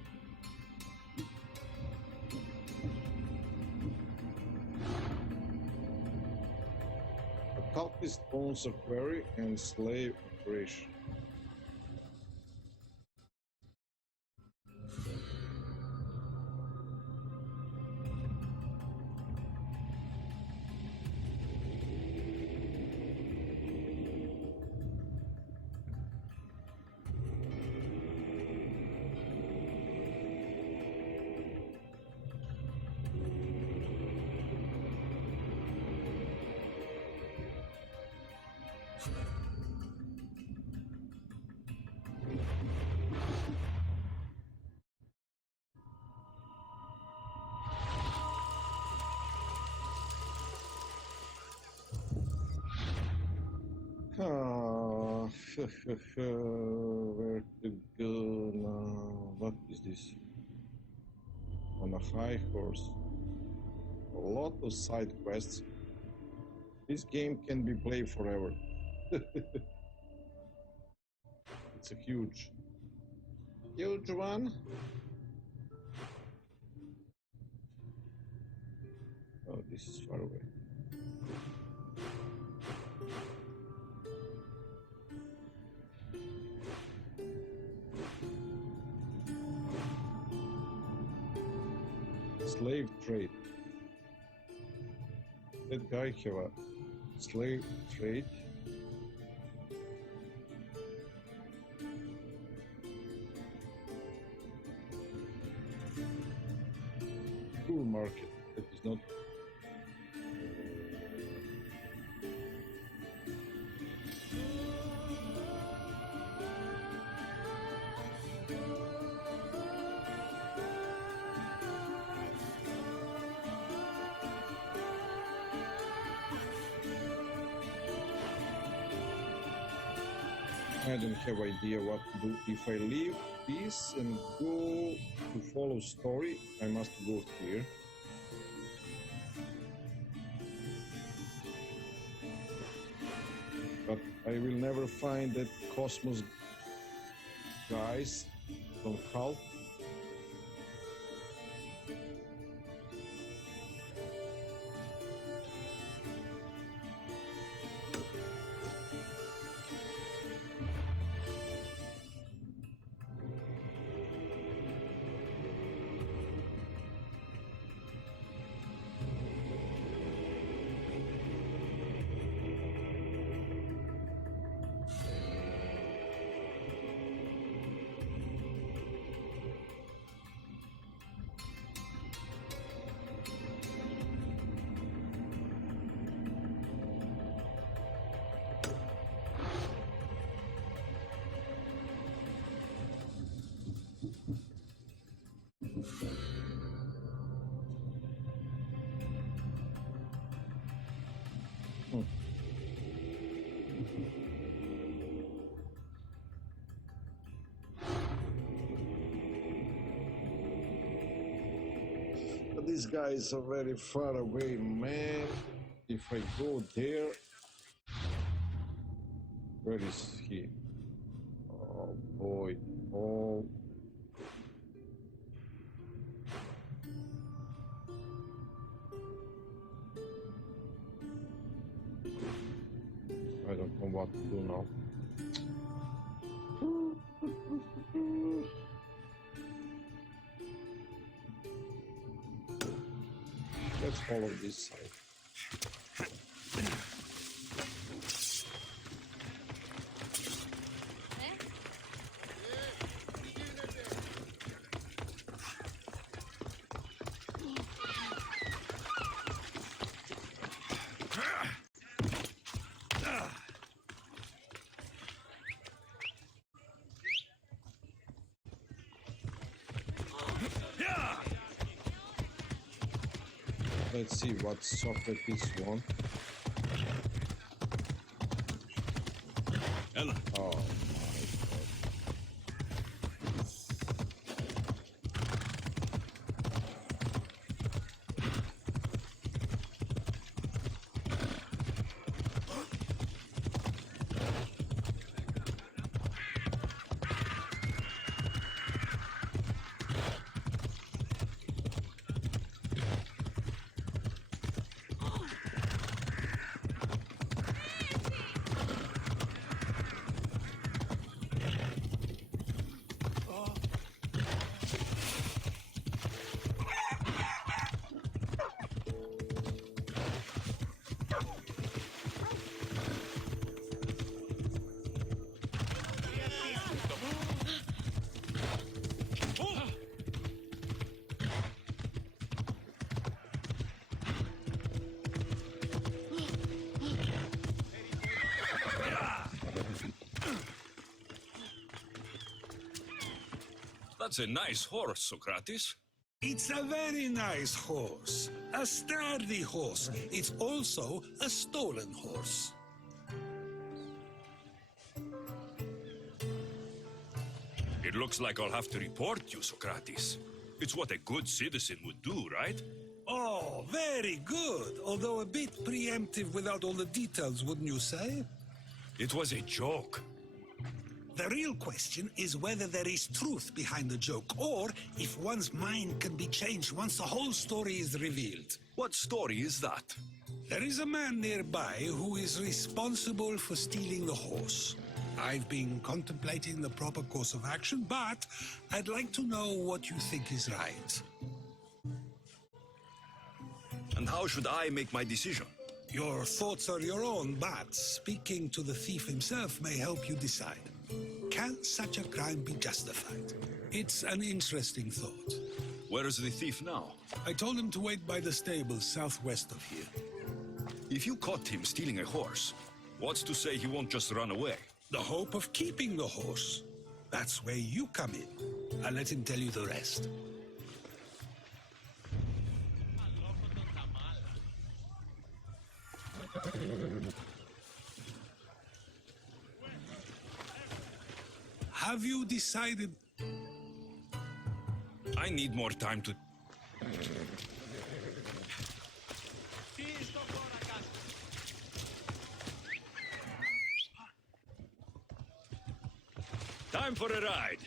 A cultist owns a quarry and slave operation. Ah, where to go now? What is this? On a high horse. A lot of side quests. This game can be played forever. It's a huge one. Oh, this is far away. Slave trade. That guy have a slave trade. Bull market. That is not. I don't have idea what to do. If I leave this and go to follow story, I must go here. But I will never find that Cosmos guys from Hull. But these guys are very far away, man. If I go there, where is he? Oh boy, oh. I don't know what to do now. Let's follow this side. Let's see what Sokrates won. Ella. Oh my That's a nice horse, Sokrates. It's a very nice horse. A sturdy horse. It's also a stolen horse. It looks like I'll have to report you, Sokrates. It's what a good citizen would do, right? Oh, very good. Although a bit preemptive without all the details, wouldn't you say? It was a joke. The real question is whether there is truth behind the joke, or if one's mind can be changed once the whole story is revealed. What story is that? There is a man nearby who is responsible for stealing the horse. I've been contemplating the proper course of action, but I'd like to know what you think is right. And how should I make my decision? Your thoughts are your own, but speaking to the thief himself may help you decide. Can such a crime be justified? It's an interesting thought. Where is the thief now? I told him to wait by the stables southwest of here. If you caught him stealing a horse, what's to say he won't just run away? The hope of keeping the horse. That's where you come in. I'll let him tell you the rest. Have you decided? I need more time to... Time for a ride.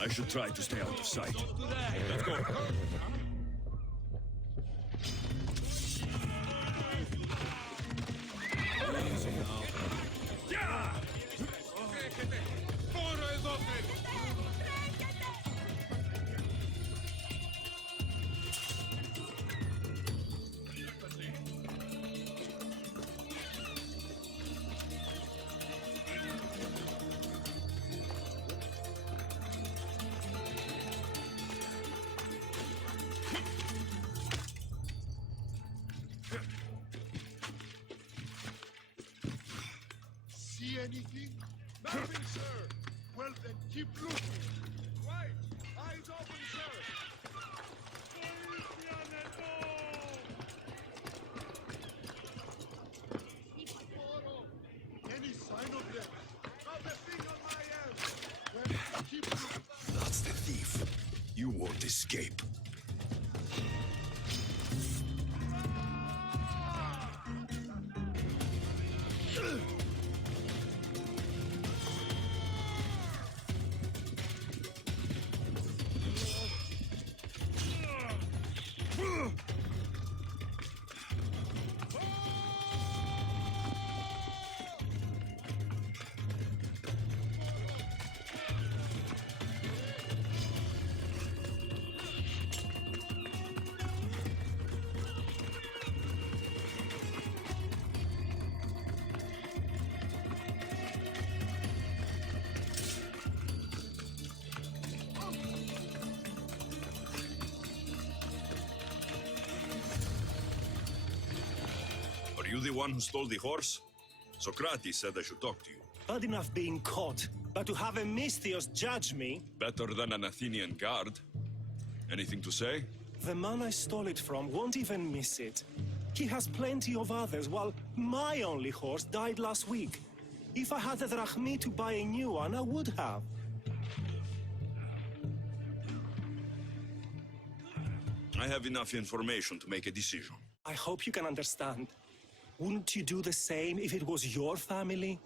I should try to stay out of sight. Let's go. See anything? Nothing, sir. Well, then keep looking. Right. Eyes open, sir. Any sign of them? Not a thing on my end. Well, keep looking. That's the thief. You won't escape. Are you the one who stole the horse? Sokrates said I should talk to you. Bad enough being caught, but to have a Misthios judge me... Better than an Athenian guard. Anything to say? The man I stole it from won't even miss it. He has plenty of others, while my only horse died last week. If I had the drachmi to buy a new one, I would have. I have enough information to make a decision. I hope you can understand. Wouldn't you do the same if it was your family?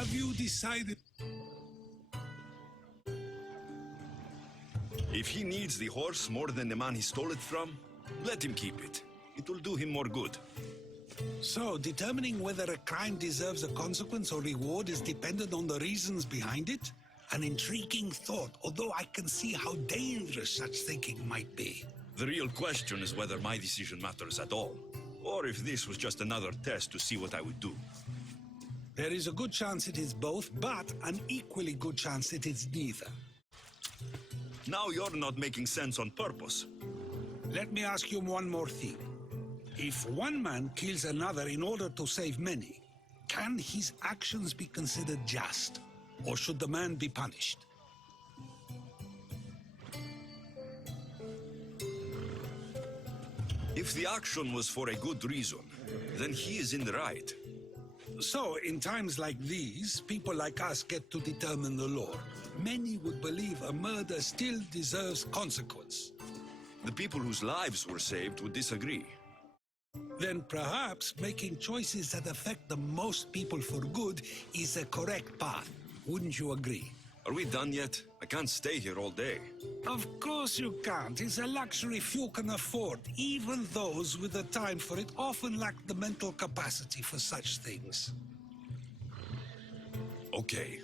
Have you decided? If he needs the horse more than the man he stole it from, let him keep it. It will do him more good. So, determining whether a crime deserves a consequence or reward is dependent on the reasons behind it? An intriguing thought, although I can see how dangerous such thinking might be. The real question is whether my decision matters at all, or if this was just another test to see what I would do. There is a good chance it is both, but an equally good chance it is neither. Now you're not making sense on purpose. Let me ask you one more thing. If one man kills another in order to save many, can his actions be considered just? Or should the man be punished? If the action was for a good reason, then he is in the right. So, in times like these, people like us get to determine the law. Many would believe a murder still deserves consequence. The people whose lives were saved would disagree. Then perhaps making choices that affect the most people for good is a correct path. Wouldn't you agree? Are we done yet? I can't stay here all day. Of course you can't. It's a luxury few can afford. Even those with the time for it often lack the mental capacity for such things. Okay.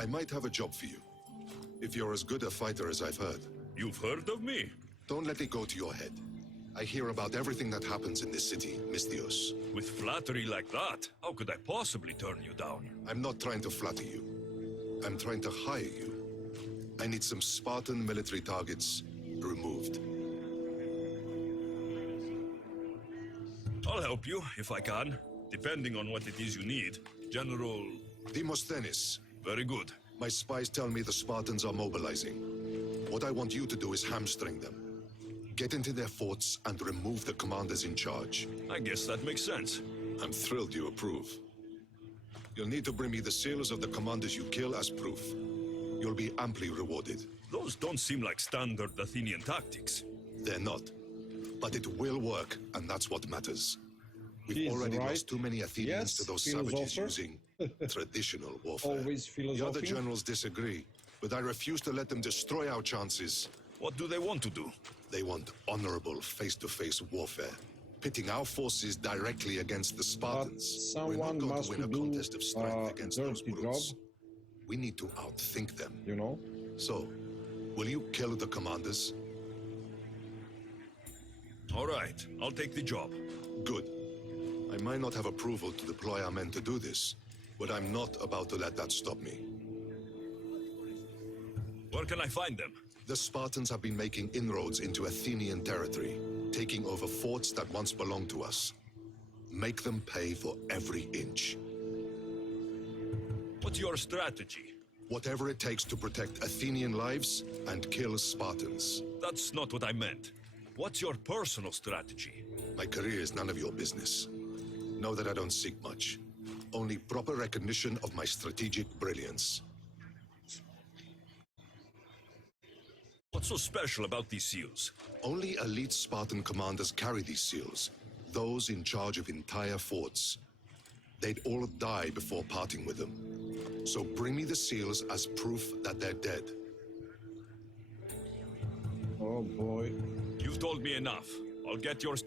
I might have a job for you. If you're as good a fighter as I've heard. You've heard of me? Don't let it go to your head. I hear about everything that happens in this city, Misthios. With flattery like that, how could I possibly turn you down? I'm not trying to flatter you. I'm trying to hire you. I need some Spartan military targets removed. I'll help you, if I can, depending on what it is you need. General... Demosthenes. Very good. My spies tell me the Spartans are mobilizing. What I want you to do is hamstring them. Get into their forts and remove the commanders in charge. I guess that makes sense. I'm thrilled you approve. You'll need to bring me the seals of the commanders you kill as proof. You'll be amply rewarded. Those don't seem like standard Athenian tactics. They're not. But it will work, and that's what matters. We've He's already right. lost too many Athenians to those savages philosopher. using traditional warfare. Always The other philosophing. generals disagree, but I refuse to let them destroy our chances. What do they want to do? They want honorable face-to-face warfare, pitting our forces directly against the Spartans. We're not Someone going must to win a do contest of strength against those dirty brutes. job. We need to outthink them. You know? So, will you kill the commanders? All right, I'll take the job. Good. I might not have approval to deploy our men to do this, but I'm not about to let that stop me. Where can I find them? The Spartans have been making inroads into Athenian territory, taking over forts that once belonged to us. Make them pay for every inch. What's your strategy? Whatever it takes to protect Athenian lives and kill Spartans. That's not what I meant. What's your personal strategy? My career is none of your business. Know that I don't seek much. Only proper recognition of my strategic brilliance. What's so special about these seals? Only elite Spartan commanders carry these seals. Those in charge of entire forts. They'd all die before parting with them. So bring me the seals as proof that they're dead. Oh boy. You've told me enough. I'll get yours.